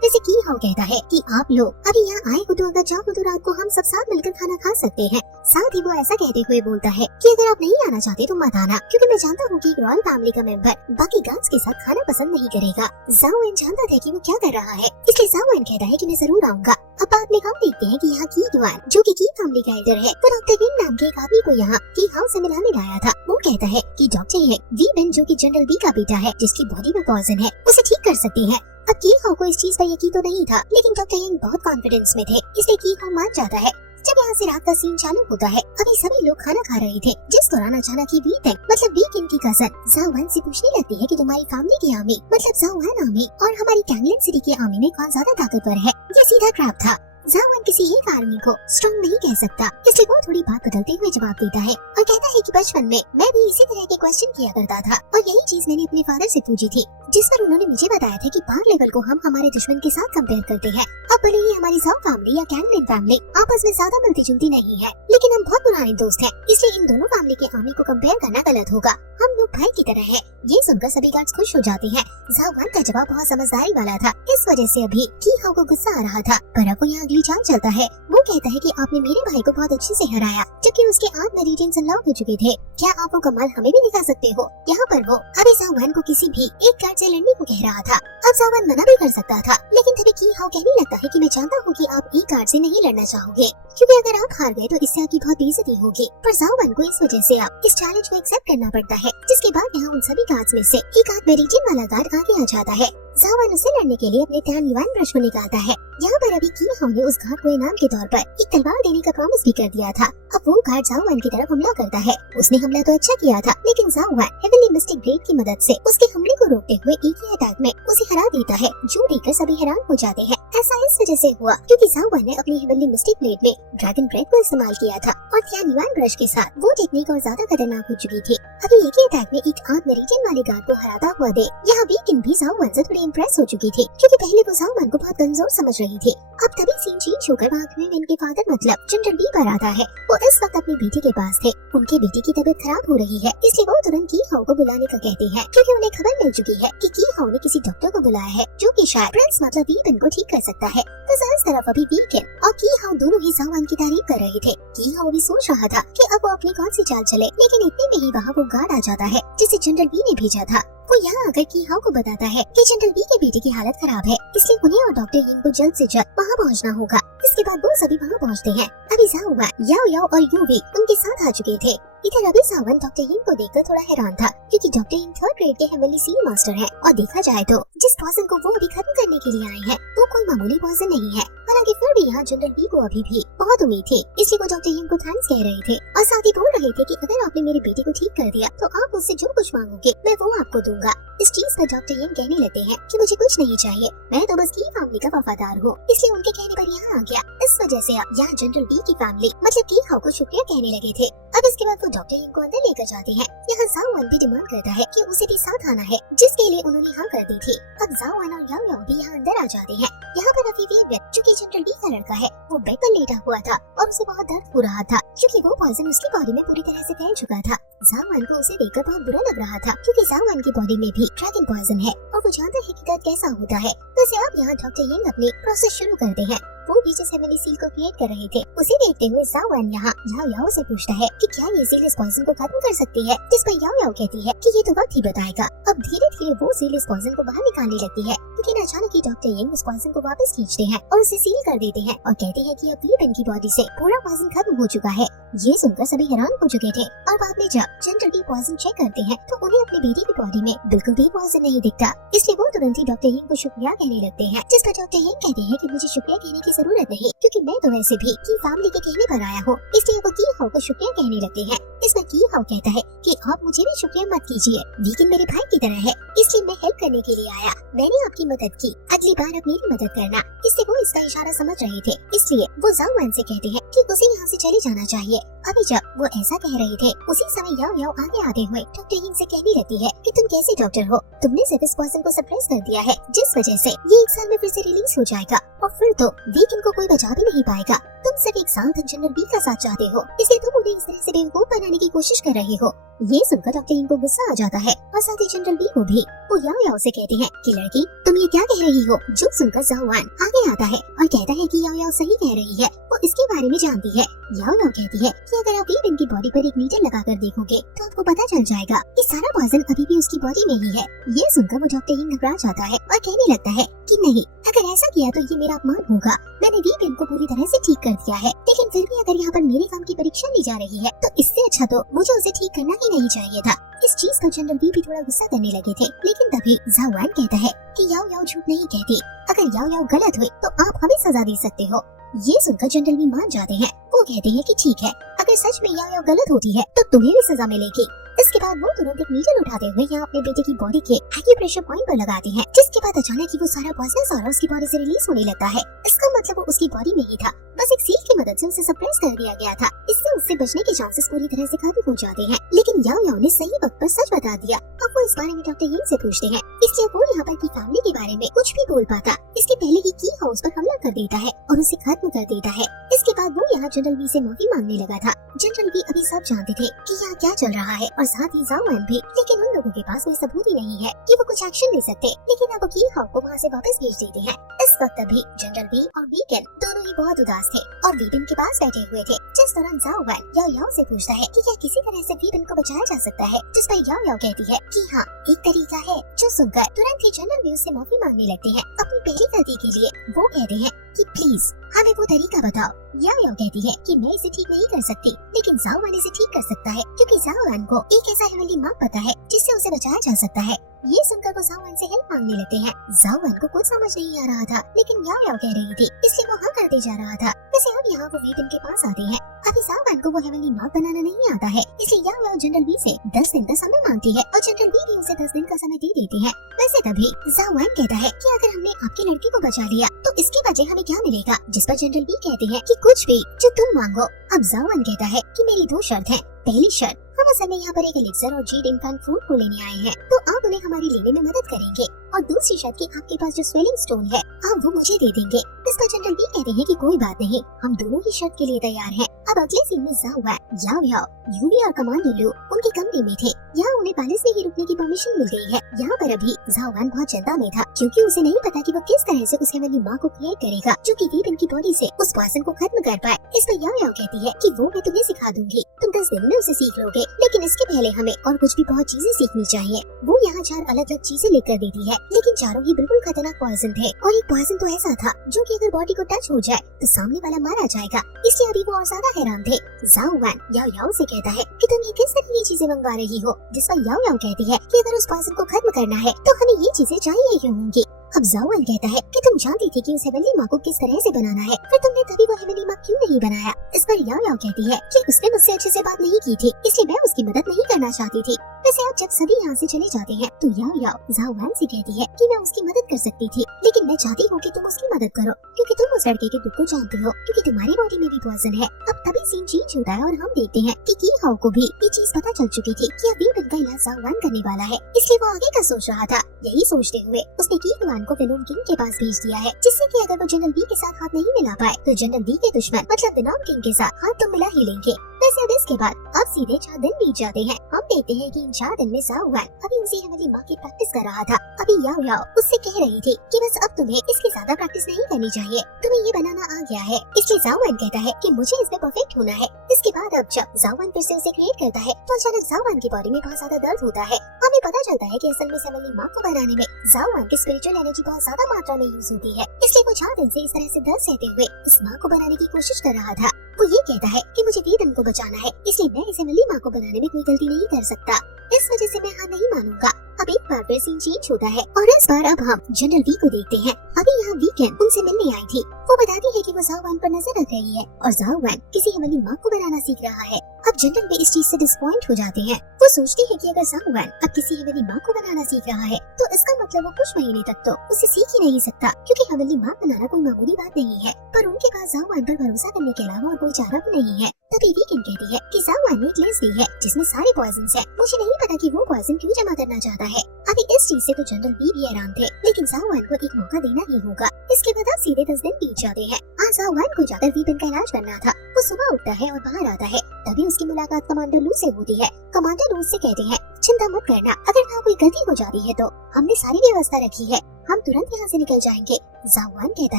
वैसे की हाउ कहता है कि आप लोग अभी यहाँ आए हो तो अगर चाहो तो रात को हम सब साथ मिलकर खाना खा सकते हैं। साथ ही वो ऐसा कहते हुए बोलता है कि अगर आप नहीं आना चाहते तो मत आना, क्योंकि मैं जानता हूँ कि एक रॉयल फैमिली का मेंबर बाकी गार्ड्स के साथ खाना पसंद नहीं करेगा। जावन जानता था कि वो क्या कर रहा है, इसलिए जावन कहता है कि मैं जरूर आऊंगा। अब बाद में हम देखते हैं कि यहाँ की युवान जो कि की फैमिली का एल्डर है, वो डॉक्टर विंग नाम के एक आदमी को यहाँ की हाउ से मिलाने लाया था। वो कहता है कि डॉक्टर ये वी बेन जो कि जनरल बी का बेटा है, जिसकी बॉडी में पॉइजन है, उसे ठीक कर सकती है। अब की हाउ को इस चीज पर यकीन तो नहीं था, लेकिन डॉक्टर यंग बहुत कॉन्फिडेंस में थे, इसलिए की हाउ मान जाता है। जब यहाँ से रात का सीन चालू होता है, अभी सभी लोग खाना खा रहे थे, जिस दौरान अचानक ही वीटेंग मतलब वीकेंड की कजन जावन से पूछने लगती है कि तुम्हारी फैमिली की आर्मी मतलब जावन आर्मी और हमारी कैंगलन सिटी की आर्मी में कौन ज्यादा ताकतवर है। ये सीधा ट्रैप था। जावन किसी एक आर्मी को स्ट्रॉन्ग नहीं कह सकता, इसलिए वो थोड़ी बात बदलते हुए जवाब देता है और कहता है कि बचपन में मैं भी इसी तरह के क्वेश्चन किया करता था और यही चीज मैंने अपने फादर से पूछी थी, जिस पर उन्होंने मुझे बताया था कि पावर लेवल को हम हमारे दुश्मन के साथ कंपेयर करते हैं। अब भले ही हमारी जाव फैमिली या कैंगलन फैमिली आपस में ज्यादा मिलती जुलती नहीं है, लेकिन हम बहुत पुराने दोस्त हैं, इसलिए इन दोनों फैमिली के आर्मी को कंपेयर करना गलत होगा। हम लोग भाई की तरह हैं। ये सुनकर सभी गार्ड्स खुश हो जाते हैं। जावन का जवाब बहुत समझदारी वाला था, इस वजह से अभी की हाउ को गुस्सा आ रहा था। पर अब वो यहाँ अगली चाल चलता है। वो कहता है कि आपने मेरे भाई को बहुत अच्छे से हराया, जबकि उसके 8 मेरिडियंस अनलॉक हो चुके थे। क्या आप वो कमाल हमें भी दिखा सकते हो? यहाँ पर वो अभी जावन को किसी भी एक गार्ड से लड़ने को कह रहा था। अब जावन मना भी कर सकता था, लेकिन तभी की हाउ कहने लगता है कि मैं जानता हूँ कि आप एक गार्ड से नहीं लड़ना चाहोगे, क्योंकि अगर आप हार गए तो इससे आपकी बहुत बेइज्जती होगी। पर जावन को इस वजह से अब इस चैलेंज को एक्सेप्ट करना पड़ता है, जिसके बाद यहाँ उन सभी गार्ड्स में से एक आध मेरिडियन वाला गार्ड आगे आ जाता है। जावन उसे लड़ने के लिए अपने टैन युआन ब्रश को निकालता है। यहाँ पर अभी की हाउ ने उस गार्ड को इनाम के तौर पर एक तलवार देने का प्रॉमिस भी कर दिया था। अब वो गार्ड जावन की तरफ हमला करता है। उसने हमला तो अच्छा किया था, लेकिन जावन हेवनली मिस्टिक ब्लेड की मदद से उसके हमले को रोकते हुए एक ही अटैक में उसे हरा देता है, जो देखकर सभी हैरान हो जाते हैं। ऐसा इस वजह से हुआ क्योंकि जावन ने अपनी हेवनली मिस्टिक ब्लेड में ड्रैगन ब्रेथ को इस्तेमाल किया था और टैन युआन ब्रश के साथ वो टेक्निक और ज्यादा खतरनाक हो चुकी थी। अभी एक ही अटैक में एक आर्क मेरिडियन वाले गार्ड को हराता हुआ देख यहाँ वीकेंड भी जावन से थोड़ी इम्प्रेस हो चुकी थी, क्योंकि पहले वो जावन को बहुत कमजोर समझ रही थी। अब तभी सीन चेंज होकर वहाँ इनके फादर मतलब जनरल बी पर आता है। वो इस वक्त अपनी बेटी के पास थे। उनके बेटी की तबीयत खराब हो रही है, इसलिए वो तुरंत की हाउ को बुलाने का कहते हैं, क्योंकि उन्हें खबर मिल चुकी है कि की हाउ ने किसी डॉक्टर को बुलाया है, जो कि शायद प्रिंस मतलब वीकेंड को ठीक कर सकता है। तो इस तरफ अभी वीकेंड और की हाउ दोनों ही जावन की तारीफ कर रहे थे। की हाउ भी सोच रहा था कि अब वो अपनी कौन सी चाल चले, लेकिन इतने में ही वहाँ वो गार्ड आ जाता है जिसे जनरल बी ने भेजा था। वो यहाँ आकर की हाउ को बताता है कि जनरल बी के बेटे की हालत खराब है, इसलिए उन्हें और डॉक्टर यिंग को जल्द से जल्द वहाँ पहुँचना होगा। इसके बाद वो सभी वहाँ पहुँचते हैं। अभी जावन, याओ याओ और यू भी उनके साथ आ चुके थे। इधर अभी जावन डॉक्टर यिंग को देखकर थोड़ा हैरान था, क्योंकि डॉक्टर यिंग 3rd ग्रेड के हेवनली सील मास्टर हैं और देखा जाए तो जिस पॉइजन को वो अभी खत्म करने के लिए आए हैं वो कोई मामूली पॉइजन नहीं है। हालांकि फिर भी यहाँ जनरल बी को अभी भी बहुत उम्मीद थी, इसलिए वो डॉक्टर यिंग को थैंक्स कह रहे थे और साथ ही बोल रहे थे कि अगर आपने मेरे बेटे को ठीक कर दिया तो आप मुझसे जो कुछ मांगोगे मैं वो आपको दूंगा। इस चीज पर डॉक्टर यिंग कहने लगते हैं कि मुझे कुछ नहीं चाहिए, मैं तो बस की फैमिली का वफादार हूँ, इसलिए उनके कहने पर यहाँ आ गया। इस वजह से अब यहाँ जनरल बी की फैमिली मतलब की हाउ को शुक्रिया कहने लगे थे। अब इसके बाद वो डॉक्टर यिंग को अंदर लेकर जाते हैं। यहाँ जावन भी डिमांड करता है कि उसे भी साथ आना है, जिसके लिए उन्होंने हाँ कर दी थी। अब जावन और याओ याओ भी यहाँ अंदर आ जाते हैं। यहाँ पर अभी वीवेन जो कि जनरल बी का लड़का है, वो बेड पर लेटा हुआ था और उसे बहुत दर्द हो रहा था, क्योंकि वो पॉइजन उसकी बॉडी में पूरी तरह से फैल चुका था। जावन को उसे देखकर बहुत बुरा लग रहा था, क्योंकि जावन की बॉडी में भी ड्रैगन पॉइजन है और वो जानता है कि दर्द कैसा होता है। वैसे अब यहाँ डॉक्टर यिंग अपनी प्रोसेस शुरू करते हैं। वो भी जिस हेवनली सील को क्रिएट कर रहे थे, उसे देखते हुए जावन यहाँ याओ याओ से पूछता है कि क्या ये सील इस पॉइजन को खत्म कर सकती है, जिस पर याओ याओ कहती है कि ये तो वक्त ही बताएगा। अब धीरे धीरे वो सील इस पॉइजन को बाहर निकालने लगती है, लेकिन अचानक ही डॉक्टर यिंग उस पॉइजन को वापस खींचते हैं और उसे सील कर देते हैं और कहते हैं कि अब वीवेन की बॉडी से पूरा पॉइजन खत्म हो चुका है। ये सुनकर सभी हैरान हो चुके थे और बाद में जब जनरल बी पॉइजन चेक करते हैं तो उन्हें अपनी बेटी की बॉडी में बिल्कुल भी पॉइजन नहीं दिखता, इसलिए वो तुरंत ही डॉक्टर यिंग को शुक्रिया कहने लगते हैं। जिस पर डॉक्टर यिंग कहते हैं कि मुझे शुक्रिया कहने की जरूरत नहीं, क्योंकि मैं तो वैसे भी की फैमिली के कहने पर आया हूँ, इसलिए वो की हाउ को शुक्रिया कहने लगते हैं। इस पर की हाउ कहता है कि आप मुझे भी शुक्रिया मत कीजिए, वीकेंड मेरे भाई की तरह है, इसलिए मैं हेल्प करने के लिए आया, मैंने आपकी मदद की, अगली बार आप मेरी मदद करना। इससे वो इसका इशारा समझ रहे थे, इसलिए वो जाओ वैन से कहते हैं कि उसे यहाँ से चले जाना चाहिए। अभी जब वो ऐसा कह रहे थे उसी समय याओ याओ आगे आते हुए डॉक्टर यिंग से कहने लगती है कि तुम कैसे डॉक्टर हो, तुमने सिर्फ इस पॉइजन को सप्रेस कर दिया है जिस वजह से ये 1 साल में फिर से रिलीज हो जाएगा और फिर तो वीकेंड को कोई बचा भी नहीं पाएगा। तुम सिर्फ 1 साल तक जनरल बी का साथ चाहते हो, इसलिए तुम उन्हें इस तरह से बेवकूफ बनाने की कोशिश कर रहे हो। ये सुनकर डॉक्टर यिंग को गुस्सा आ जाता है और साथ ही जनरल बी को भी। वो याओ याओ से कहते हैं कि लड़की तुम ये क्या कह रही हो, जो सुनकर जाओ वैन आगे आता है और कहता है कि याओ याओ सही कह रही है, वो इसके बारे में जानती है। याओ याओ कहती है कि अगर आप वीकेंड की बॉडी पर एक नीडल लगाकर देखोगे तो आपको पता चल जाएगा कि सारा पॉइजन अभी भी उसकी बॉडी में ही है। ये सुनकर वो डॉक्टर यिंग घबरा जाता है और कहने लगता है कि नहीं, अगर ऐसा किया तो ये मेरा अपमान होगा, मैंने वीकेंड को पूरी तरह से ठीक कर दिया है, लेकिन फिर भी अगर यहाँ पर मेरे काम की परीक्षा ली जा रही है तो इससे अच्छा तो मुझे उसे ठीक करना ही नहीं चाहिए था। इस चीज पर जनरल बी भी थोड़ा गुस्सा करने लगे थे, लेकिन तभी जाओ वैन कहता है कि याओ याओ झूठ नहीं कहती, अगर याओ याओ गलत हुई तो आप हमें सजा दे सकते हो। ये सुनकर जनरल बी मान जाते हैं, वो कहते हैं कि ठीक है, अगर सच में याओ याओ गलत होती है तो तुम्हें भी सजा मिलेगी। इसके बाद वो तुरंत एक नीडल उठाते हुए यहाँ अपने बेटे की बॉडी के एक्यूप्रेशर पॉइंट पर लगाते हैं, जिसके बाद अचानक ही वो सारा पॉइजन सारा उसकी बॉडी से रिलीज होने लगता है। इसका मतलब वो उसकी बॉडी में ही था, बस एक सील की मदद से उसे सप्रेस कर दिया गया था। इससे उससे बचने के चांसेस पूरी तरह से खत्म हो जाते हैं। लेकिन याओ याओ ने सही वक्त पर सच बता दिया। अब वो इस बारे में डॉक्टर यिंग से पूछते हैं, इसलिए वो यहाँ पर की फैमिली के बारे में कुछ भी बोल पाता इसके पहले ही की हाउस पर हमला कर देता है और उसे खत्म कर देता है। इसके बाद वो यहाँ जनरल बी से माफी मांगने लगा था। जनरल बी अभी सब जानते थे कि यहाँ क्या चल रहा है और साथ ही जाओ वैन भी, लेकिन उन लोगों के पास कोई सबूत ही नहीं है कि वो कुछ एक्शन ले सकते। लेकिन अब की हाउ को वहाँ से वापस भेज देते हैं। इस वक्त अभी जनरल बी और वीकेंड दोनों ही बहुत उदास थे और वीकेंड के पास बैठे हुए थे, जिस दौरान जाओ वैन याओ याओ से पूछता है कि क्या किसी तरह से वीकेंड को बचाया जा सकता है, जिस पर याओ याओ कहती है कि हाँ एक तरीका है, जो सुनकर तुरंत ही जनरल बी उससे माफी मांगने लगते हैं अपनी पहली गलती के लिए। वो कहते हैं कि प्लीज हमें वो तरीका बताओ। याओ याओ कहती है कि मैं इसे ठीक नहीं कर सकती, लेकिन जाओ वैन इसे ठीक कर सकता है, क्योंकि जाओ वैन को एक ऐसा हेवनली मार्क पता है जिससे उसे बचाया जा सकता है। ये सुनकर वो जाओ वैन से हेल्प मांगने लगते हैं। जाओ वैन को कुछ समझ नहीं आ रहा था, लेकिन याओ याओ कह रही थी, इसलिए वो हाँ करते जा रहा था। वैसे अब यहाँ वो वीकेंड के पास आते हैं। अभी जाओ वैन को वो हेवनली मार्क बनाना नहीं आता है, इसलिए याओ याओ जनरल बी से 10 दिन का समय मांगती है और जनरल बी भी उसे 10 दिन का समय दे देते हैं। वैसे तभी जाओ वैन कहता है कि अगर हमने आपकी लड़की को बचा लिया तो इसके बदले हमें क्या मिलेगा, जिस पर जनरल बी कहते हैं कि कुछ भी जो तुम मांगो। अब जाओ वैन कहता है कि मेरी 2 शर्त है। पहली शर्त, हम असल में यहाँ पर एक एलिक्सर और जीड इन्फेंट फ्रूट को लेने आए हैं, तो आप उन्हें हमारी लेने में मदद करेंगे। और दूसरी शर्त कि आपके पास जो स्वेलिंग स्टोन है आप वो मुझे दे देंगे। इस पर जनरल बी कहते हैं कि कोई बात नहीं, हम दोनों ही शर्त के लिए तैयार हैं। अब अगले सीन में जाओ वैन याओ याओ यूवी और कमांडर लू उनके कमरे में थे। यहाँ उन्हें पैलेस में ही रुकने की परमिशन मिल गई है। यहाँ पर अभी जाओ वैन बहुत चिंता में था, क्योंकि उसे नहीं पता कि वो किस तरह से उस हेवनली माँ को क्रिएट करेगा जो कि वीकेंड की बॉडी से उस पॉइजन को खत्म कर पाए। इस पर याओ याओ कहती है कि वो मैं तुम्हें सिखा दूंगी, तुम 10 दिन में उसे सीख लोगे, लेकिन इसके पहले हमें और कुछ भी बहुत चीजें सीखनी चाहिए। वो यहाँ 4 अलग अलग चीजें लेकर देती है, लेकिन चारों ही बिल्कुल खतरनाक पॉइजन थे और एक पॉइजन तो ऐसा था जो कि अगर बॉडी को टच हो जाए तो सामने वाला मारा जाएगा। इसलिए अभी वो और ज्यादा हैरान थे। जाओ वैन याओ याओ से कहता है कि तुम ये किस तरह की चीजें मंगवा रही हो, जिस पर याओ याओ कहती है कि अगर उस पॉइजन को खत्म करना है तो हमें ये चीजें चाहिए ही होंगी। अब जाओ वैन कहता है कि तुम जानती थी कि उस हेवनली माँ को किस तरह से बनाना है, फिर तुमने तभी वो हेवनली माँ क्यों नहीं बनाया। इस पर याओ याओ कहती है कि उसने मुझसे अच्छे से बात नहीं की थी, इसलिए मैं उसकी मदद नहीं करना चाहती थी। वैसे अब जब सभी यहाँ से चले जाते हैं तो याओ याओ जाओ वैन से कहती है कि मैं उसकी मदद कर सकती थी, लेकिन मैं चाहती हूँ कि तुम उसकी मदद करो, क्योंकि तुम उस लड़के के दुख को जानते हो, क्योंकि तुम्हारी बॉडी में भी पॉइजन है। अब तभी सीन चेंज होता है और हम देखते हैं कि की हाउ को भी ये चीज पता चल चुकी थी कि अब वीकेंड का इलाज जाओ वैन करने वाला है, इसलिए वो आगे का सोच रहा था। यही सोचते हुए उसने की वैन को वेनोम किंग के पास भेज दिया है, जिससे कि अगर वो जनरल बी के साथ हाथ नहीं मिला पाए तो जनरल बी के दुश्मन मतलब वेनोम किंग के साथ हाथ तो मिला ही लेंगे। वैसे अब इसके बाद अब सीधे 4 दिन बीत जाते हैं। हम देखते हैं कि इन 4 दिन में जाओ वैन अभी उसी हेवनली माँ की प्रैक्टिस कर रहा था। अभी याओ याओ उससे कह रही थी कि बस अब तुम्हें इसकी ज्यादा प्रैक्टिस नहीं करनी चाहिए, तुम्हें ये बनाना आ गया है। इसलिए जाओ वैन कहता है कि मुझे इसमें परफेक्ट होना है। इसके बाद अब जब जाओ वैन फिर से उसे क्रिएट करता है तो अचानक जाओ वैन की बॉडी में बहुत ज्यादा दर्द होता है। हमें पता चलता है कि असल में हेवनली माँ को बनाने में जाओ वैन की स्पिरिचुअल एनर्जी बहुत ज्यादा मात्रा में यूज होती है, इसलिए वो 4 दिन से इस तरह से दर्द सहते हुए इस माँ को बनाने की कोशिश कर रहा था। वो ये कहता है कि मुझे वीकेंड को बचाना है, इसलिए मैं इस हेवनली माँ को बनाने में कोई गलती नहीं कर सकता, इस वजह से मैं हार नहीं मानूंगा। अब एक बार फिर सीन चेंज होता है और इस बार अब हम जनरल बी को देखते हैं और अभी यहाँ वीकेंड उनसे मिलने आई थी। वो बताती है कि वो जाओ वान पर नजर रख रही है और जाओ वान किसी हेवनली मार्क को बनाना सीख रहा है। अब जनरल भी इस चीज से डिसअपॉइंट हो जाते हैं। वो सोचती है कि अगर जाओ वान अब किसी हेवनली मार्क को बनाना सीख रहा है तो इसका मतलब वो कुछ महीने तक तो उसे सीख ही नहीं सकता, क्योंकि हेवनली मार्क बनाना कोई मामूली बात नहीं है। पर उनके पास जाओ वान पर भरोसा करने के अलावा और कोई चारा भी नहीं है। तभी वीकेंड कहती है कि जाओ वान ने एक लिस्ट दी है जिसमें सारे पॉइजन है। मुझे नहीं पता कि वो पॉइजन क्यों जमा करना चाहता है। अभी इस चीज से तो जनरल भी हैरान थे, लेकिन जाओ वान को एक मौका देना ही होगा। इसके बाद अब सीधे 10 दिन बीत जाते हैं। आज जाओ वान को जाकर वीकेंड का इलाज करना था। वो सुबह उठता है और बाहर आता है। तभी उसकी मुलाकात कमांडर लू से होती है। कमांडर लू से कहते हैं, चिंता मत करना, अगर वहाँ कोई गलती हो जाती है तो हमने सारी व्यवस्था रखी है, हम तुरंत यहाँ से निकल जाएंगे। जाओ वान कहता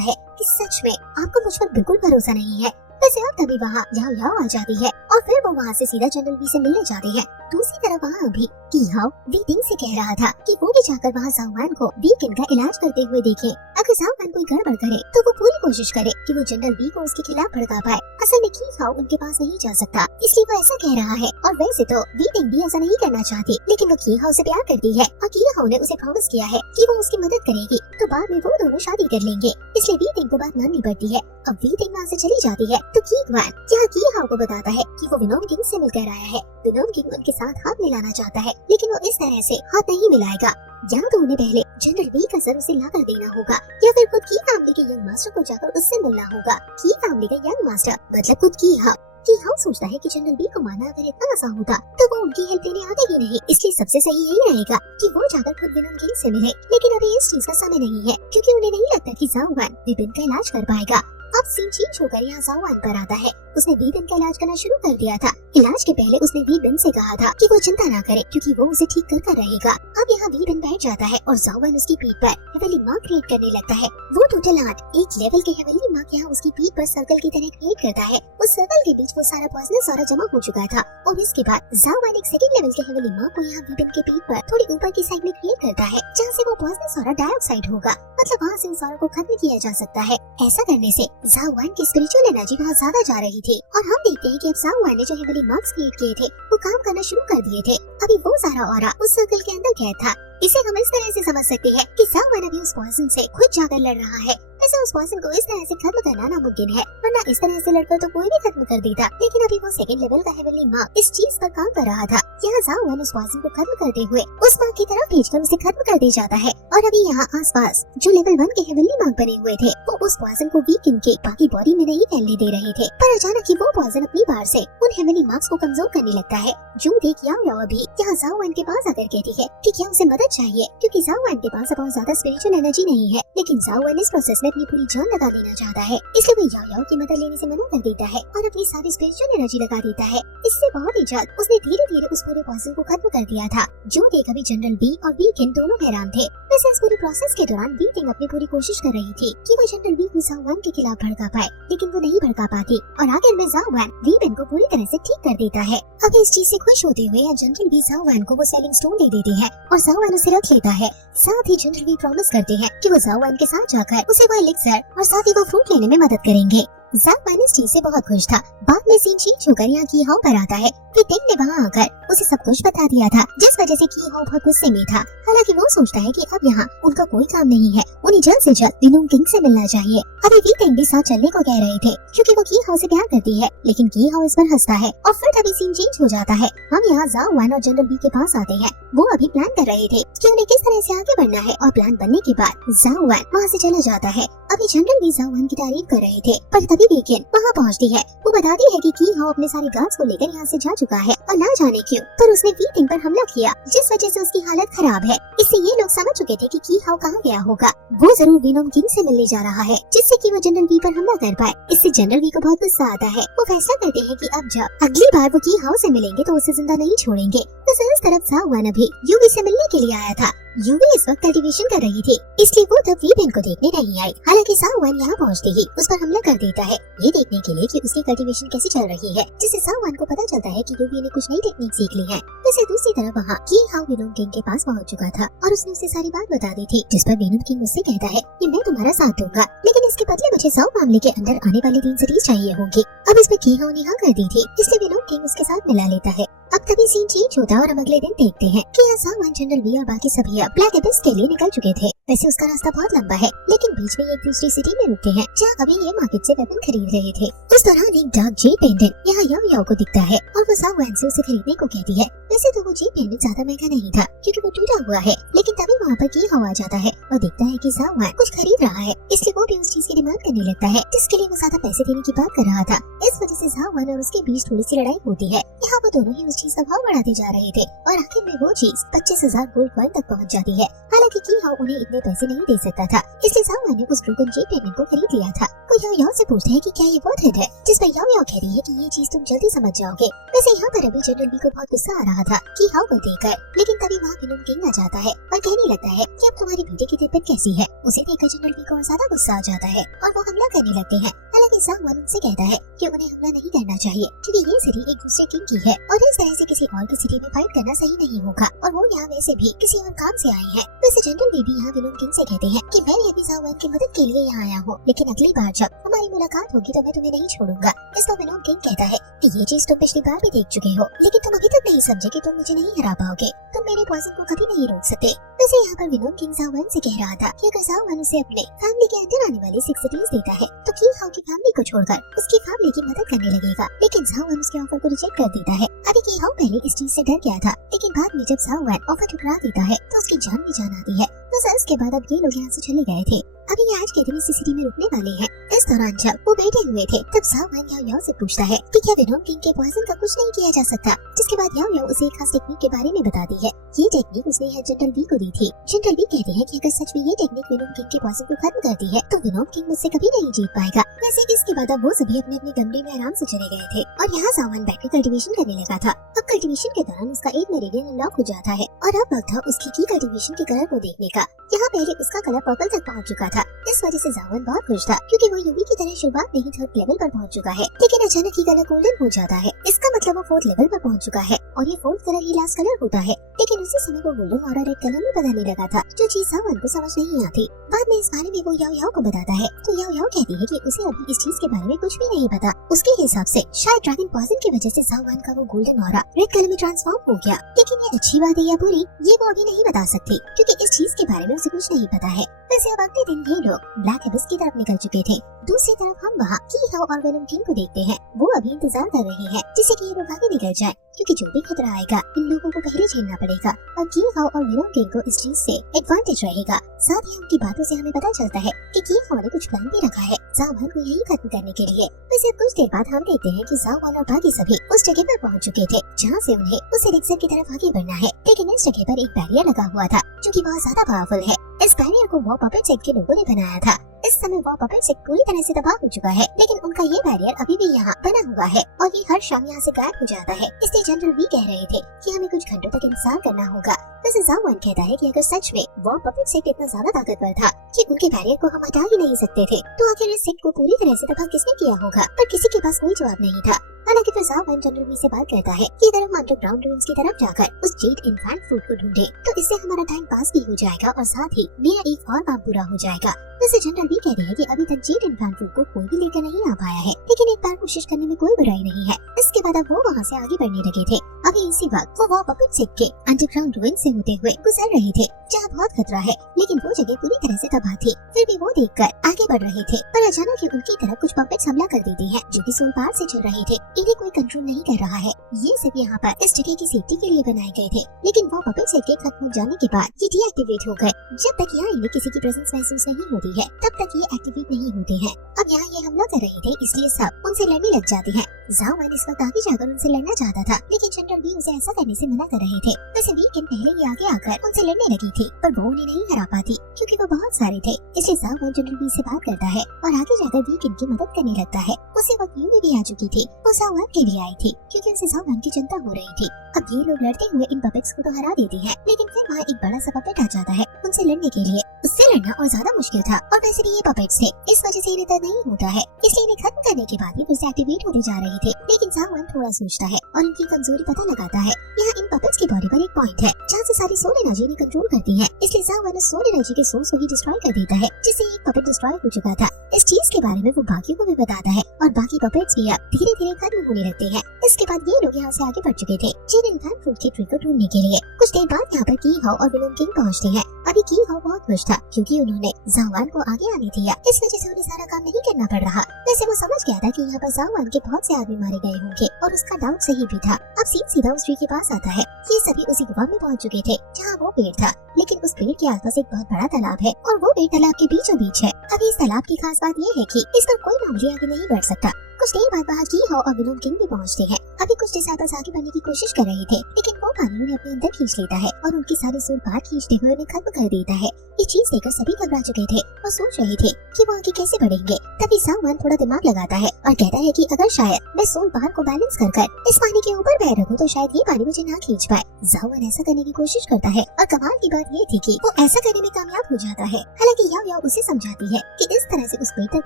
है कि सच में आपको मुझ पर बिल्कुल भरोसा नहीं है। वैसे अब तभी वहाँ याओ याओ आ जाती है और फिर वो वहाँ से सीधा जनरल वी से मिलने जाते हैं। दूसरी तरफ वहाँ अभी की हाउ वीटिंग से कह रहा था कि वो भी जाकर वहाँ जाओ वान को वीकेंड का इलाज करते हुए देखे। अगर जाओ वान कोई गड़बड़ करे तो वो पूरी कोशिश करे कि वो जनरल वी को उसके खिलाफ भड़का पाए। असल में की हाउ उनके पास नहीं जा सकता, इसलिए वो ऐसा कह रहा है। और वैसे तो वीटिंग भी ऐसा नहीं करना चाहती, लेकिन वो की हाउ से प्यार करती है और की हाउ ने उसे प्रॉमिस किया है कि वो उसकी मदद करेगी, तो बाद में वो दोनों शादी कर लेंगे। इसलिए वीटिंग को बात माननी पड़ती है। अब वीटिंग वहाँ से चली जाती है तो की वान यहाँ की हाउ को बताता है कि वो विनोम किंग से मिलकर आया है। विनोम किंग उनके साथ हाथ मिलाना चाहता है, लेकिन वो इस तरह से हाथ नहीं मिलाएगा। या तो उन्हें पहले जनरल वी का सर उसे लाकर देना होगा, या फिर खुद की फैमिली के यंग मास्टर को जाकर उससे मिलना होगा। की फैमिली का यंग मास्टर मतलब खुद की हाउ सोचता है कि जनरल बी को मारना अगर इतना आसान होता तो वो उनकी हेल्प लेने आते ही नहीं। इसलिए सबसे सही यही रहेगा कि वो जाकर खुद विनोम किंग से मिले। लेकिन अभी इस चीज का समय नहीं है, क्योंकि उन्हें नहीं लगता कि जाओ वान विपिन का इलाज कर पाएगा। अब सीन चेंज होकर यहाँ जाओ वान पर आता है। उसने वीबिन का इलाज करना शुरू कर दिया था। इलाज के पहले उसने वीबिन से कहा था कि वो चिंता ना करे, क्योंकि वो उसे ठीक कर रहेगा। अब यहाँ वीबिन बैठ जाता है और जाओ वान उसकी पीठ पर हेवनली मार्क क्रिएट करने लगता है। वो टोटल 8 एक लेवल के हेवनली मार्क यहाँ उसकी पीठ पर सर्कल की तरह क्रिएट करता है। उस सर्कल के बीच वो सारा पॉइजनस ऑरा जमा हो चुका था और इसके बाद जाओ वान एक सेकंड लेवल के हेवनली मार्क को यहाँ वीबिन के पीठ पर थोड़ी ऊपर की साइड में क्रिएट करता है, जहाँ से वो पॉइजनस ऑरा डाइऑक्साइड होगा। मतलब वहाँ से उस ऑरा को खत्म किया जा सकता है। ऐसा करने से जाओ वान की स्पिरिचुअल एनर्जी बहुत ज्यादा जा रही थी और हम देखते हैं कि अब जाओ वान ने जो हेवनली मार्क्स क्रिएट किए थे वो काम करना शुरू कर दिए थे। अभी वो सारा ऑरा उस सर्कल के अंदर कैद था। इसे हम इस तरह से समझ सकते हैं कि जाओ वान अभी उस पॉइजन से खुद जाकर लड़ रहा है। वैसे उस पॉइजन को इस तरह से खत्म करना नामुमकिन है, वरना इस तरह से लड़कर तो कोई भी खत्म कर देता। लेकिन अभी वो सेकंड लेवल का हेवनली मार्क इस चीज पर काम कर रहा था। यहाँ जाओ वान उस पॉइजन को खत्म करते हुए उस मार्क की तरफ भेजकर उसे खत्म कर दे जाता है। और अभी यहाँ आसपास जो लेवल 1 के हेवनली मार्क बने हुए थे वो उस पॉइजन को वीकेंड के बाकी बॉडी में नहीं फैलने दे रहे थे। पर अचानक ही वो पॉइजन अपनी बाहर से उन हेवनली मार्क्स को कमजोर करने लगता है। जो देख याओ अभी यहाँ जाओ वान के पास आकर कहती है कि क्या उसे मदद चाहिए, क्योंकि जाओ वान के पास बहुत ज्यादा स्पिरिचुअल एनर्जी नहीं है। लेकिन जाओ वान इस प्रोसेस में अपनी पूरी जान लगा देना चाहता है, इसलिए वो याओ की मदद लेने से मना कर देता है और अपनी सारी स्पिरिचुअल एनर्जी लगा देता है। इससे बहुत ही जल्द उसने धीरे धीरे उस पूरे पॉइजन को खत्म कर दिया था। जो देख अभी जनरल बी और वीकेंड दोनों हैरान थे। वैसे इस पूरी प्रोसेस के दौरान वीकेंड अपनी पूरी कोशिश कर रही थी कि वो जनरल बी को जाओ वान के खिलाफ भड़का पाए, लेकिन वो नहीं भड़का पाती और आखिर में जाओ वान वीकेंड को पूरी तरह से ठीक कर देता है। अब इस चीज से खुश होते हुए जनरल बी जाओ वान को वो सेलिंग स्टोन दे देती है और जाओ वान उसे रख लेता है। साथ ही जनरल बी प्रॉमिस करते हैं कि वो जाओ वान के साथ जाकर उसे वो एलिक्सर और साथ ही वो फ्रूट लेने में मदद करेंगे। जाओ वान इस चीज से बहुत खुश था। बाद में सीन चेंज होकर यहाँ की हाउ पर आता है। वीकेंड ने वहाँ आकर उसे सब कुछ बता दिया था, जिस वजह से की हाउ बहुत गुस्से में था। हालांकि वो सोचता है कि अब यहाँ उनका कोई काम नहीं है, उन्हें जल्द से जल्द विनोम किंग से मिलना चाहिए। अभी वीकेंड भी साथ चलने को कह रहे थे, क्योंकि वो की हाउ से प्यार करती है, लेकिन की हाउ इस पर हंसता है और फिर तभी सीन चेंज हो जाता है। हम यहाँ जाओ वान और जनरल बी के पास आते हैं। वो अभी प्लान कर रहे थे कि उन्हें किस तरह से आगे बढ़ना है और प्लान बनने के बाद जाओ वान वहाँ से चला जाता है। अभी जनरल बी जाओ वान की तारीफ कर रहे थे, पर तभी वीकेंड वहाँ पहुँचती है। वो बताती है कि की हाउ अपने सारे गार्ड्स को लेकर यहाँ से जा चुका है और ना जाने क्यों, पर उसने वीकेंड पर हमला किया, जिस वजह से उसकी हालत खराब है। इससे ये लोग समझ चुके थे कि की हाउ कहाँ गया होगा। वो जरूर विनोम किंग से मिलने जा रहा है, जिससे कि वो जनरल बी पर हमला कर पाए। इससे जनरल बी को बहुत गुस्सा आता है। वो फैसला करते हैं कि अब जब अगली बार वो की हाउ से मिलेंगे तो उसे जिंदा नहीं छोड़ेंगे। तो इस तरफ जाओ वान अभी यूवी से मिलने के लिए आया था। यूवी इस वक्त कल्टीवेशन कर रही थी, इसलिए वो तब वीबेन को देखने नहीं आई। हालांकि जाओ वान यहाँ पहुँचते ही उस पर हमला कर देता है, ये देखने के लिए कि उसकी कल्टीवेशन कैसे चल रही है, जिससे जाओ वान को पता चलता है कि यूवी ने कुछ नई टेक्निक सीख ली है। वैसे दूसरी तरफ वहाँ की हाउ विनोम किंग के पास पहुँच चुका था और उसने उसे सारी बात बता दी थी, जिस पर विनोम किंग उससे कहता है कि मैं तुम्हारा साथ दूंगा, लेकिन इसके बदले मुझे जाओ मामले के अंदर आने वाले 3 सिटीज चाहिए होंगी। अब इसमें की हाउ ने हाँ कर दी थी, इसलिए विनोम किंग उसके साथ मिला लेता है। अब तभी सीन चेंज होता है और हम अगले दिन देखते हैं कि जाओ वान जनरल बी और बाकी सभी ब्लैक एबिस के लिए निकल चुके थे। वैसे उसका रास्ता बहुत लंबा है, लेकिन बीच में एक दूसरी सिटी में रुकते हैं जहाँ अभी ये मार्केट से वेपन खरीद रहे थे। उस दौरान एक डार्क जी पेंडेंट यहाँ याओ याओ को दिखता है और वो साओ वैन से उसे खरीदने को कहती है। वैसे तो वो जी पेंडेंट ज्यादा महंगा नहीं था क्योंकि वो टूटा हुआ है, लेकिन तभी वहाँ पर की हवा आ जाता है और देखता है कि साओ वैन कुछ खरीद रहा है, इसलिए वो भी उस चीज की डिमांड करने लगता है जिसके लिए वो ज्यादा पैसे देने की बात कर रहा था। इस वजह से साओ वैन और उसके बीच थोड़ी सी लड़ाई होती है। यहाँ वो दोनों ही उस चीज का भाव बढ़ाते जा रहे थे और आखिर में वो चीज 25,000 गोल्ड कॉइन तक पहुँच जाती है। हालांकि की हाउ उन्हें इतने पैसे नहीं दे सकता था, इसलिए साओ वैन ने उस ब्रोकन जी पेंडेंट को खरीद लिया था। वो याओ याओ से पूछते हैं कि क्या ये वर्थ इट है, जिस पर याओ याओ कहती है कि ये चीज तुम जल्दी समझ जाओगे। वैसे यहाँ पर अभी जनरल वी को बहुत गुस्सा आ रहा था कि हाउ को देखकर, लेकिन तभी वहाँ विनोम किंग आ जाता है और कहने लगता है कि अब तुम्हारी बेटे की तबीयत कैसी है। उसे देखकर जनरल वी को और ज्यादा गुस्सा आ जाता है और वो हमला करने लगते हैं। हालांकि साओ वैन उनसे कहता है कि उन्हें हमला नहीं करना चाहिए क्योंकि ये सिटी एक दूसरे किंग की है और इस तरह से किसी और की सिटी में फाइट करना सही नहीं होगा और वो यहाँ वैसे भी किसी और काम से आए हैं। वैसे जनरल वी भी यहाँ विनोम किंग से कहते हैं कि मैं भी साओ वैन की मदद के लिए यहाँ आया हूँ, लेकिन अगली बार जब हमारी मुलाकात होगी तो मैं तुम्हें नहीं छोड़ूंगा। इस पर विनोम किंग कहता है कि ये चीज तुम पिछली बार भी देख चुके हो, लेकिन तुम अभी तक नहीं समझे कि तुम मुझे नहीं हरा पाओगे, तुम मेरे पॉइजन को कभी नहीं रोक सकते। वैसे यहाँ पर विनोम किंग साओ वैन से कह रहा था कि अगर साओ वैन उसे अपने फैमिली के अंदर आने वाली 6 सिटीज देता है तो की हाउ की फैमिली को छोड़कर उसकी फैमिली की मदद करने लगेगा, लेकिन साओ वैन उसके ऑफर को रिजेक्ट कर देता है। अभी की हाउ पहले इस चीज से डर गया था, लेकिन बाद में जब साओ वैन ऑफर ठुकरा देता है तो उसकी जान भी जान आती है। तो इसके बाद अब ये लोग यहाँ से चले गए थे। अभी ये आज के दिन इसी सिटी में रुकने वाले हैं। इस दौरान जब वो बैठे हुए थे तब साओ वैन याओ याओ से पूछता है कि क्या विनोम किंग के पॉइजन का कुछ नहीं किया जा सकता, जिसके बाद याओ याओ उसे एक खास टेक्निक के बारे में बताती है। ये टेक्निक उसने यहाँ जनरल वी को दी थी। जनरल वी कहते हैं कि अगर सच में ये टेक्निक विनोम किंग के पॉइजन को खत्म करती है तो विनोम किंग मुझसे कभी नहीं जीत पाएगा। वैसे इसके बाद अब वो सभी अपने अपने कमरे में आराम से चले गए थे और यहाँ साओ वैन बैठकर कल्टीवेशन करने लगा था। अब कल्टीवेशन के दौरान उसका एक मेरिडियन अनलॉक हो जाता है और अब वक्त था उसकी की कल्टीवेशन के कलर को देखने का। यहाँ पहले उसका कलर पर्पल तक पहुँच चुका था, इस वजह से साओ वैन बहुत खुश था क्योंकि वो यूवी की तरह शुरुआत में ही 3rd लेवल पर पहुंच चुका है। लेकिन अचानक ही कलर गोल्डन हो जाता है, इसका मतलब वो 4th लेवल पर पहुंच चुका है और ये 4th कलर ही लास्ट कलर होता है। लेकिन उसी समय वो गोल्डन और रेड कलर में बदलने लगा था, जो चीज साओ वैन को समझ नहीं आती। बाद में इस बारे में वो याओ याओ को बताता है तो याओ याओ कहती है कि उसे अभी इस चीज के बारे में कुछ भी नहीं पता। उसके हिसाब से शायद ड्रैगन पॉइजन की वजह से साओ वैन का वो गोल्डन ऑरा रेड कलर में ट्रांसफॉर्म हो गया, लेकिन ये अच्छी बात है या बुरी ये वो अभी नहीं बता सकती क्योंकि इस चीज के बारे में उसे कुछ नहीं पता है। वैसे अब अगले दिन ये लोग ब्लैक एबिस की तरफ निकल चुके थे। दूसरी तरफ हम वहाँ की हाउ और वेनम किंग को देखते हैं। वो अभी इंतजार कर रहे हैं जिससे कि ये लोग आगे निकल जाए, क्योंकि जो भी खतरा आएगा इन लोगों को पहले झेलना पड़ेगा और की हाउ और वेनम किंग को इस चीज से एडवांटेज रहेगा। साथ ही उनकी बातों से हमें पता चलता है कि की हाउ ने कुछ प्लान भी रखा है साओ वैन को यही खत्म करने के लिए। वैसे कुछ देर बाद हम देखते हैं कि साओ वैन और बाकी सभी उस जगह पर पहुंच चुके थे जहाँ से उन्हें उस एलिक्सर की तरफ आगे बढ़ना है, लेकिन इस जगह पर एक बैरियर लगा हुआ था जो कि बहुत ज्यादा पावरफुल है। इस बैरियर को वॉर पपेट सेट के लोगों ने बनाया था। इस समय वॉर पपेट सेट पूरी तरह से तबाह हो चुका है, लेकिन उनका ये बैरियर अभी भी यहाँ बना हुआ है और ये हर शाम यहाँ से गायब हो जाता है। इसलिए जनरल वी कह रहे थे कि हमें कुछ घंटों तक इंतजार करना होगा। वैसे साओ वैन कहता है कि अगर सच में वॉर पपेट सेट इतना ज्यादा ताकतवर था कि उनके बैरियर को हम हटा ही नहीं सकते थे, तो आखिर इस सेट को पूरी तरह से तबाह किसने किया होगा? पर किसी के पास कोई जवाब नहीं था। हालांकि फिर साओ वैन जनरल वी से बात करता है कि इधर हम अंडरग्राउंड रूम्स की तरफ जाकर उस जेड इन्फैंट फ्रूट को ढूंढे, तो इससे हमारा टाइम पास भी हो जाएगा और साथ ही मेरा एक और काम पूरा हो जाएगा। वैसे जनरल वी कहते हैं कि अभी तक जेड इन्फैंट फ्रूट को कोई भी लेकर नहीं आ पाया है, लेकिन एक बार कोशिश करने में कोई बुराई नहीं है। इसके बाद अब वो वहाँ से आगे बढ़ने लगे थे। अभी इसी वक्त वो पपेट सेट के अंडरग्राउंड रूम से होते हुए गुजर रहे थे जहाँ बहुत खतरा है, लेकिन वो जगह पूरी तरह से तबाह थी। फिर भी वो देखकर आगे बढ़ रहे थे, पर अचानक ही उनकी तरफ कुछ पपेट्स हमला कर देते हैं जो कि सोल पार से चल रहे थे। इन्हें कोई कंट्रोल नहीं कर रहा है। ये सब यहाँ पर इस जगह की सेफ्टी के लिए बनाए गए थे, लेकिन वो पपेट सेट के खत्म हो जाने के बाद ये डीएक्टिवेट हो गए। जब तक यहाँ इन्हें किसी की प्रेजेंस महसूस नहीं होती है तब तक ये एक्टिवेट नहीं होते हैं। अब यहाँ ये हमला कर रहे थे, इसलिए सब उनसे लड़ने लग जाते हैं। साओ वैन इस वक्त आगे जाकर उनसे लड़ना चाहता था, लेकिन जनरल वी उसे ऐसा करने से मना कर रहे थे। वैसे वीकेंड पहले ही आगे आकर उनसे लड़ने लगी थी, पर वो उन्हें नहीं हरा पाती क्योंकि वो बहुत सारे थे। इसलिए साओ वैन जनरल वी से बात करता है और आगे जाकर वीकेंड की मदद करने लगता है। उसी वक्त यूवी भी आ चुकी थी। वो साओ वैन के लिए आई थी क्योंकि उसे साओ वैन की चिंता हो रही थी। अब ये लोग लड़ते हुए इन पपेट्स को तो हरा देते हैं, लेकिन फिर वहाँ एक बड़ा सा पपेट आ जाता है उनसे लड़ने के लिए। उससे लड़ना और ज्यादा मुश्किल था और वैसे भी ये पपेट्स थे, इस वजह से इन्हें दर्द नहीं होता है, इसलिए इन्हें खत्म करने के बाद भी फिर से एक्टिवेट होते जा रहे थे। लेकिन साओ वैन थोड़ा सोचता है और इनकी कमजोरी पता लगाता है। यहाँ इन पपेट्स की बॉडी पर एक पॉइंट है जहाँ से सारी सोल एनर्जी इन्हें कंट्रोल करती है, इसलिए जाओ वन सोल एनर्जी के सोर्स को ही डिस्ट्रॉय कर देता है, जिससे एक पपेट डिस्ट्रॉय हो चुका था। इस चीज के बारे में वो बाकियों को भी बताता है और बाकी पपेट्स भी अब धीरे धीरे खत्म होने लगते हैं। इसके बाद ये लोग यहाँ से आगे बढ़ चुके थे चिन फैन फ्रूट के ट्री को ढूंढने के लिए। कुछ देर बाद यहाँ पर की हाउ और विलोम किंग पहुँचते हैं। अभी की हाउ बहुत खुश था क्योंकि उन्होंने जावान को आगे आने दिया, इस वजह से उन्हें सारा काम नहीं करना पड़ रहा। वैसे वो समझ गया था कि यहाँ पर जावान के बहुत से आदमी मारे गए होंगे और उसका डाउट सही भी था। अब सीधा उस ट्री के पास आता है। ये सभी उसी गुफा में पहुँच चुके थे जहाँ वो पेड़ था, लेकिन उस पेड़ के आसपास एक बहुत बड़ा तालाब है और वो पेड़ तालाब के बीचों बीच है। अभी इस तालाब की खास बात ये है कि इस पर कोई मामले आगे नहीं बढ़ सकता। कुछ देर बाद वहाँ की हाउ और विलोम किंग भी पहुँचते हैं। अभी कुछ डिसाइपल्स आगे बढ़ने की कोशिश कर रहे थे, लेकिन वो पानी उन्हें अपने अंदर खींच लेता है और उनकी सारी सोल बाहर खींचते हुए उन्हें खत्म कर देता है। ये चीज देखकर सभी घबरा चुके थे और सोच रहे थे कि वो आगे कैसे बढ़ेंगे। तभी जावान थोड़ा दिमाग लगाता है और कहता है कि अगर शायद मैं सोल बाहर को बैलेंस कर इस पानी के ऊपर पैर रखूं तो शायद ये पानी मुझे ना खींच पाए। जावान ऐसा करने की कोशिश करता है और कमाल की बात ये थी कि वो ऐसा करने में कामयाब हो जाता है। हालांकि याओ याओ उसे समझाती है कि इस तरह से उस पेड़ तक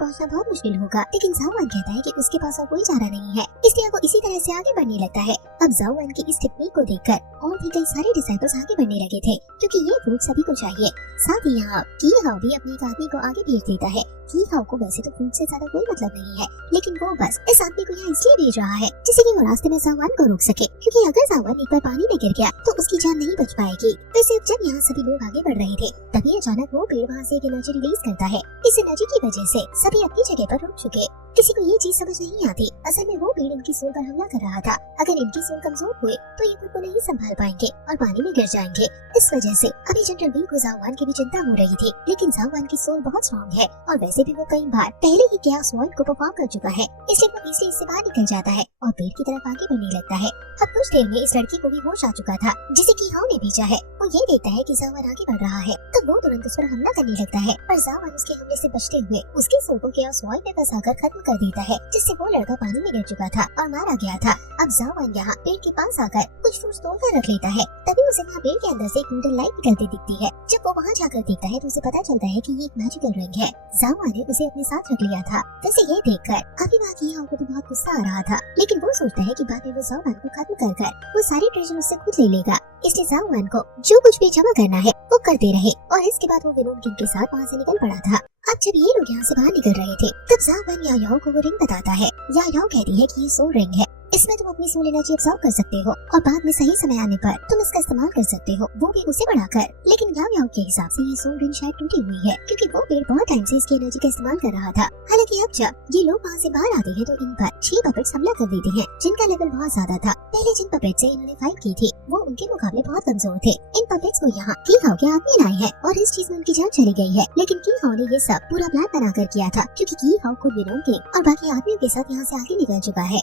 पहुंचना बहुत मुश्किल होगा, लेकिन जावान कहता है कि उसके पास और कोई चारा नहीं है, इसलिए वो इसी तरह से आगे बढ़ने लगता है। अब जावान की इस टेक्निक को देखकर और भी कई सारे डिसाइपल्स आगे बढ़ने लगे थे क्योंकि ये फ्रूट सभी को चाहिए। साथ ही यहाँ की हाउ भी अपने एक आदमी को आगे भेज देता है। की हाउ को वैसे तो फ्रूट से ज्यादा कोई मतलब नहीं है, लेकिन वो बस इस आदमी को यहाँ इसलिए भेज रहा है जिससे कि वो रास्ते में जावान को रोक सके, क्योंकि अगर जावान एक बार पानी में गिर गया तो उसकी जान नहीं बच पाएगी। वैसे जब यहाँ सभी लोग आगे बढ़ रहे थे तभी अचानक वो पेड़ वहाँ से एक एनर्जी रिलीज करता है। इस एनर्जी की वजह से सभी अपनी जगह पर रुक चुके। किसी को ये चीज समझ नहीं आती, असल में वो पेड़ इनकी सोल पर हमला कर रहा था। अगर इनकी सोल कमजोर हुए तो ये खुद को नहीं संभाल पाएंगे और पानी में गिर जाएंगे। इस वजह से अभी जनरल बी को जावान की भी चिंता हो रही थी, लेकिन जावान की सोल बहुत स्ट्रॉन्ग है और वैसे भी वो कई बार पहले ही chaos void को परफॉर्म कर चुका है, इसलिए वो इसीलिए इससे बाहर निकल जाता है और पेड़ की तरफ आगे बढ़ने लगता है। अब कुछ देर में इस लड़की को भी होश आ चुका था जिसे की हाउ ने भेजा है। वो ये देखता है कि जावान आगे बढ़ रहा है तो वो तुरंत उस पर हमला करने लगता है, पर जावान उसके हमले से बचते हुए उसकी सोल को chaos void में फंसाकर खत्म कर देता है, जिससे वो लड़का पानी में गिर चुका था और मारा गया था। अब जावान यहाँ पेड़ के पास आकर कुछ फ्रूट्स तोड़कर रख लेता है। तभी उसे वहाँ पेड़ के अंदर से एक गोल्डन लाइट निकलती दिखती है। जब वो वहाँ जाकर देखता है तो उसे पता चलता है कि ये एक मैजिकल रिंग है। जावान ने उसे अपने साथ रख लिया था। वैसे ये देखकर अभी वहाँ की हाउ को तो बहुत गुस्सा आ रहा था, लेकिन वो सोचता है कि बाद में वो जावान को खत्म कर वो सारी ट्रेजर उससे खुद ले लेगा, इसलिए जावान को जो कुछ भी जमा करना है वो करते रहे। और इसके बाद वो विलोम किंग के साथ वहाँ से निकल पड़ा था। अब जब ये लोग यहाँ से बाहर निकल रहे थे तब जावान याओ याओ को वो रिंग बताता है। याओ याओ कहती है कि ये सोल रिंग है, इसमें तुम अपनी सोल एनर्जी ऑब्जर्व कर सकते हो और बाद में सही समय आने पर तुम इसका इस्तेमाल कर सकते हो, वो भी उसे बढ़ाकर। लेकिन याओ याओ के हिसाब से ये सोल रिंग शायद टूटी हुई है क्योंकि वो पेड़ बहुत टाइम से इसकी एनर्जी का इस्तेमाल कर रहा था। हालांकि अब जब ये लोग वहाँ से बाहर आते हैं तो इन पर 6 पपेट्स हमला कर देते हैं जिनका लेवल बहुत ज्यादा था। पहले जिन पपेट से इन्होंने फाइट की थी वो उनके मुकाबले बहुत कमजोर थे। इन पपेट्स को यहाँ की हाउ के आदमी लाए हैं और इस चीज में उनकी जान चली गई है, लेकिन की हाउ ने ये सब पूरा प्लान बनाकर किया था क्योंकि की हाउ खुद विलोम किंग और बाकी आदमियों के साथ यहाँ से आगे निकल चुका है।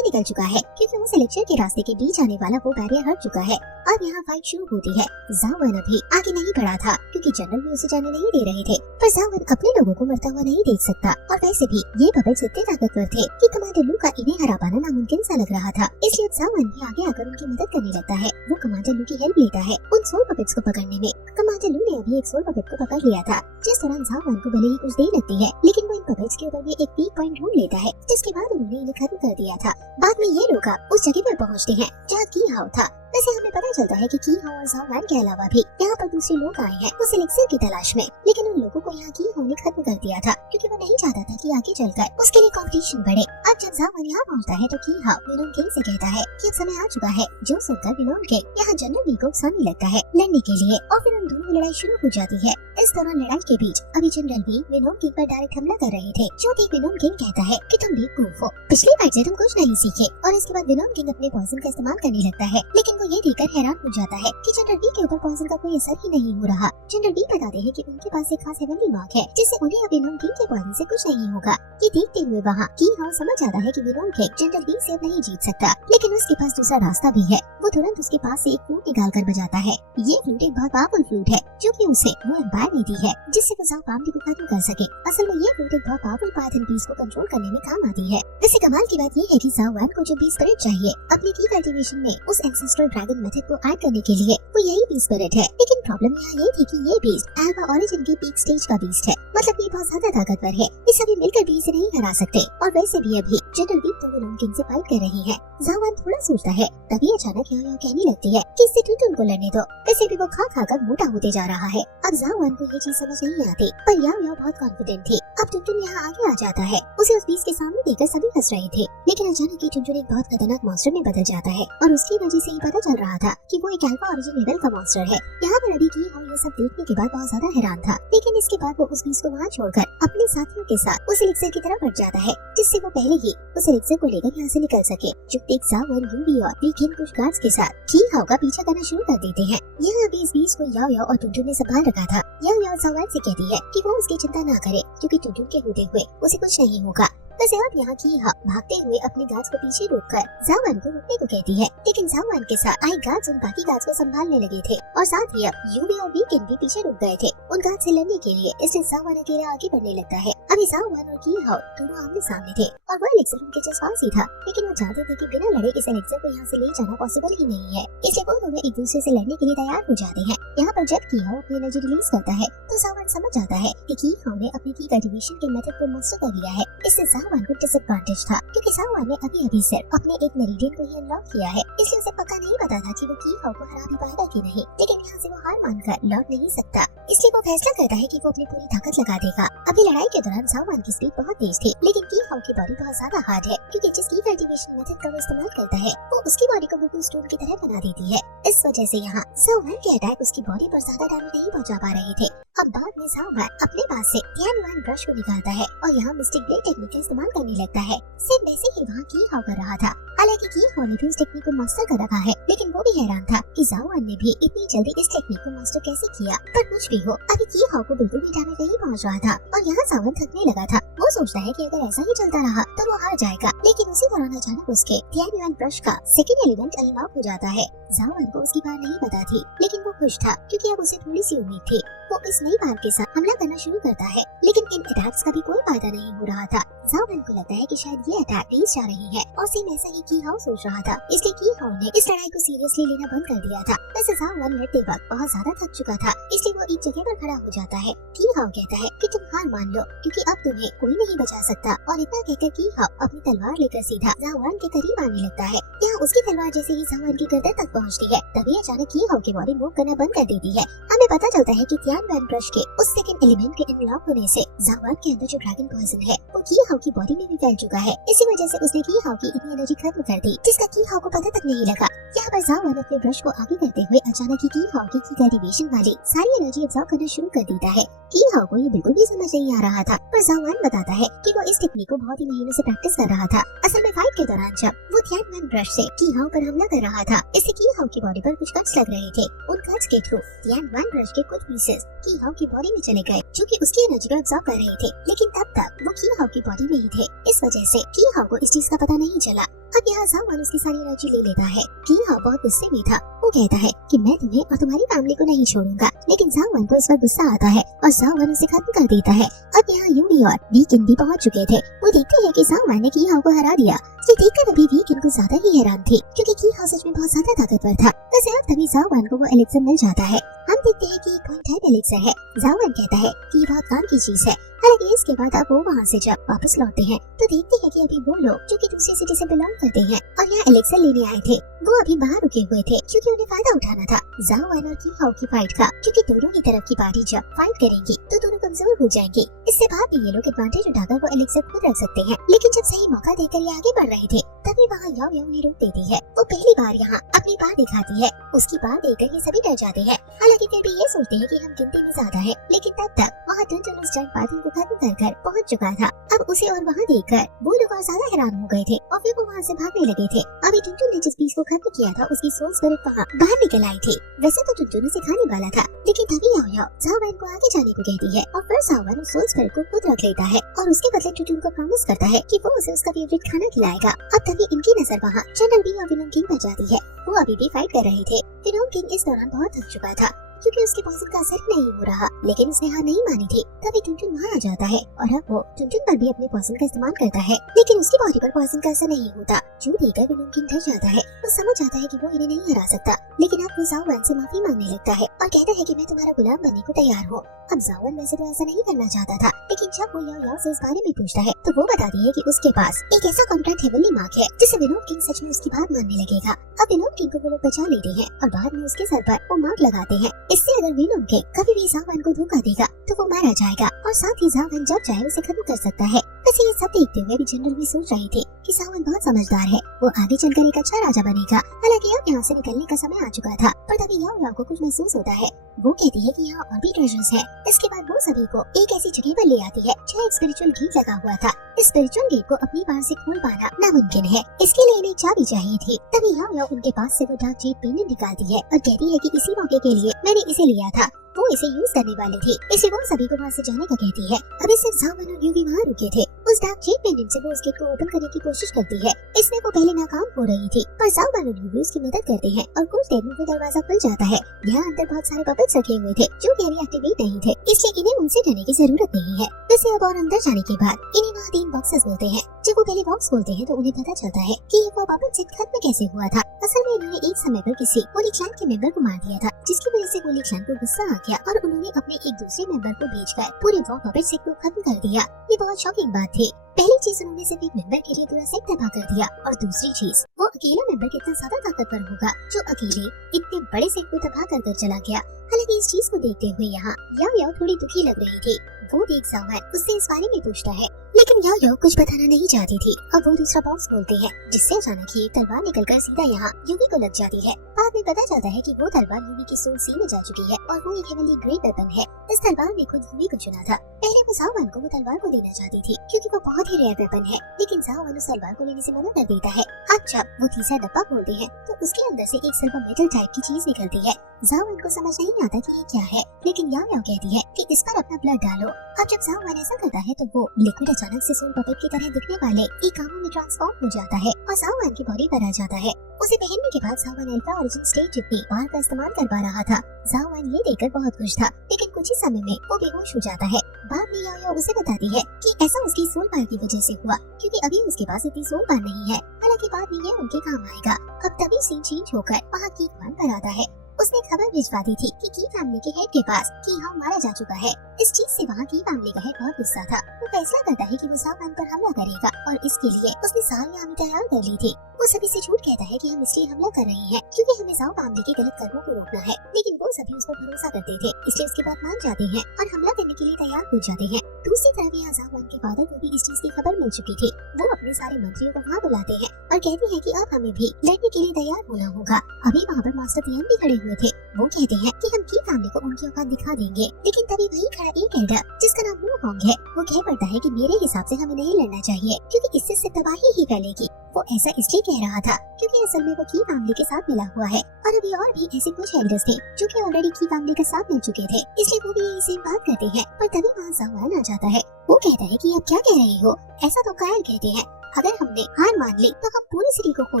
क्योंकि उस लेक्चर के रास्ते के बीच आने वाला वो बैरियर हट चुका है। अब यहाँ फाइट शुरू होती है। जावान अभी आगे नहीं बढ़ा था क्योंकि जनरल भी उसे जाने नहीं दे रहे थे, पर जावान अपने लोगों को मरता हुआ नहीं देख सकता और वैसे भी ये पपेट्स इतने ताकतवर थे कि कमांडर लू का इन्हें हरा पाना नामुमकिन सा लग रहा था। इसलिए जावान भी आगे आकर उनकी मदद करने लगता है। वो कमांडर लू की हेल्प लेता है उन सोल पपेट्स को पकड़ने में। कमांडर लू ने अभी एक सोल पपेट को पकड़ लिया था, जिस दौरान जावान को भले ही कुछ देर लगती है, लेकिन वो इन पपेट्स के ऊपर भी एक वीक पॉइंट ढूंढ लेता है, जिसके बाद उन्होंने इन्हें खत्म कर दिया था। बाद में ये लोग उस जगह पर पहुँचते हैं जहाँ की हाउ था। वैसे हमें पता चलता है कि की हाउ और जावान के अलावा भी यहाँ पर दूसरे लोग आए हैं उस एलिक्सिर की तलाश में, लेकिन उन लोगों को यहाँ की हाउ ने खत्म कर दिया था क्योंकि वो नहीं चाहता था कि आगे चलकर उसके लिए कंपटीशन बढ़े। अब जब जावान यहाँ पहुँचता है तो की हाउ विलोम किंग से कहता है कि अब समय आ चुका है, जो सुनकर विलोम किंग यहाँ जनरल बी को उकसाने लगता है लड़ने के लिए और फिर उन दोनों की लड़ाई शुरू हो जाती है। इस दौरान लड़ाई के बीच अभी जनरल बी विलोम किंग पर डायरेक्ट हमला कर रहे थे, जो कि विलोम किंग कहता है कि तुम बेवकूफ हो, पिछली फाइट से तुम कुछ नहीं सीखे। और इसके बाद विलोम किंग अपने पॉइजन का इस्तेमाल करने लगता है, लेकिन वो ये देखकर हैरान हो जाता है कि जनरल बी के ऊपर पॉइजन का कोई असर ही नहीं हो रहा। जनरल बी बताते हैं कि उनके पास एक खास हेवनली मार्क है जिससे उन्हें अब विलोम किंग के पॉइजन से कुछ नहीं होगा। ये देखते हुए वहाँ की हाउ समझ जाता है कि विलोम किंग जनरल बी से अब नहीं जीत सकता, लेकिन उसके पास दूसरा रास्ता भी है। वो तुरंत उसके पास से एक फ्लूट निकाल कर बजाता है। ये फ्लूट एक बहुत पावरफुल फ्लूट है जो कि उसे वो एम्पायर ने दी है जिससे वो जाओ पामडी को खत्म कर सके। असल में ये फ्लूट एक बहुत पावरफुल पाइथन पीस को कंट्रोल करने में काम आती है। वैसे कमाल की बात ये है कि जाओ को जो बी स्पिरिट चाहिए अपनी की कल्टीवेशन में उस एंसेस्ट्रल ड्रैगन मेथड को ऐड करने के लिए वो यही बी स्पिरिट है। लेकिन प्रॉब्लम यहाँ ये थी कि ये बीस्ट अल्फा ओरिजिन के पीक स्टेज का बीस्ट है, मतलब ये बहुत ज्यादा ताकतवर है। इसे अभी मिलकर भी इसे नहीं हरा सकते और वैसे भी अभी जनरल बी तो विलोम किंग से फाइट कर रही है। जावान थोड़ा सोचता है, तभी अचानक याओ याओ कहने लगती है कि इससे टुनटुन को लड़ने दो, वैसे भी वो खा खा कर मोटा होते जा रहा है। अब जाओ वन को ये चीज समझ नहीं आती, पर याओ याओ बहुत कॉन्फिडेंट थी। अब टुनटुन यहाँ आगे आ जाता है, उसे उस बीस के सामने देखकर सभी हंस रहे थे, लेकिन अचानक ही टुनटुन एक बहुत खतरनाक मॉन्स्टर में बदल जाता है और उसकी वजह से ही पता चल रहा था कि वो एक अल्फा ओरिजिन लेवल का मॉन्स्टर है। यहाँ पर अभी की हम ये सब देखने के बाद बहुत ज्यादा हैरान था, लेकिन इसके बाद वो उस बीस को वहाँ छोड़कर अपने साथियों के साथ उस एलिक्सर की तरफ बढ़ जाता है, जिससे वो पहले ही उस एलिक्सर को लेकर यहाँ से निकल सके। जो एक जाओ वन, यूबी और वीकेंड कुछ गार्ड्स के साथ की हाउ का पीछा करना शुरू कर देते हैं। यहाँ अभी इस बीस को याओ याओ और टुनटुन ने संभाल रखा था। याओ याओ जाओ वन से कहती है कि वो उसकी चिंता ना करे, क्योंकि टुनटुन के होते हुए उसे कुछ नहीं होगा। वैसे अब यहाँ की भागते हुए अपने गार्ड्स को पीछे रोककर जाओ वन को रुकने को कहती है, लेकिन जाओ वन के साथ आई गार्ड्स उन बाकी गार्ड्स को संभालने लगे थे और साथ ही अब यूबी और वीकेंड भी पीछे रुक गए थे उन गार्ड्स से लड़ने के लिए। इसलिए जाओ वन अकेला आगे बढ़ने लगता है। अभी जाओ वन और की हाउ दोनों आमने सामने थे और वो एलिक्सर उनके जस्ट पास ही था, लेकिन वो जानते थे कि बिना लड़े इस एलिक्सर को यहाँ से ले जाना पॉसिबल ही नहीं है, इसलिए वो दोनों एक दूसरे से लड़ने के लिए तैयार हो जाते हैं। यहाँ पर जब की हाउ अपनी एनर्जी रिलीज करता है तो जाओ वन समझ जाता है कि हाउ ने अपनी की कल्टीवेशन के मेथड को मास्टर कर लिया है। इससे जाओ वन को डिसएडवांटेज था, क्योंकि जाओ वन ने अभी सिर्फ अपने एक मेरिडियन को ही अनलॉक किया है, इसलिए उसे पक्का नहीं पता था कि वो की हाउ को हरा भी पाएगा कि नहीं। लेकिन यहाँ से वो हार मानकर लौट नहीं सकता, इसलिए वो फैसला करता है कि वो अपनी पूरी ताकत लगा देगा। अभी लड़ाई के दौरान जाओ वन की स्पीड बहुत तेज थी, लेकिन की हाउ की बॉडी बहुत ज्यादा हार्ड है, क्योंकि जिसकी कल्टीवेशन मेथड का वो इस्तेमाल करता है वो उसकी बॉडी को बिल्कुल स्टोन की तरह बना देती है। इस वजह से यहाँ जाओ वन के अटैक उसकी बॉडी पर ज्यादा डैमेज नहीं पहुंचा पा रहे थे। अब बाद में जाओ वन अपने पास से टियान वन ब्रश को निकालता है और यहाँ मिस्टिक ब्लेड टेक्निक का इस्तेमाल करने लगता है। सिर्फ वैसे ही वहाँ की हाउ कर रहा था। हालांकि की हाउ ने भी उस टेक्निक को मास्टर कर रखा है, लेकिन वो भी हैरान था कि जाओ वन ने भी इतनी जल्दी इस टेक्निक को मास्टर कैसे किया। पर कुछ भी हो, अभी की हाउ को बिल्कुल भी डैमेज नहीं पहुंच रहा था और यहाँ जाओ वन थकने लगा था। वो सोचता है कि अगर ऐसा ही चलता रहा तो वो हार जाएगा, लेकिन उसी दौरान अचानक उसके टियान वन ब्रश का सेकंड एलिमेंट अनलॉक हो जाता है। जाओ वन को उसकी बार नहीं पता थी, लेकिन वो खुश था क्योंकि अब उसे थोड़ी सी उम्मीद थी। वो इस नई बार के साथ हमला करना शुरू करता है, लेकिन इन अटैक्स का भी कोई फायदा नहीं हो रहा था। जाओ वन को लगता है कि शायद ये अटैक बीत जा रही है और सेम ऐसा ही की हाउ सोच रहा था, इसलिए की हाउ ने इस लड़ाई को सीरियसली लेना बंद कर दिया था। वैसे जाओ वन लड़ते वक्त बहुत ज्यादा थक चुका था, इसलिए वो एक जगह पर खड़ा हो जाता है। की हाउ कहता है कि तुम हार मान लो, क्योंकि अब तुम्हें कोई नहीं बचा सकता। और इतना कहकर की हाउ अपनी तलवार लेकर सीधा जाओ वन के करीब आने लगता है। यहाँ उसकी तलवार जैसे ही जाओ वन की गर्दन तक पहुँचती है, तभी अचानक की हाउ की बॉडी मूव करना बंद कर देती है। हमें पता चलता है कि टियान वन ब्रश के उस सेकंड एलिमेंट के अनलॉक होने से जाओ वन के अंदर जो ड्रैगन पॉइजन है वो की हाउ की बॉडी में भी फैल चुका है। इसी वजह से उसने की हाउ की इतनी एनर्जी खत्म कर दी, जिसका की हाउ को पता तक नहीं लगा। यहाँ पर जाओ वन अपने ब्रश को आगे करते हुए अचानक ही की हाउ की कल्टीवेशन वाली सारी एनर्जी एब्जॉर्ब करना शुरू कर देता है। की हाउ को ये बिल्कुल भी समझ नहीं आ रहा था, पर जाओ वन बताता है कि वो इस टेक्निक को बहुत ही महीनों से प्रैक्टिस कर रहा था। असल में फाइट के दौरान जब वो टियान वन ब्रश से की हाउ पर हमला कर रहा था, इससे की हाउ की बॉडी पर कुछ कट्स लग रहे थे। उन कट्स के थ्रू टियान वन ब्रश के कुछ पीसेस की हाउ की बॉडी में चले गए, जो कि उसकी एनर्जी को एब्जॉर्ब कर रहे थे, लेकिन तब तक वो की हाउ की बॉडी में ही थे। इस वजह से की हाउ को इस चीज का पता नहीं चला। अब यहाँ जाओ वन उसकी सारी एनर्जी ले लेता है। की हाउ बहुत गुस्से में था। वो कहता है कि मैं तुम्हें और तुम्हारी फैमिली को नहीं छोड़ूंगा, लेकिन जाओ वन को इस वक्त गुस्सा आता है और जाओ वन उसे खत्म कर देता है। अब यहाँ यूमी और वीकेंड भी पहुंच चुके थे। वो देखते हैं कि जाओ वन ने की हाउ को हरा दिया। ये देखकर अभी वीकेंड को ज्यादा ही हैरान थी, क्योंकि की हाउ सच में बहुत ज्यादा ताकतवर था। वैसे अब तभी जाओ वन को वो एलिक्सर मिल जाता है। हम देखते हैं कि 1.10 एलिक्सर है। जाओ वन कहता है कि ये बहुत काम की चीज है। हालांकि इसके बाद अब वो वहाँ से जब वापस लौटते हैं तो देखते हैं कि अभी वो लोग जो कि दूसरी सिटी से बिलोंग करते हैं और यहाँ एलिक्सर लेने आए थे, वो अभी बाहर रुके हुए थे, क्योंकि उन्हें फायदा उठाना था जाओ वन और की हाउ की फाइट का, क्योंकि दोनों की तरफ की पार्टी जब फाइट करेंगी तो दोनों कमजोर हो जाएंगी। इससे बाद में ये लोग एडवांटेज उठाकर वो एलिक्सर खुद रख सकते हैं। लेकिन जब सही मौका देकर ये आगे बढ़ रहे थे, तभी वहाँ याओ याओ ने रोक देती है। वो पहली बार यहाँ अपनी बात दिखाती है। उसकी बात देखकर ये सभी डर जाते हैं। हालांकि फिर भी ये सोचते हैं कि हम गिनती में ज्यादा है, लेकिन तब तक वहाँ टुनटुन उस जंग पार्टी को खत्म कर पहुँच चुका था। अब उसे और वहाँ देखकर वो लोग और ज्यादा हैरान हो गए थे और फिर वो वहाँ से भागने लगे थे। अभी टुनटुन ने जिस पीस को खत्म किया था उसकी सोल स्पिरिट वहाँ बाहर निकल आई थी। वैसे तो टुनटुन उसे खाने वाला था, लेकिन तभी याओ याओ जाओ वन को आगे जाने को कहती है और फिर जाओ वन उस सोल स्पिरिट को खुद रख लेता है और उसके बदले टुनटुन को प्रॉमिस करता है कि वो उसे उसका फेवरेट खाना खिलाएगा। अब तभी इनकी नजर वहाँ जनरल बी और विनोम किंग पर जाती है। वो अभी भी फाइट कर रहे थे। विनोम किंग इस दौरान बहुत थक चुका था, क्योंकि उसके पॉइजन का असर नहीं हो रहा, लेकिन उसने हार नहीं मानी थी। तभी टुनटुन वहाँ आ जाता है और अब वो टुनटुन पर भी अपने पॉइजन का इस्तेमाल करता है, लेकिन उसकी बॉडी पर पॉइजन का असर नहीं होता। जो देखकर विनोद किंग डर जाता है। वो समझ जाता है कि वो इन्हें नहीं हरा सकता, लेकिन अब वो जाओ वैन से माफी मांगने लगता है और कहता है कि मैं तुम्हारा गुलाम बनने को तैयार हूँ। अब जाओ वैन वैसे तो ऐसा नहीं करना चाहता था, लेकिन जब वो याओ से इस बारे में पूछता है तो वो बताती है कि उसके पास एक ऐसा कॉन्ट्रैक्ट हेवनली मार्क है जिससे विनोद किंग सच में उसकी बात मानने लगेगा। अब विनोद किंग को वो लोग बचा लेते हैं और बाद में उसके सर पर वो मार्क लगाते हैं। इससे अगर विनोद किंग कभी भी जाओ वैन को धोखा देगा तो वो मारा जाएगा और साथ ही जाओ वैन जब चाहे उसे खत्म कर सकता है। वैसे ये सब देखते हुए भी जनरल भी सोच रही थी कि सावन बहुत समझदार है, वो आगे चलकर एक अच्छा राजा बनेगा। हालांकि अब यहाँ से निकलने का समय आ चुका था, पर तभी याओ को कुछ महसूस होता है। वो कहती है कि यहाँ और भी ट्रेजर्स है। इसके बाद वो सभी को एक ऐसी जगह पर ले आती है जहाँ एक स्पिरिचुअल गेट लगा हुआ था। इस स्पिरिचुअल गेट को अपनी बार से खोल पाना नामुमकिन है, इसके लिए इन्हें चाबी चाहिए थी। तभी याओ उनके पास से वो डार्क जेड पेंडेंट निकालती है और कहती है कि इसी मौके के लिए मैंने इसे लिया था, वो इसे यूज करने वाली थी, इसलिए वो सभी को वहाँ से जाने का कहती है। अभी सिर्फ जाओ वैन और यूवी वहाँ रुके थे। उस डार्क जेड पेंडेंट से वो उस गेट को ओपन करने की कोशिश करती है। इसमें वो पहले नाकाम हो रही थी, पर जाओ वैन और यूवी उसकी मदद करते हैं और कुछ देर में वो दरवाजा खुल जाता है। यहाँ अंदर बहुत सारे बबल्स रखे हुए थे जो कि अभी एक्टिवेट नहीं थे, इसलिए इन्हें उनसे डरने की जरूरत नहीं है। वैसे अब और अंदर जाने के बाद इन्हें वहाँ 3 बॉक्सेस मिलते हैं। जब वो पहले बॉक्स खोलते हैं तो उन्हें पता चलता है कि वो बबल सेट खत्म कैसे हुआ था। असल में इन्होंने एक समय पर किसी वुली क्लैन के मेंबर को मार दिया था, जिसकी वजह से वुली क्लैन को गुस्सा आ गया और उन्होंने अपने एक दूसरे मेंबर को भेजकर पूरे वॉर बबल सेट को खत्म कर दिया। ये बहुत शॉकिंग बात थी। पहली चीज उन्होंने सिर्फ एक मेंबर के लिए पूरा सेट तबाह कर दिया और दूसरी चीज वो अकेला मेंबर कितना ज्यादा ताकतवर होगा जो अकेले इतने बड़े सेट को तबाह कर चला गया। हालांकि इस चीज को देखते हुए यहाँ याओ थोड़ी दुखी लग रही थी। वो देख जाओ उससे इस बारे में पूछता है, लेकिन याओ कुछ बताना नहीं चाहती थी और वो दूसरा बॉक्स खोलते हैं, जिससे अचानक ही तलवार निकलकर सीधा यहाँ यूवी को लग जाती है। बाद में पता चलता है कि वो तलवार यूवी की सोल सी में जा चुकी है और वो एक हेवनली ग्रेट वेपन है। इस तलवार ने खुद यूवी को चुना था। पहले वो जाओ वैन को वो तलवार को देना चाहती थी क्योंकि वो बहुत ही रेयर वेपन है, लेकिन जाओ वैन उस तलवार को लेने से मना कर देता है। अब जब वो तीसरा डब्बा खोलते हैं तो उसके अंदर से एक सिल्वर मेटल टाइप की चीज निकलती है। जाओ वैन को समझ नहीं आता कि ये क्या है, लेकिन याओ कहती है कि इस पर अपना ब्लड डालो। अब जब जाओ वैन ऐसा करता है तो वो लिक्विड अचानक से सोल पपेट की तरह दिखने वाले एक कामों में ट्रांसफॉर्म हो जाता है और जाओ वैन की बॉडी पर आ जाता है। उसे पहनने के बाद जाओ वैन अल्फा ओरिजिन स्टेज जितनी पावर का इस्तेमाल कर पा रहा था। जाओ वैन ये देखकर बहुत खुश था, लेकिन कुछ ही समय में वो बेहोश हो जाता है। बाद में याओ उसे बताती है कि ऐसा उसकी सोल पावर की वजह से हुआ, क्योंकि अभी उसके पास इतनी सोल पावर नहीं है। हालांकि बाद में ये उनके काम आएगा। अब तभी सीन चेंज होकर वहाँ की वन पर आता है। उसने खबर भिजवा दी थी कि की फैमिली के हेड के पास की हाउ मारा जा चुका है। इस चीज से वहाँ की फैमिली का हेड बहुत गुस्सा था। वो फैसला करता है कि वो जाओ वैन पर हमला करेगा और इसके लिए उसने सारी आर्मी तैयार कर ली थी। वो सभी से झूठ कहता है कि हम इसलिए हमला कर रहे हैं क्योंकि हमें जाओ फैमिली के गलत कर्मों को रोकना है, लेकिन वो सभी उस पर भरोसा करते थे, इसलिए उसकी बात मान जाते हैं और हमला करने के लिए तैयार हो जाते हैं। दूसरी तरफ यहाँ जाओ वैन के फादर को भी इस चीज की खबर मिल चुकी थी। वो अपने सारे मंत्रियों को वहाँ बुलाते हैं और कहते हैं कि अब हमें भी लड़ने के लिए तैयार होना होगा। अभी वहाँ पर मास्टर तियान भी खड़े हुए थे। वो कहते हैं कि हम की फैमिली को उनकी औकात दिखा देंगे, लेकिन तभी वही खड़ा एक एल्डर जिसका नाम लू होंग है, वो कह पड़ता है कि मेरे हिसाब से हमें नहीं लड़ना चाहिए क्योंकि इससे सिर्फ तबाही ही फैलेगी। वो ऐसा इसलिए कह रहा था क्योंकि असल में वो की फैमिली के साथ मिला हुआ है और अभी और भी ऐसे कुछ एल्डर्स थे जो कि ऑलरेडी की फैमिली के साथ मिल चुके थे, इसलिए वो भी यही सेम बात करते हैं। पर तभी वहाँ जाओ वैन आ जाता है। वो कहता है कि आप क्या कह रहे हो, ऐसा तो कायल कहते हैं, अगर हमने हार मान ली तो हम पूरी सिटी को खो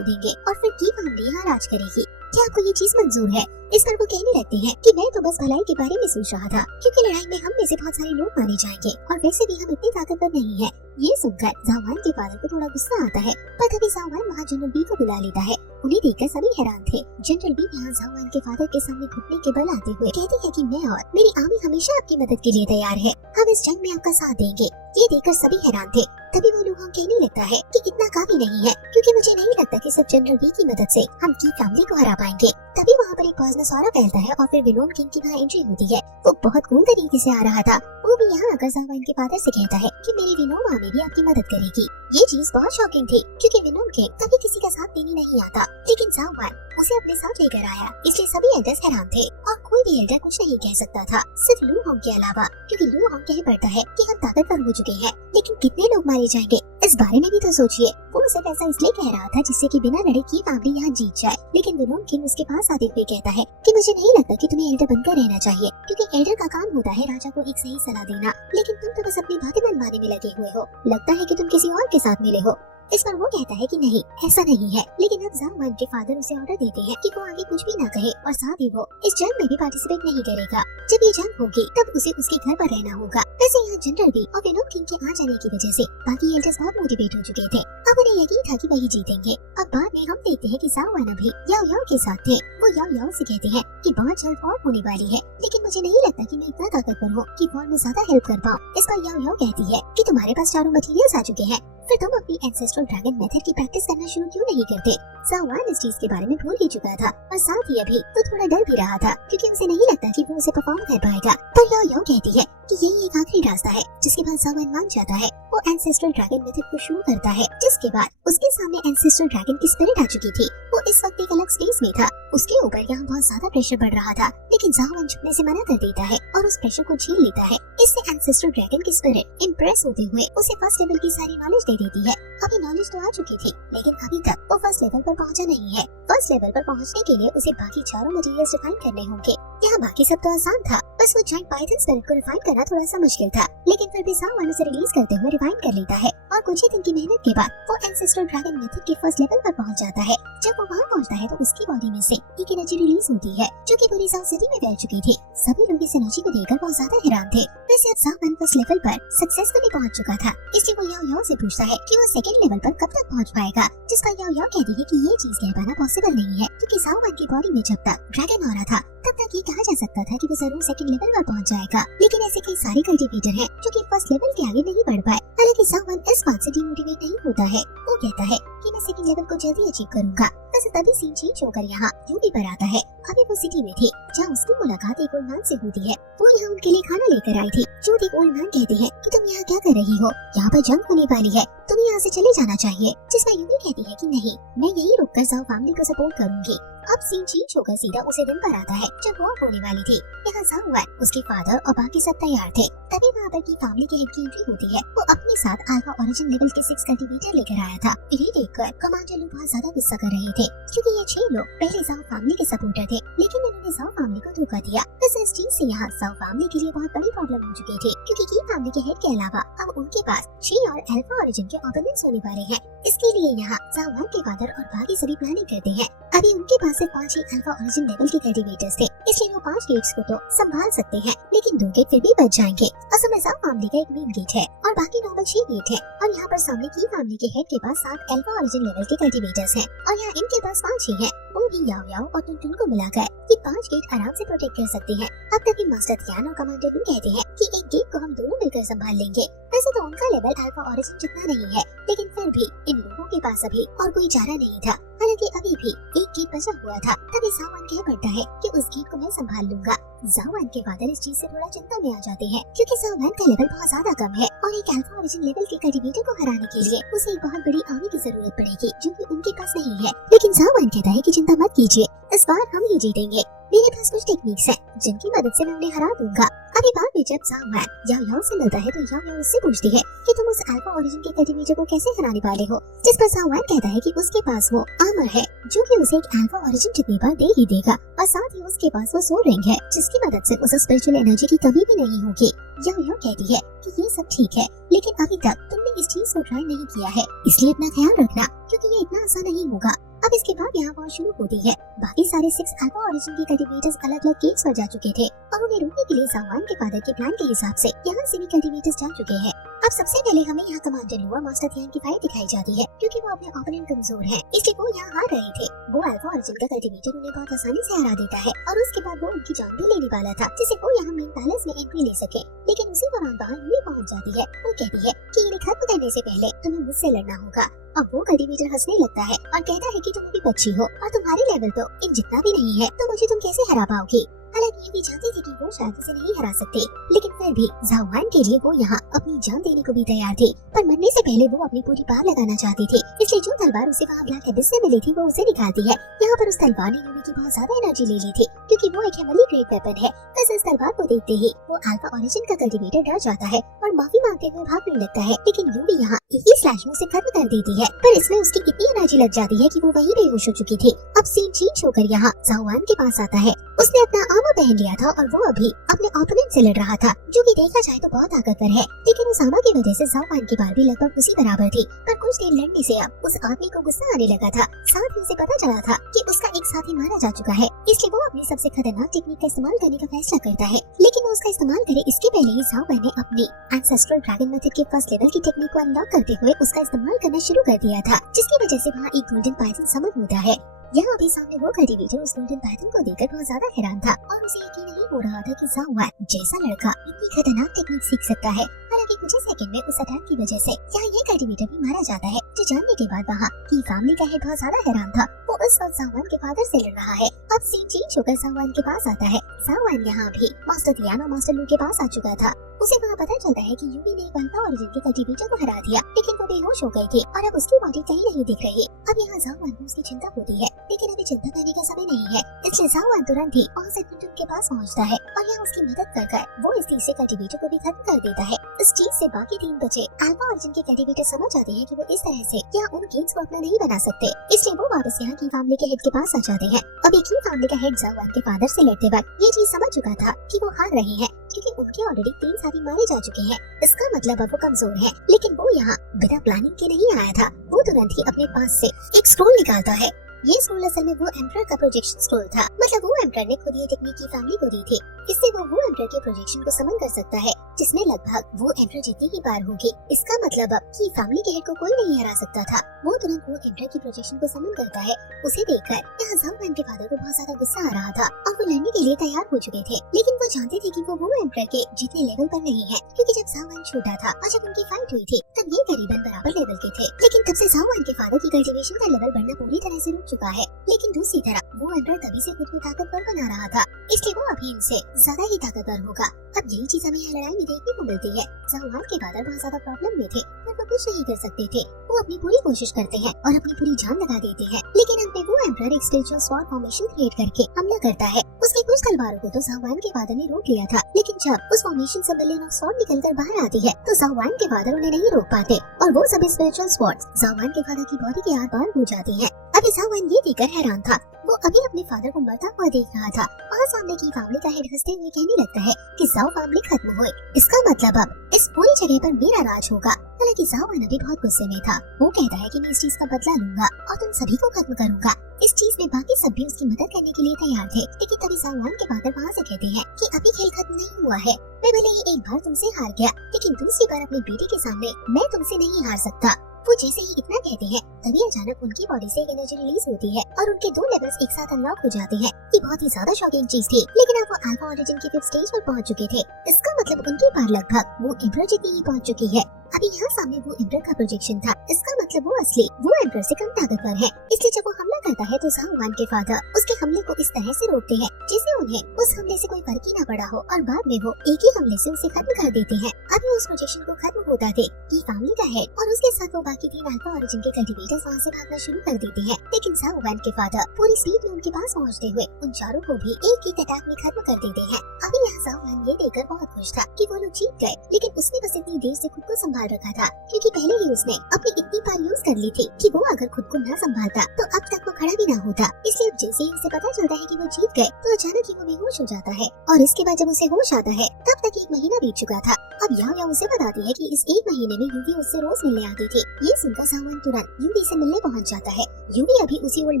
देंगे और फिर की फैमिली यहाँ राज करेगी। क्या आपको ये चीज मंजूर है? इस पर वो कहने लगते हैं कि मैं तो बस भलाई के बारे में सोच रहा था क्योंकि लड़ाई में हम में से बहुत सारे लोग मारे जाएंगे और वैसे भी हम इतने ताकतवर नहीं है। ये सुनकर जाओ वैन के फादर को थोड़ा गुस्सा आता है, पर तभी जाओ वैन वहाँ जनरल बी को बुला लेता है। उन्हें देखकर सभी हैरान थे। जनरल बी यहाँ जाओ वैन के फादर के सामने घुटने के बल आते हुए कहते हैं कि मैं और मेरी आर्मी हमेशा आपकी मदद के लिए तैयार है, हम इस जंग में आपका साथ देंगे। ये देखकर सभी हैरान थे। तभी वो लोग कहने लगता है कि इतना काफी नहीं है क्योंकि मुझे नहीं लगता कि सिर्फ जनरल बी की मदद से हम की फैमिली को हरा पाएंगे। तभी वहाँ पर एक पॉइजनस ऑरा फैलता है और फिर विनोद किंग की वहाँ एंट्री होती है। वो बहुत कूल तरीके से आ रहा था। वो भी यहाँ आकर जाओ वैन के फादर से कहता है कि मेरी विनोद आर्मी भी आपकी मदद करेगी। ये चीज बहुत शॉकिंग थी क्योंकि विनोद किंग कभी किसी का साथ देने नहीं आता, लेकिन जाओ वैन उसे अपने साथ लेकर आया, इसलिए सभी एल्डर्स हैरान थे और कोई भी एल्डर कुछ नहीं कह सकता था सिर्फ लू होंग के अलावा, क्योंकि लू होंग कह पड़ता है कि हम ताकतवर हो चुके हैं, लेकिन कितने लोग मारे जाएंगे इस बारे में भी तो सोचिए। वो सिर्फ ऐसा इसलिए कह रहा था जिससे कि बिना लड़े की फैमिली यहाँ जीत जाए, लेकिन विनोद किंग उसके पास आते हुए कहता है कि मुझे नहीं लगता कि तुम्हें एल्डर बनकर रहना चाहिए क्योंकि एल्डर का काम होता है राजा को एक सही सलाह देना, लेकिन तुम तो बस अपनी बातें मनवाने में लगे हुए हो, लगता है कि तुम किसी और के साथ मिले हो। इस पर वो कहता है कि नहीं ऐसा नहीं है, लेकिन अब जाओ वैन के फादर उसे ऑर्डर देते हैं कि वो आगे कुछ भी ना कहे और साथ ही वो इस जंग में भी पार्टिसिपेट नहीं करेगा। जब ये जंग होगी तब उसे उसके घर पर रहना होगा। वैसे यहाँ जनरल भी और विनोद किंग के आ जाने की वजह से बाकी एल्डर्स बहुत मोटिवेट हो चुके थे। अब उन्हें यकीन था कि वही जीतेंगे। अब बाद में हम देखते हैं कि जाओ वान भी याओ याओ के साथ थे। वो याओ याओ से कहते हैं कि बहुत जल्द वॉर होने वाली है, लेकिन मुझे नहीं लगता कि मैं इतना ताकतवर हूँ कि वॉर में ज्यादा हेल्प कर पाऊँ। इस पर याओ याओ कहती है कि तुम्हारे पास चारों मटेरियल्स आ चुके हैं, फिर तुम अपनी एंसेस्ट्रल ड्रैगन मेथड की प्रैक्टिस करना शुरू क्यों नहीं करते। जाओ वान इस चीज के बारे में भूल ही चुका था और साथ ही अभी तो थोड़ा डर भी रहा था क्योंकि उसे नहीं लगता कि वो उसे परफॉर्म कर पाएगा। पर याओ याओ कहती है कि यही एक आखिरी रास्ता है जिसके बाद जाओ वान मान जाता है। वो एंसेस्ट्रल ड्रैगन मेथड को शुरू करता है, जिसके बाद उसके सामने एंसेस्ट्रल ड्रैगन की स्पिरिट आ चुकी थी। वो इस वक्त एक अलग स्पेस में था। उसके ऊपर यहाँ बहुत ज्यादा प्रेशर बढ़ रहा था, लेकिन जाओ वान झुकने से मना कर देता है और उस प्रेशर को झेल लेता है। इससे एंसेस्ट्रल ड्रैगन की स्पिरिट इम्प्रेस होते हुए उसे फर्स्ट लेवल की सारी नॉलेज दे देती है। अभी नॉलेज तो आ चुकी थी, लेकिन अभी तक वो फर्स्ट लेवल पर पहुंचा नहीं है। फर्स्ट लेवल पर पहुंचने के लिए उसे बाकी चारों मटेरियल्स रिफाइन करने होंगे। यहाँ बाकी सब तो आसान था, बस वो जायंट पाइथन स्पिरिट को रिफाइन करना थोड़ा सा मुश्किल था, लेकिन फिर भी जाओ वान उसे रिलीज करते हुए रिफाइन कर लेता है और कुछ ही दिन की मेहनत के बाद वो एंसेस्ट्रल ड्रैगन मेथड के फर्स्ट लेवल पर पहुंच जाता है। जब वो वहाँ पहुंचता है तो उसकी बॉडी में से एक एनर्जी रिलीज होती है जो कि पूरी जाओ सिटी में फैल चुकी थी। सभी लोग इस एनर्जी को देखकर बहुत ज्यादा हैरान थे। वैसे अब जाओ वान फर्स्ट लेवल पर सक्सेसफुली पहुंच चुका था, इसलिए वो याओ याओ से पूछता है कि वो सेकंड लेवल पर कब तक पहुंच पाएगा, जिस पर याओ याओ कहती है कि ये चीज कह पाना पॉसिबल नहीं है क्योंकि जाओ वान की बॉडी में जब तक ड्रैगन ऑरा था तब तक ये कहा जा सकता था कि वो जरूर सेकंड लेवल पर पहुंच जाएगा। लेकिन ऐसे कई सारे कल्टीवेटर हैं जो कि फर्स्ट लेवल के आगे नहीं बढ़ पाए। हालांकि जाओ वान इस बात से डिमोटिवेट नहीं होता है। वो कहता है कि मैं सेकंड लेवल को जल्दी अचीव करूंगा। वैसे तभी सीन चेंज होकर यहाँ यूबी पर आता है। अभी वो सिटी में थी जहाँ उसकी मुलाकात एक ओल्ड मैन से होती है। वो यहाँ उनके लिए खाना लेकर आई थी। जो एक ओल्ड मैन कहते हैं कि तुम यहाँ क्या कर रही हो, यहाँ पर जंग होने वाली है, तुम्हें यहाँ से चले जाना चाहिए। जिसमें यूबी कहती है कि नहीं, मैं यही रुककर जाओ फैमिली को सपोर्ट करूंगी। अब सीन चेंज होकर सीधा उसे दिन पर आता है जब वॉर होने वाली थी। यहाँ जाओ वान, उसके फादर और बाकी सब तैयार थे। तभी वहाँ पर की फैमिली के हेड की एंट्री होती है। वो अपने साथ अल्फा ओरिजिन लेवल के 6 कल्टीवेटर लेकर आया था। इन्हें देखकर कमांडर लोग बहुत ज्यादा गुस्सा कर रहे थे क्योंकि ये 6 लोग पहले जाओ फैमिली के सपोर्टर थे, लेकिन इन्होंने जाओ फैमिली को धोखा दिया। इस चीज से यहाँ जाओ फैमिली के लिए बहुत बड़ी प्रॉब्लम हो चुकी थी क्योंकि की फैमिली के हेड के अलावा अब उनके पास 6 और अल्फा ओरिजिन के ओपोनेंट्स होने वाले हैं। इसके लिए यहाँ जाओ वान के फादर और बाकी सभी प्लानिंग करते हैं। अभी उनके पास सिर्फ 5 ही अल्फा ओरिजिन लेवल के कल्टीवेटर्स थे, इसलिए वो 5 गेट्स को तो संभाल सकते हैं, लेकिन 2 गेट फिर भी बच जाएंगे। असल में जाओ फैमिली का एक मेन गेट है और बाकी नॉर्मल 6 गेट है। और यहाँ पर सामने की फैमिली के हेड के पास 7 अल्फा ओरिजिन लेवल के कल्टीवेटर्स हैं और यहाँ इनके पास 5 ही है। वो भी याओ याओ और टुनटुन को मिलाकर ये 5 गेट आराम से प्रोटेक्ट कर सकते हैं। अब तक मास्टर थियान और कमांडर लू कहते हैं कि एक गेट को हम दोनों मिलकर संभाल लेंगे। वैसे तो उनका लेवल अल्फा ओरिजिन जितना नहीं है, लेकिन फिर भी इन लोगों के पास अभी और कोई चारा नहीं था। हालांकि अभी भी एक गेट बचा हुआ था। तभी जाओ वान कह पड़ता है कि उस गेट को मैं संभाल लूंगा। जाओ वान के फादर इस चीज से थोड़ा चिंता में आ जाते हैं क्योंकि जाओ वान का लेवल बहुत ज्यादा कम है और एक अल्फा ओरिजिन लेवल के कल्टीवेटर को हराने के लिए उसे एक बहुत बड़ी आर्मी की जरूरत पड़ेगी जो कि उनके पास नहीं है। लेकिन जाओ वान कहता है कि चिंता मत कीजिए, इस बार हम ही जीतेंगे। मेरे पास कुछ टेक्निक्स हैं जिनकी मदद से मैं उन्हें हरा दूंगा। अभी बाद में जब जाओ वान याओ याओ से मिलता है तो याओ याओ उससे पूछती है कि तुम उस अल्फा ओरिजिन के कल्टीवेटर को कैसे हराने वाले हो, जिस पर जाओ वान कहता है कि उसके पास वो आर्मर है जो कि उसे एक अल्फा ओरिजिन जितनी बार दे ही देगा और साथ ही उसके पास वो सोल रिंग है जिसकी मदद से उसे स्पिरिचुअल एनर्जी की कमी भी नहीं होगी। याओ याओ कहती है कि ये सब ठीक है, लेकिन अभी तक तुमने इस चीज को ट्राई नहीं किया है, इसलिए अपना ख्याल रखना क्योंकि ये इतना आसान नहीं होगा। अब इसके बाद यहाँ वॉर शुरू होती है। बाकी सारे 6 अल्फा ओरिजिन के कल्टीवेटर्स अलग अलग गेट्स पर जा चुके थे और उन्हें रोकने के लिए जाओ वान के फादर के प्लान के हिसाब से यहाँ से भी कल्टीवेटर्स जा चुके हैं। अब सबसे पहले हमें यहाँ कमांडर लू और मास्टर थियान की फाइट दिखाई जाती है क्योंकि वो अपने ओपोनेंट कमजोर हैं, इसलिए वो यहाँ हार रहे थे। वो अल्फा ओरिजिन का कल्टीवेटर उन्हें बहुत आसानी से हरा देता है और उसके बाद वो उनकी जान भी लेने वाला था जिससे वो यहाँ मेन पैलेस में एंट्री ले सके। लेकिन उसी दौरान वहाँ यूवी पहुँच जाती है। वो कहती है कि इन्हें खत्म करने से पहले तुम्हें मुझसे लड़ना होगा। अब वो कल्टीवेटर हंसने लगता है और कहता है कि तुम अभी बच्ची हो और तुम्हारे लेवल तो इन जितना भी नहीं है, तो मुझे तुम कैसे हरा पाओगी। हालांकि ये भी जानती थी कि वो शायद उसे नहीं हरा सकते, लेकिन फिर भी जाओ वान के लिए वो यहाँ अपनी जान देने को भी तैयार थी। पर मरने से पहले वो अपनी पूरी पार लगाना चाहती थी, इसलिए जो तलवार उसे वहाँ ब्लैक एबिस से मिली थी वो उसे निकालती है। यहाँ पर उस तलवार ने यूवी की बहुत ज्यादा एनर्जी ले ली थी क्योंकि वो एक हेवनली ग्रेड वेपन है। बस इस तलवार को देखते ही वो अल्फा ओरिजिन का कल्टीवेटर डर जाता है और माफी मांगते हुए भागने लगता है, लेकिन यूवी यहाँ एक ही स्लैश में उसे खत्म कर देती है। पर इसमें उसकी इतनी एनर्जी लग जाती है कि वो वहीं बेहोश हो चुकी थी। अब सीन चेंज होकर यहाँ जाओ वान के पास आता है। उसने अपना वो पहन लिया था और वो अभी अपने ओपोनेंट से लड़ रहा था, जो कि देखा जाए तो बहुत ताकतवर है। लेकिन उसामा की वजह से जाओ वान की पावर भी लगभग उसी बराबर थी, पर कुछ देर लड़ने से अब उस आदमी को गुस्सा आने लगा था। साथ ही उसे पता चला था कि उसका एक साथी मारा जा चुका है, इसलिए वो अपनी सबसे खतरनाक टेक्निक का इस्तेमाल करने का फैसला करता है। लेकिन वो उसका इस्तेमाल करे इसके पहले ही जाओ वान ने अपनी एंसेस्ट्रल ड्रैगन मेथड के फर्स्ट लेवल की टेक्निक को अनलॉक करते हुए उसका इस्तेमाल करना शुरू कर दिया था, जिसकी वजह से वहाँ एक गोल्डन पाइथन समन होता है। यहाँ अभी सामने वो कल्टीवेटर उस गोल्डन पाइथन को देखकर बहुत ज्यादा हैरान था और उसे यकीन नहीं हो रहा था कि जाओ वान जैसा लड़का इतनी खतरनाक टेक्निक सीख सकता है। हालांकि कुछ ही सेकंड में उस अटैक की वजह से यहाँ ये कल्टीवेटर भी मारा जाता है, जो जानने के बाद वहाँ की फैमिली का हेड बहुत ज्यादा हैरान था। वो उस वक्त जाओ वान के फादर से लड़ रहा है। अब सीन चेंज होकर जाओ वान के पास आता है। जाओ वान यहाँ भी मास्टर थियान और मास्टर लू के पास आ चुका था। उसे वहाँ पता चलता है कि यूवी ने एक अल्फा ओरिजिन के कल्टीवेटर को हरा दिया, लेकिन वो बेहोश हो गई थी और अब उसकी बॉडी कहीं नहीं दिख रही। अब यहाँ जाओ वान को उसकी चिंता होती है, लेकिन अभी चिंता करने का समय नहीं है, इसलिए जाओ वान तुरंत ही टुनटुन के पास पहुँचता है और यहाँ उसकी मदद कर वो इस तीसरे कल्टीवेटर को भी खत्म कर देता है। इस चीज से बाकी 3 बचे अल्फा ओरिजिन के कल्टीवेटर समझ जाते हैं कि वो इस तरह से यहाँ उन गेम्स को अपना नहीं बना सकते, इसलिए वो वापस यहाँ की फैमिली के हेड के पास आ जाते हैं। अभी की फैमिली का हेड जाओ वान के फादर से लड़ते वक्त ये चीज समझ चुका था कि वो हार रहे हैं, क्योंकि उनके ऑलरेडी 3 साथी मारे जा चुके हैं। इसका मतलब अब वो कमजोर है। लेकिन वो यहाँ बिना प्लानिंग के नहीं आया था, वो तुरंत ही अपने पास से एक स्क्रोल निकालता है। ये स्क्रोल असल में वो एम्परर का प्रोजेक्शन स्क्रोल था, मतलब वो एम्परर ने खुद ये टेक्निक की फैमिली को दी थी। इससे वो एम्परर के प्रोजेक्शन को समन कर सकता है, जिसमें लगभग वो एम्परर जितनी ही बार होगी। इसका मतलब अब कि फैमिली के हेड को कोई नहीं हरा सकता था। वो तुरंत वो एम्परर की प्रोजेक्शन को समन करता है। उसे देखकर यहाँ जाओ वान के फादर को बहुत ज्यादा गुस्सा आ रहा था और वो लड़ने के लिए तैयार हो चुके थे, लेकिन वो जानते थे कि वो एम्परर के जितने लेवल पर नहीं है, क्योंकि जब जाओ वान छोटा था और जब उनकी फाइट हुई थी तब ये करीबन बराबर लेवल के थे। लेकिन तब से जाओ वान के फादर की कल्टीवेशन का लेवल बढ़ना पूरी तरह से रुक चुका है। लेकिन दूसरी तरफ वो एम्परर तभी से खुद को ताकतवर बना रहा था, इसलिए वो अभी इनसे ज्यादा ही ताकतवर होगा। अब यही चीज हमें यहाँ लड़ाई में देखने को मिलती है। जाओ वान के फादर बहुत ज्यादा प्रॉब्लम में थे, पर वो कुछ नहीं कर सकते थे। वो अपनी पूरी कोशिश करते हैं और अपनी पूरी जान लगा देते हैं, लेकिन अंत में वो एम्परर एक स्पिरिचुअल स्वॉर्ड फॉर्मेशन क्रिएट करके हमला करता है। उसके कुछ तलवारों को तो जाओ वान के फादर ने रोक लिया था, लेकिन जब उस फॉर्मेशन से मिलियन ऑफ स्वॉर्ड निकलकर बाहर आती है तो जाओ वान के फादर उन्हें नहीं रोक पाते और वो सभी स्पिरिचुअल स्वॉर्ड्स जाओ वान के फादर की बॉडी के आर पार हो जाती है। अभी जाओ वान ये देखकर हैरान था। वो अभी अपने फादर को मरता हुआ देख रहा था और सामने की फैमिली का हेड हंसते हुए कहने लगता है कि जाओ फैमिली खत्म हुई, इसका मतलब अब इस पूरी जगह पर मेरा राज होगा। हालांकि जाओ वान अभी बहुत गुस्से में था। वो कहता है कि मैं इस चीज का बदला लूंगा और तुम सभी को खत्म करूंगा। इस चीज में बाकी सब भी उसकी मदद करने के लिए तैयार थे, लेकिन तभी जाओ वान के फादर वहाँ से कहते हैं कि अभी खेल खत्म नहीं हुआ है। मैं भले ही एक बार तुमसे हार गया, लेकिन दूसरी बार अपनी बेटी के सामने मैं तुमसे नहीं हार सकता। वो जैसे ही इतना कहते हैं तभी अचानक उनकी बॉडी से एक एनर्जी रिलीज होती है और उनके 2 लेवल्स एक साथ अनलॉक हो जाते हैं। ये बहुत ही ज्यादा शॉकिंग चीज थी, लेकिन अब वो अल्फा ओरिजिन के 5th स्टेज पर पहुंच चुके थे। इसका मतलब उनकी पावर लगभग वो एम्परर जितनी ही पहुंच चुकी है। अभी यहाँ सामने वो एम्परर का प्रोजेक्शन था, इसका मतलब वो असली वो एम्परर से कम ताकतवर है। इसलिए जब वो हमला करता है तो जाओ वान के फादर उसके हमले को इस तरह से रोकते हैं जिससे उन्हें उस हमले से कोई फर्क ही न पड़ा हो और बाद में वो एक ही हमले से उसे खत्म कर देते हैं। अभी उस प्रोजेक्शन को खत्म होता थे कि फैमिली का हेड और उसके साथ वो बाकी 3 अल्फा ओरिजिन के कल्टीवेटर्स वहाँ से भागना शुरू कर देते हैं, लेकिन जाओ वान के फादर पूरी स्पीड में उनके पास पहुँचते हुए उन चारों को भी एक अटैक में खत्म कर देते हैं। अभी यहाँ जाओ वान ये देखकर बहुत खुश था कि वो लोग जीत गए, लेकिन उसने बस इतनी देर से खुद को संभाल रखा था क्योंकि पहले ही उसने अपनी इतनी पावर यूज कर ली थी कि वो अगर खुद को न संभालता तो अब तक वो खड़ा भी ना होता। इसलिए जैसे ही उसे पता चलता है कि वो जीत गए तो अचानक ही वो बेहोश हो जाता है और इसके बाद जब उसे होश आता है तब तक 1 महीना बीत चुका था। अब याओ उसे बताती है कि इस 1 महीने में यूवी उससे रोज मिलने आती थी। ये सुनकर जाओ वान तुरंत यूवी से मिलने पहुंच जाता है। यूवी अभी उसी ओल्ड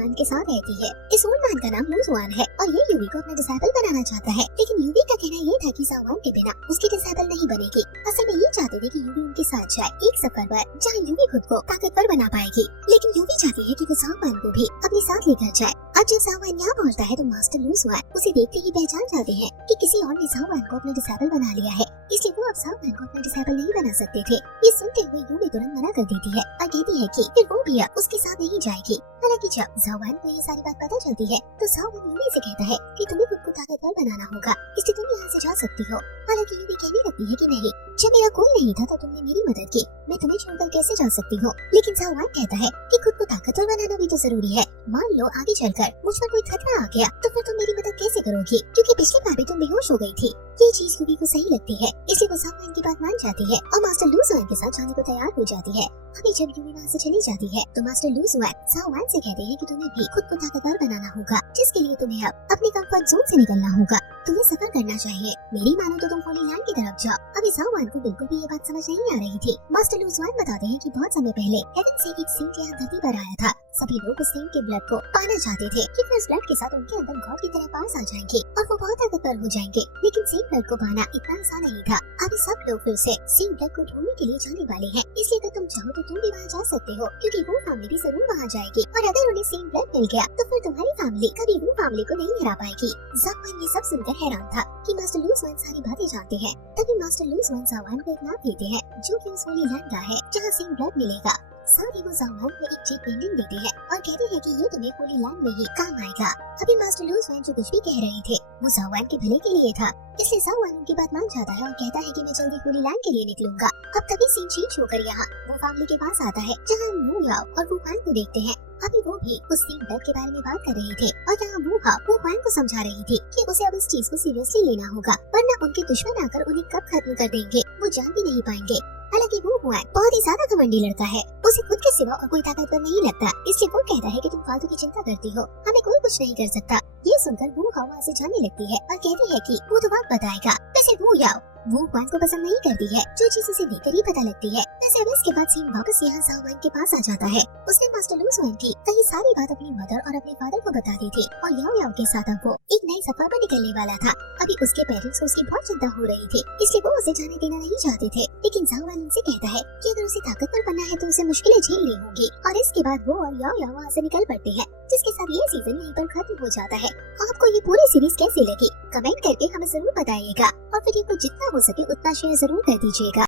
मैन के साथ रहती है। इस ओल्ड मैन का नाम लूजुआन है और ये यूवी को अपना डिसाइपल बनाना चाहता है, लेकिन यूवी का कहना ये था कि जाओ वान के बिना उसकी डिसाइपल नहीं बनेगी। असल में ये चाहते थे कि यूवी उनके साथ जाए एक सफर पर जहाँ यूवी खुद को ताकतवर बना पाएगी, लेकिन यूवी चाहती है कि वो जाओ वान को भी अपने साथ लेकर जाए। अब जब जाओ वान यहाँ पहुँचता है तो मास्टर लूजुआन उसे देखते ही पहचान जाते हैं कि किसी और ने जाओ वान को अपना डिसाइपल बना लिया है, इसलिए वो अब जाओ वान को अपना डिसाइपल नहीं बना सकते थे। ये सुनते हुए यूवी तुरंत मना कर देती है और कहती है कि फिर वो भी अब उसके साथ नहीं जाएगी। हालांकि जब जाओ वान को ये सारी बात पता चलती है तो जाओ वान यूवी से कहता है कि तुम्हें खुद को ताकतवर बनाना होगा, इसलिए तुम यहाँ से जा सकती हो। हालांकि यूवी कहने लगती है कि नहीं, जब मेरा कोई नहीं था तो तुमने मेरी मदद की, मैं तुम्हें छोड़कर कैसे जा सकती हूँ। लेकिन जाओ वान कहता है कि खुद को ताकतवर बनाना भी तो जरूरी है। मान लो आगे चलकर मुझ पर कोई खतरा आ गया तो फिर तुम मेरी मदद कैसे करोगी, क्योंकि पिछली बार भी तुम बेहोश हो गई थी। ये चीज यूवी को सही लगती है, इसलिए वो जाओ वान की बात मान जाती है और मास्टर लूजुआन के साथ जाने को तैयार हो जाती है। अभी जब यूवी वहाँ से चली जाती है तो मास्टर लूजुआन जाओ वान से कहते हैं कि तुम्हें भी खुद को ताकतवर बनाना होगा, जिसके लिए तुम्हें अब अपने कंफर्ट जोन से निकलना होगा। तुम्हें सफर करना चाहिए। मेरी मानो तो तुम होली लैंड की तरफ जाओ। अभी जाओ वान को बिल्कुल भी ये बात समझ नहीं आ रही थी। मास्टर लू ज़ुआन बताते हैं कि बहुत समय पहले हेवन से एक सेंट यहाँ धरती पर आया था। सभी लोग उस सेंट के ब्लड को पाना चाहते थे क्योंकि उस ब्लड के साथ उनके अंदर गॉड की तरह पास आ जाएंगे और वो बहुत ताकतवर हो जाएंगे। लेकिन सेंट ब्लड को पाना इतना आसान नहीं था। अभी सब लोग फिर से सेंट ब्लड को ढूंढने के लिए जाने वाले हैं, इसलिए अगर तुम चाहो तो तुम भी वहाँ जा सकते हो क्योंकि वो फैमिली भी जरूर वहाँ जाएगी और अगर उन्हें सेंट ब्लड मिल गया तो फिर तुम्हारी फैमिली कभी वो फैमिली को नहीं हरा पाएगी। ज़ावान ये सब सुनकर हैरान था कि मास्टर लू ज़ुआन सारी बातें जानते हैं। तभी मास्टर लू ज़ुआन ज़ावान को एक मैप देते हैं जो कि उस होली लैंड का है जहाँ सेंट ब्लड मिलेगा। साथ ही वो ज़ावान को एक जेड पेंडेंट देते हैं और कहते हैं कि ये तुम्हें होली लैंड में ही काम आएगा। अभी मास्टर लू ज़ुआन जो कुछ भी कह रहे थे वो ज़ावान के भले के लिए था, इसलिए ज़ावान उनकी बात मान जाता है और कहता है कि मैं जल्दी होली लैंड के लिए निकलूंगा। अब तभी सीन चेंज होकर यहाँ वो फैमिली के पास आता है जहाँ वो याओ और वो वान को देखते हैं। अभी वो भी उस सेंट ब्लड के बारे में बात कर रहे थे और यहाँ वो वान को समझा रही थी कि उसे अब इस चीज को सीरियसली लेना होगा वरना उनके दुश्मन आकर उन्हें कब खत्म कर देंगे वो जान भी नहीं पाएंगे। हालांकि वो हुआ बहुत ही ज्यादा घमंडी लड़का है, उसे खुद के सिवा और कोई ताकतवर नहीं लगता, इसलिए वो कहता है कि तुम फालतू की चिंता करती हो, हमें कोई कुछ नहीं कर सकता। ये सुनकर वो वहाँ से जाने लगती है और कहती है कि वो तो वक्त बताएगा। वैसे वो याओ वो वान को पसंद नहीं करती है, जो चीज उसे देखकर ही पता लगती है। वैसे अब इसके बाद सीन वापस यहाँ ज़ावान के पास आ जाता है। उसने मास्टर लू ज़ुआन की कही सारी बात अपनी मदर और अपने फादर को बता दी थी और याओ याओ के साथ अब वो एक नए सफर पर निकलने वाला था। अभी उसके पेरेंट्स को उसकी बहुत चिंता हो रही थी, इसलिए वो उसे जाने देना नहीं चाहते थे। लेकिन ज़ावान उनसे कहता है कि अगर उसे ताकतवर बनना है तो उसे मुश्किलें झेलनी होंगी और इसके बाद वो और याओ याओ वहाँ से निकल पड़ते हैं, जिसके साथ ये सीजन यहीं पर खत्म हो जाता है। आपको ये पूरी सीरीज कैसी लगी कमेंट करके हमें जरूर बताइएगा और वीडियो को जितना हो सके उतना शेयर जरूर कर दीजिएगा।